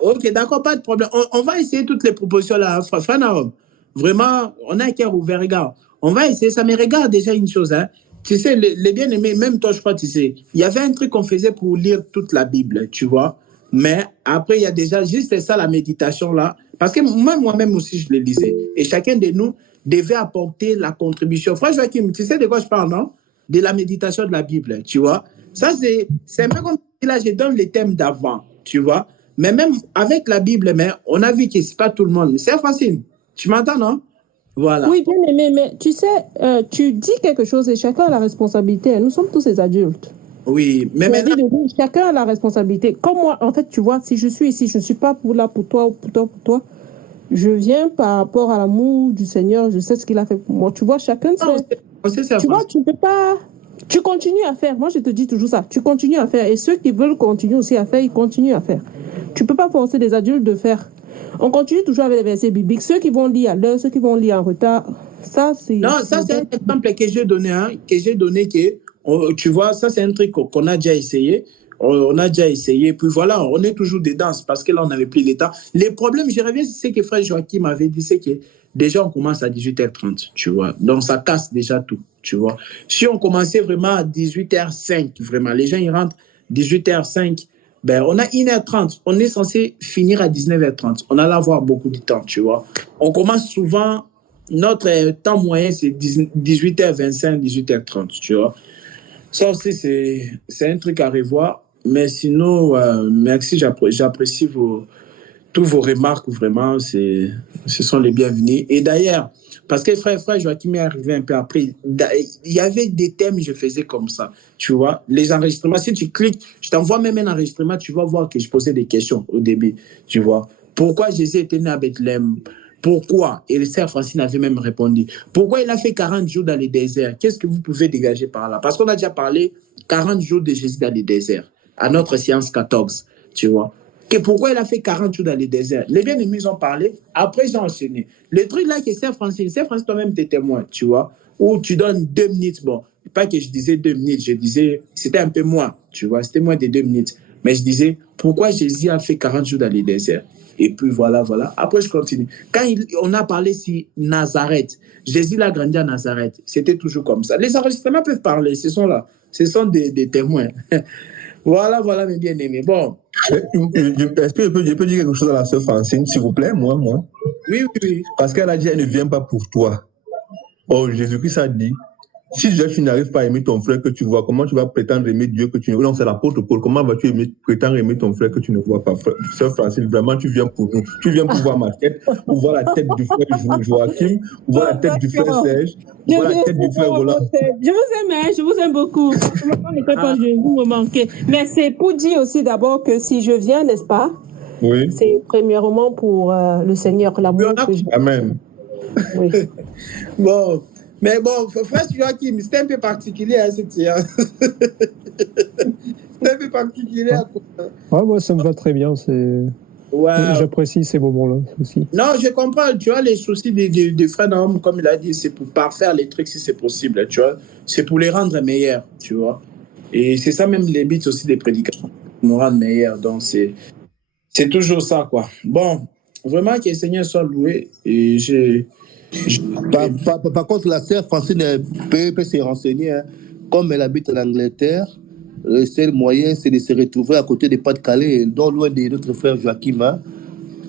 Ok, d'accord, pas de problème. On va essayer toutes les propositions là, frère Narom. Vraiment, on a un cœur ouvert, regarde. On va essayer ça, mais regarde déjà une chose. Hein. Tu sais, les bien-aimés, même toi, je crois, tu sais, il y avait un truc qu'on faisait pour lire toute la Bible, tu vois. Mais après, il y a déjà juste ça, la méditation là. Parce que moi-même aussi, je le lisais. Et chacun de nous devait apporter la contribution. Frère Joachim, tu sais de quoi je parle, non? De la méditation de la Bible, tu vois. Ça, c'est un peu comme là, je donne les thèmes d'avant, tu vois. Mais même avec la Bible, mais on a vu que ce n'est pas tout le monde. C'est facile. Tu m'entends, non? Voilà. Oui, bien aimé, mais tu sais, tu dis quelque chose et chacun a la responsabilité. Nous sommes tous des adultes. Oui, mais maintenant... Chacun a la responsabilité. Comme moi, en fait, tu vois, si je suis ici, je ne suis pas là pour toi ou pour toi. Je viens par rapport à l'amour du Seigneur. Je sais ce qu'il a fait pour moi. Tu vois, chacun sait. Tu vois, tu ne peux pas... Tu continues à faire. Moi, je te dis toujours ça. Tu continues à faire. Et ceux qui veulent continuer aussi à faire, ils continuent à faire. Tu ne peux pas forcer des adultes de faire. On continue toujours avec les versets bibliques. Ceux qui vont lire à l'heure, ceux qui vont lire en retard, ça, c'est... Non, ça, c'est un exemple que j'ai donné, tu vois, ça, c'est un truc qu'on a déjà essayé. On a déjà essayé. Puis voilà, on est toujours dedans. C'est parce que là, on n'avait plus le temps. Les problèmes, je reviens, c'est ce que frère Joachim m'avait dit, c'est que déjà, on commence à 18h30, tu vois. Donc, ça casse déjà tout, tu vois. Si on commençait vraiment à 18h05, vraiment, les gens, ils rentrent 18h05, ben, on a 1h30. On est censé finir à 19h30. On allait avoir beaucoup de temps, tu vois. On commence souvent, notre temps moyen, c'est 18h25, 18h30, tu vois. Ça aussi, c'est un truc à revoir. Mais sinon, merci, j'apprécie tous vos remarques, vraiment, ce sont les bienvenus. Et d'ailleurs, parce que frère Joachim est arrivé un peu après, il y avait des thèmes, je faisais comme ça, tu vois. Les enregistrements, si tu cliques, je t'envoie même un enregistrement, tu vas voir que je posais des questions au début, tu vois. Pourquoi Jésus était né à Bethléem? Pourquoi? Et le sœur Francine avait même répondu. Pourquoi il a fait 40 jours dans le désert? Qu'est-ce que vous pouvez dégager par là? Parce qu'on a déjà parlé 40 jours de Jésus dans le désert, à notre séance 14, tu vois. Que pourquoi il a fait 40 jours dans le désert? Les bien-aimés, ils ont parlé, après ils ont enchaîné. Le truc là, que sœur Francine, toi-même, t'es témoin, tu vois, où tu donnes 2 minutes, bon, pas que je disais 2 minutes, je disais, c'était un peu moins, tu vois, c'était moins de 2 minutes. Mais je disais, pourquoi Jésus a fait 40 jours dans le désert? Et puis voilà. Après, je continue. Quand on a parlé sur Nazareth, Jésus a grandi à Nazareth. C'était toujours comme ça. Les enregistrements peuvent parler, ce sont là. Ce sont des témoins. Voilà, mes bien-aimés. Bon. Est-ce que je peux dire quelque chose à la sœur Francine, s'il vous plaît, moi? Oui. Parce qu'elle a dit, elle ne vient pas pour toi. Oh, Jésus-Christ a dit, si déjà tu n'arrives pas à aimer ton frère que tu vois, comment tu vas prétendre aimer Dieu que tu ne vois? Non, c'est l'apôtre Paul. Comment vas-tu prétendre aimer ton frère que tu ne vois pas? Sœur Francine, vraiment, tu viens pour nous. Tu viens pour voir ma tête, pour voir la tête du frère Joachim, pour voir la tête du frère Serge, pour voir la tête du frère Roland. Je vous aime beaucoup. Vous me manquez. Mais c'est pour dire aussi d'abord que si je viens, n'est-ce pas? Oui. C'est premièrement pour le Seigneur, l'amour que j'ai. Amen. Oui. Bon. Mais bon, frère Joachim, c'était un peu particulier à cette séance. C'était un peu particulier. Ouais, moi, ça me va très bien. Ouais. J'apprécie ces moments-là aussi. Non, je comprends. Tu vois, les soucis des frères d'hommes, comme il a dit, c'est pour parfaire les trucs si c'est possible. Tu vois, c'est pour les rendre meilleurs. Tu vois. Et c'est ça même les buts aussi des prédicateurs, nous rendre meilleurs. Donc, c'est toujours ça, quoi. Bon, vraiment que le Seigneur soit loué. Et Par contre, la sœur Francine peut se renseigner. Hein. Comme elle habite en Angleterre, le seul moyen, c'est de se retrouver à côté des Pas-de-Calais, non loin de notre frère Joachim. Hein.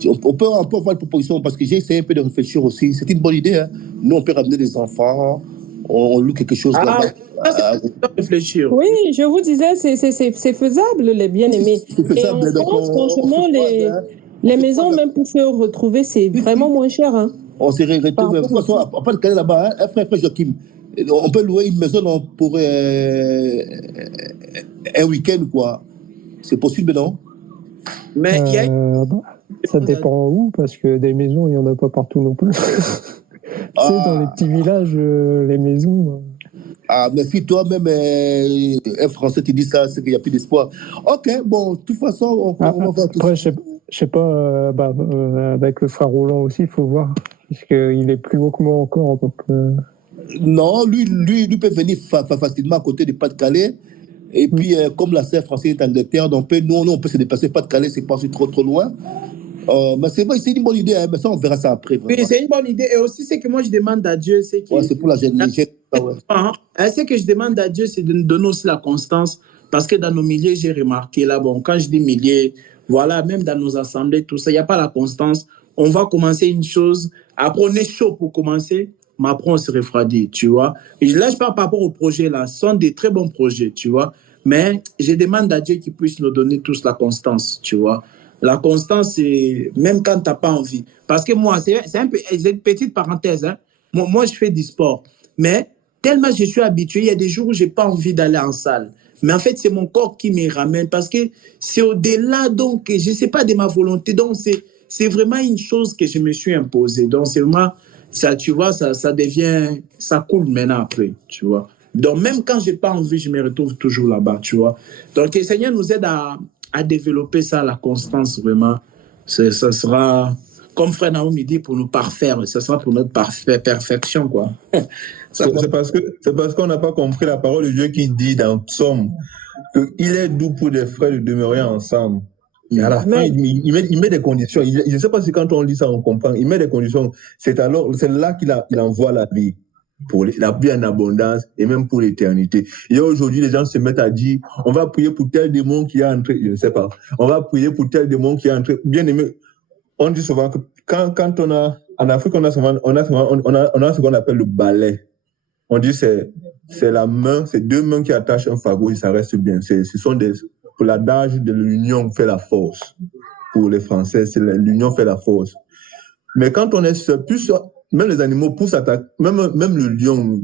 On peut avoir une proposition parce que j'ai essayé un peu de réfléchir aussi. C'est une bonne idée. Hein. Nous, on peut ramener des enfants, on loue quelque chose là-bas. Ça, c'est réfléchir. Oui, je vous disais, c'est faisable, les bien-aimés. C'est Et en faisable. Donc, France, franchement, les maisons, même pour se retrouver, c'est vraiment moins cher. Hein. On se retrouve. De toute façon, à Pas-de-Calais là-bas, hein, frère Joachim, on peut louer une maison pour un week-end, quoi. C'est possible, non? Mais il y a ça dépend où, parce que des maisons, il n'y en a pas partout non plus. Tu sais, dans les petits villages, les maisons. Ah, mais si toi-même, un Français, tu dis ça, c'est qu'il n'y a plus d'espoir. Ok, bon, de toute façon, on va voir tout ça. Après, je sais pas, avec le frère Roland aussi, il faut voir, puisqu'il est plus haut que moi encore. Donc, Non, lui peut venir facilement à côté de Pas-de-Calais. Et puis, comme la sœur française est en Angleterre, donc nous, on peut se déplacer. Pas-de-Calais, c'est pas trop loin. Mais c'est vrai, c'est une bonne idée, hein, mais ça, on verra ça après. Oui, c'est une bonne idée. Et aussi, c'est que moi, je demande à Dieu, c'est que... Ouais, c'est pour la jeune. Ce que je demande à Dieu, c'est de nous donner aussi la constance. Parce que dans nos milieux, j'ai remarqué là, bon, quand je dis milieux, voilà, même dans nos assemblées, tout ça, il n'y a pas la constance. On va commencer une chose, après on est chaud pour commencer, mais après on se refroidit, tu vois. Et là, je parle par rapport aux projets là, ce sont des très bons projets, tu vois. Mais je demande à Dieu qu'il puisse nous donner tous la constance, tu vois. La constance, c'est même quand tu n'as pas envie. Parce que moi, c'est une petite parenthèse, hein. Moi, je fais du sport. Mais tellement je suis habitué, il y a des jours où je n'ai pas envie d'aller en salle. Mais en fait, c'est mon corps qui me ramène parce que c'est au-delà, donc, je ne sais pas, de ma volonté. Donc, c'est vraiment une chose que je me suis imposée. Donc, c'est vraiment, ça, tu vois, ça devient, ça coule maintenant après, tu vois. Donc, même quand je n'ai pas envie, je me retrouve toujours là-bas, tu vois. Donc, le Seigneur nous aide à développer ça, la constance, vraiment. Ça sera, comme Frère Naomi dit, pour nous parfaire. Ça sera pour notre perfection, quoi. C'est parce qu'on n'a pas compris la parole de Dieu qui dit dans Psaume qu'il est doux pour des frères de demeurer ensemble. Et à la fin, il met des conditions. Je ne sais pas si quand on lit ça, on comprend. Il met des conditions. C'est là qu'il envoie la vie. Pour la vie en abondance et même pour l'éternité. Et aujourd'hui, les gens se mettent à dire, on va prier pour tel démon qui est entré, je ne sais pas, on va prier pour tel démon qui est entré. Bien aimé, on dit souvent que quand on a, en Afrique, on a ce qu'on appelle le balai. On dit c'est la main, c'est deux mains qui attachent un fagot et ça reste bien. Pour l'adage de l'union fait la force. Pour les Français, c'est l'union fait la force. Mais quand on est seul, même les animaux, pour s'attaquer, même le lion,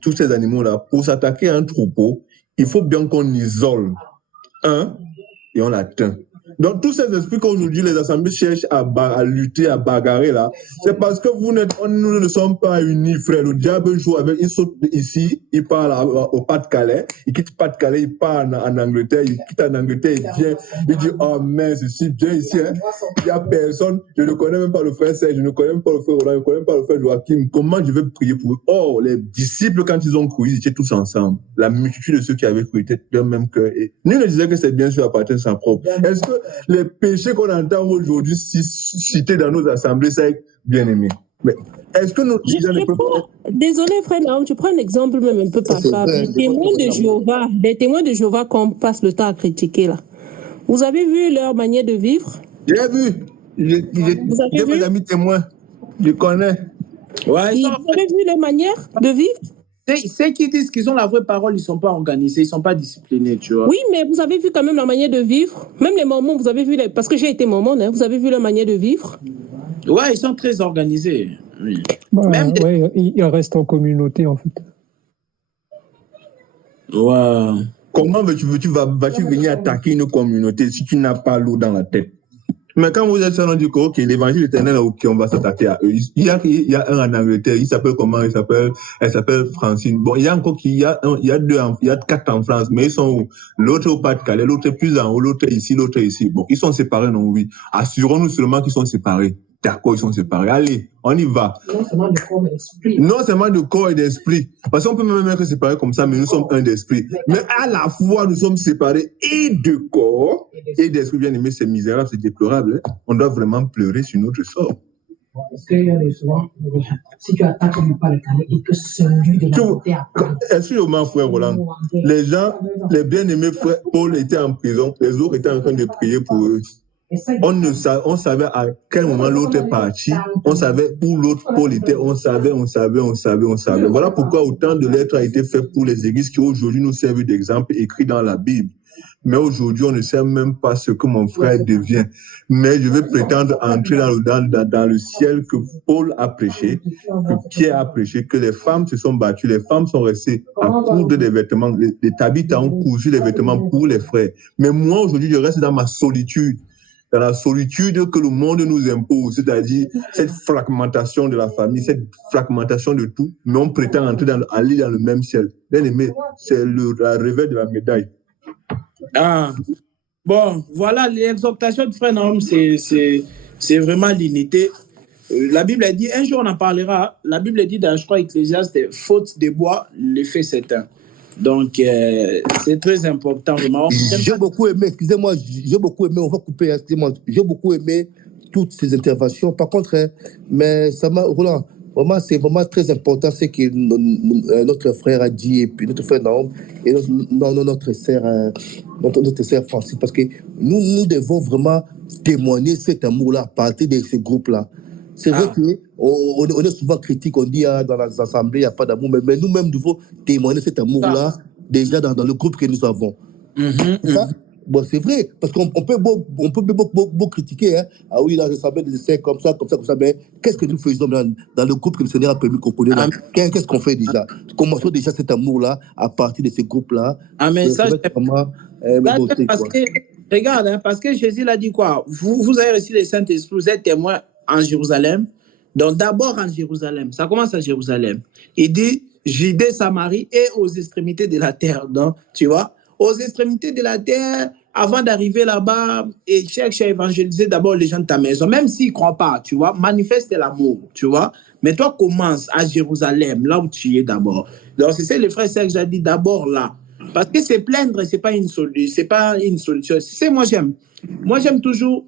tous ces animaux-là, pour s'attaquer à un troupeau, il faut bien qu'on isole un et on l'atteint. Donc, tous ces esprits qu'aujourd'hui les assemblées cherchent à lutter, à bagarrer là, c'est parce que nous ne sommes pas unis, frère. Le diable joue avec, il saute ici, il part au Pas-de-Calais, il quitte Pas-de-Calais, il part en Angleterre, il quitte en Angleterre, il vient, il dit, oh mince, ici, viens ici, hein. Il n'y a personne, je ne connais même pas le frère Serge, je ne connais même pas le frère Roland, je ne connais même pas le frère Joachim, comment je vais prier pour eux? Oh, les disciples, quand ils ont cru, ils étaient tous ensemble. La multitude de ceux qui avaient cru étaient d'un même cœur. Et nul ne disait que c'est bien sûr appartenir à sa propre. Est-ce que les péchés qu'on entend aujourd'hui cités dans nos assemblées, c'est bien aimé? Mais est-ce que nous... Désolé, frère Naoum, tu prends un exemple même un peu passable. Les témoins de Jéhovah qu'on passe le temps à critiquer là. Vous avez vu leur manière de vivre? J'ai vu. J'ai mes amis témoins. Je connais. Ouais, vous avez vu leur manière de vivre? Ceux qui disent qu'ils ont la vraie parole, ils ne sont pas organisés, ils ne sont pas disciplinés, tu vois. Oui, mais vous avez vu quand même leur manière de vivre. Même les Mormons, vous avez vu, parce que j'ai été Mormon, hein, vous avez vu leur manière de vivre. Ouais, ils sont très organisés. Oui. Ouais, ils restent en communauté, en fait. Ouais. Comment vas-tu venir attaquer une communauté si tu n'as pas l'eau dans la tête? Mais quand vous êtes ça, on dit que ok, l'évangile éternel, ok, on va s'attaquer à eux. Il y a un en Angleterre, il s'appelle comment? Elle s'appelle Francine. Bon, il y a encore il y a 4 en France, mais ils sont où? L'autre au Pas-de-Calais, l'autre est plus en haut, l'autre est ici, l'autre est ici. Bon, ils sont séparés, non, oui. Assurons-nous seulement qu'ils sont séparés. D'accord, ils sont séparés. Allez, on y va. Non seulement de corps et d'esprit. Non seulement de corps et d'esprit. Parce qu'on peut même être séparés comme ça, mais nous sommes un d'esprit. Mais à la fois, nous sommes séparés et de corps et d'esprit. Bien aimé, c'est misérable, c'est déplorable. Hein? On doit vraiment pleurer sur notre sort. Parce qu'il y a souvent, si tu attaques le Pas-de-Calais et que celui de la côté apprend. Excusez-moi, frère Roland. Les gens, les bien-aimés frères Paul étaient en prison, les autres étaient en train de prier pour eux. On savait à quel moment l'autre est parti, on savait où l'autre Paul était, on savait. Voilà pourquoi autant de lettres a été fait pour les églises qui aujourd'hui nous servent d'exemple écrit dans la Bible. Mais aujourd'hui, on ne sait même pas ce que mon frère devient. Mais je vais prétendre entrer dans le ciel que Paul a prêché, que Pierre a prêché, que les femmes se sont battues, les femmes sont restées à coudre des vêtements, les tabites ont cousu les vêtements pour les frères. Mais moi, aujourd'hui, je reste dans ma solitude. Dans la solitude que le monde nous impose, c'est-à-dire cette fragmentation de la famille, cette fragmentation de tout, mais on prétend aller dans le même ciel. Bien aimé, c'est la revers de la médaille. Ah, bon, voilà, l'exhortation de frère Nahum, c'est vraiment l'unité. La Bible a dit, un jour on en parlera, la Bible a dit dans, je crois, Ecclésiaste, faute de bois, l'effet s'éteint. Donc, c'est très important. Vraiment. J'ai beaucoup aimé, excusez-moi, on va couper, excusez-moi, j'ai beaucoup aimé toutes ces interventions. Par contre, mais ça m'a, Roland, vraiment, c'est vraiment très important ce que notre frère a dit, et puis notre frère Nahum, et notre sœur Francine, parce que nous devons vraiment témoigner cet amour-là à partir de ces groupes-là. C'est vrai qu'on est souvent critique, on dit dans les assemblées, il n'y a pas d'amour, mais nous-mêmes devons témoigner cet amour-là déjà dans le groupe que nous avons. Bon, c'est vrai, parce qu'on peut beaucoup critiquer. Hein. Ah oui, là, l'assemblée des essais comme ça, mais qu'est-ce que nous faisons dans le groupe que le Seigneur a permis qu'on connaisse là? Qu'est-ce qu'on fait déjà? Commençons déjà cet amour-là à partir de ces groupes-là. Amen. Ça, parce que, regarde, hein, parce que Jésus l'a dit quoi? Vous avez reçu le Saint-Esprit, vous êtes témoins en Jérusalem. Donc, d'abord en Jérusalem. Ça commence à Jérusalem. Il dit Judée, Samarie et aux extrémités de la terre. Donc, tu vois, aux extrémités de la terre, avant d'arriver là-bas, et cherche à évangéliser d'abord les gens de ta maison. Même s'ils ne croient pas, tu vois, manifeste l'amour, tu vois. Mais toi, commence à Jérusalem, là où tu es d'abord. Donc, c'est ça, les frères Serge, j'ai dit d'abord là. Parce que se plaindre, ce n'est pas une solution. C'est moi, j'aime. Moi, j'aime toujours.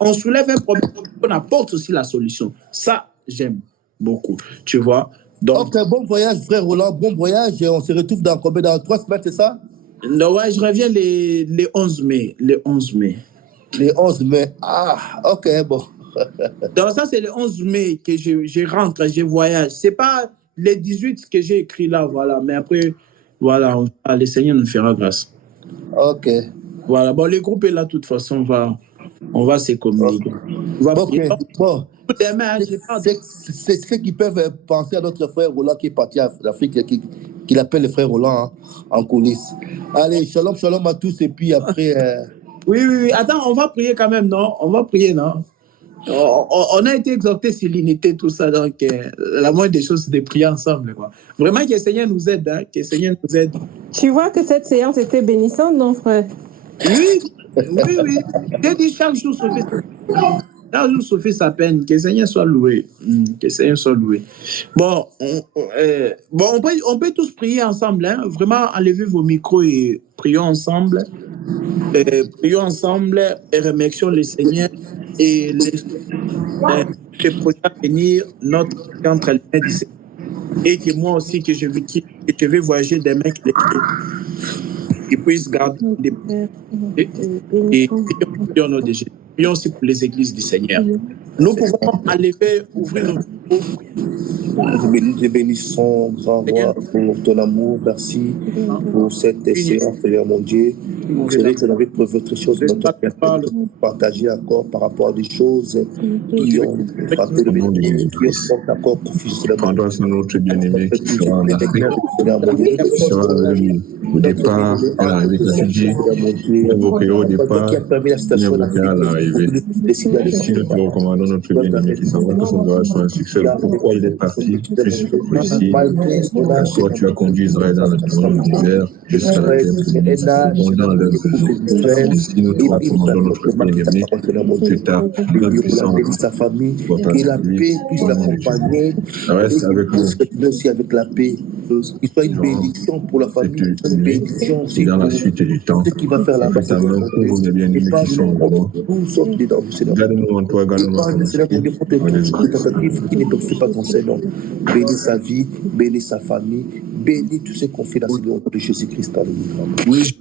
On soulève un problème, on apporte aussi la solution. Ça, j'aime beaucoup, tu vois. Donc, ok, bon voyage, frère Roland, bon voyage. On se retrouve dans 3 semaines, c'est ça? Non, ouais, je reviens les 11 mai. Les 11 mai. Les 11 mai. Ah, ok, bon. Donc, ça, c'est le 11 mai que je rentre, je voyage. Ce n'est pas les 18 que j'ai écrit là, voilà. Mais après, voilà, le Seigneur nous fera grâce. Ok. Voilà, bon, le groupe est là, de toute façon, on va se communiquer. Ok, bon. C'est ceux qui peuvent penser à notre frère Roland qui est parti à l'Afrique, qu'il appelle le frère Roland hein, en coulisses. Allez, shalom à tous, et puis après... Oui. Attends, on va prier quand même, non? On va prier, non? On a été exhortés sur l'unité, tout ça, donc la moindre des choses, c'est de prier ensemble, quoi. Vraiment, que le Seigneur nous aide, hein, que le Seigneur nous aide. Tu vois que cette séance était bénissante, non, frère? Oui. J'ai dit chaque jour, se fait sa peine. Que le Seigneur soit loué. Que le Seigneur soit loué. Bon, on peut tous prier ensemble. Hein? Vraiment, enlevez vos micros et prions ensemble. Prions ensemble et remercions le Seigneur et les projets à venir, notre entre les mains du Seigneur. Et que moi aussi, que je vais voyager demain, qu'ils puissent garder des et prions au nom de Jésus. Prions aussi pour les églises du Seigneur. Nous pouvons enlever, ouvrir nos micros Nous te bénissons, grand roi, pour ton amour. Merci pour cette séance, Seigneur mon Dieu. C'est vrai que vous avez prouvé votre chose, notre Père, partager encore par rapport à des choses qui ont frappé le bénéfice, qui sont encore confusées. Prendra sur notre bien-aimé qui sera en Afrique, qui sera avec lui au départ et l'arrivée. Quand tu dis, évoqué au départ, évoqué à l'arrivée. Si nous te recommandons notre bien-aimé qui s'en va, que son voyage soit un succès, pourquoi il est parti, plus précis, pourquoi tu as conduit Israël dans le désert, jusqu'à la terre, dans l'œuvre. Si nous te recommandons notre bien-aimé, plus tard, plus puissant, sa famille, que la paix puisse l'accompagner, reste avec nous. aussi avec la paix. Il soit une bénédiction pour la famille, une bénédiction aussi dans la pour suite du temps. ce qui va faire la paix. Pour les bien-aimés qui sont vraiment. Nous sommes dedans, Seigneur. Garde-nous en toi, garde-nous en toi. Seigneur, pour toute tentative qui ne t'offre pas ton Seigneur. Bénis sa vie, bénis sa famille, bénis tous ceux qu'on fait dans ce nom de Jésus-Christ. Oui,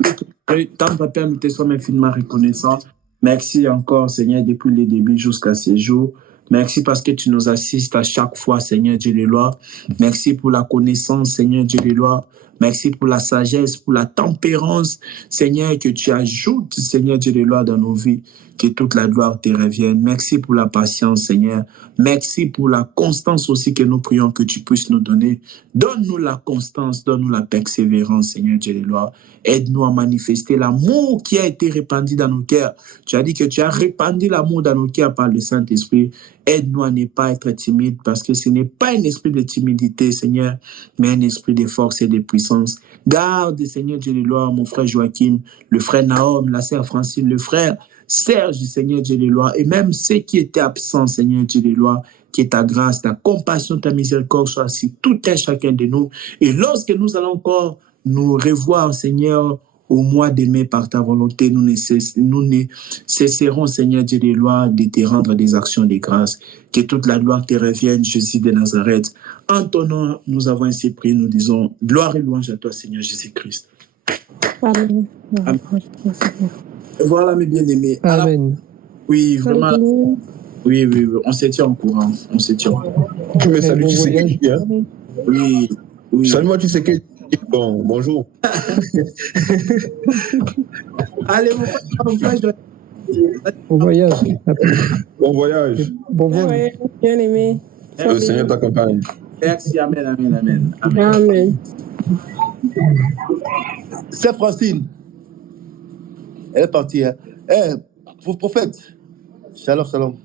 tant papa, nous te sommes infiniment reconnaissants. Merci encore, Seigneur, depuis le début jusqu'à ces jours. Merci parce que tu nous assistes à chaque fois, Seigneur Dieu de loi. Merci pour la connaissance, Seigneur Dieu de loi. Merci pour la sagesse, pour la tempérance, Seigneur, que tu ajoutes, Seigneur Dieu de loi, dans nos vies. Que toute la gloire te revienne. Merci pour la patience, Seigneur. Merci pour la constance aussi que nous prions que tu puisses nous donner. Donne-nous la constance, donne-nous la persévérance, Seigneur Dieu de loi. Aide-nous à manifester l'amour qui a été répandu dans nos cœurs. Tu as dit que tu as répandu l'amour dans nos cœurs par le Saint-Esprit. Aide-nous à ne pas être timide parce que ce n'est pas un esprit de timidité, Seigneur, mais un esprit de force et de puissance. Garde, Seigneur Dieu de loi, mon frère Joachim, le frère Naom, la sœur Francine, le frère Serge, Seigneur Dieu de loi, et même ceux qui étaient absents, Seigneur Dieu de loi, que ta grâce, ta compassion, ta miséricorde soit sur tout un chacun de nous. Et lorsque nous allons encore nous revoir, Seigneur, au mois de mai par ta volonté, nous ne cesserons, Seigneur Dieu de loi, de te rendre des actions de grâce. Que toute la gloire te revienne, Jésus de Nazareth. En ton nom, nous avons ainsi prié, nous disons gloire et louange à toi, Seigneur Jésus-Christ. Amen. Amen. Voilà, mes bien-aimés. Amen. Oui, vraiment. Oui, on se tient au courant. Mais salut, tu sais qui, hein? Oui. Salut, moi, tu sais qui. Bon, bonjour. Allez, mon frère. Bon voyage. Bon voyage. Bon voyage. Bien aimé. Le Seigneur t'accompagne. Merci, amen. Amen. C'est Francine. Elle est partie. Hein. Prophète. Shalom.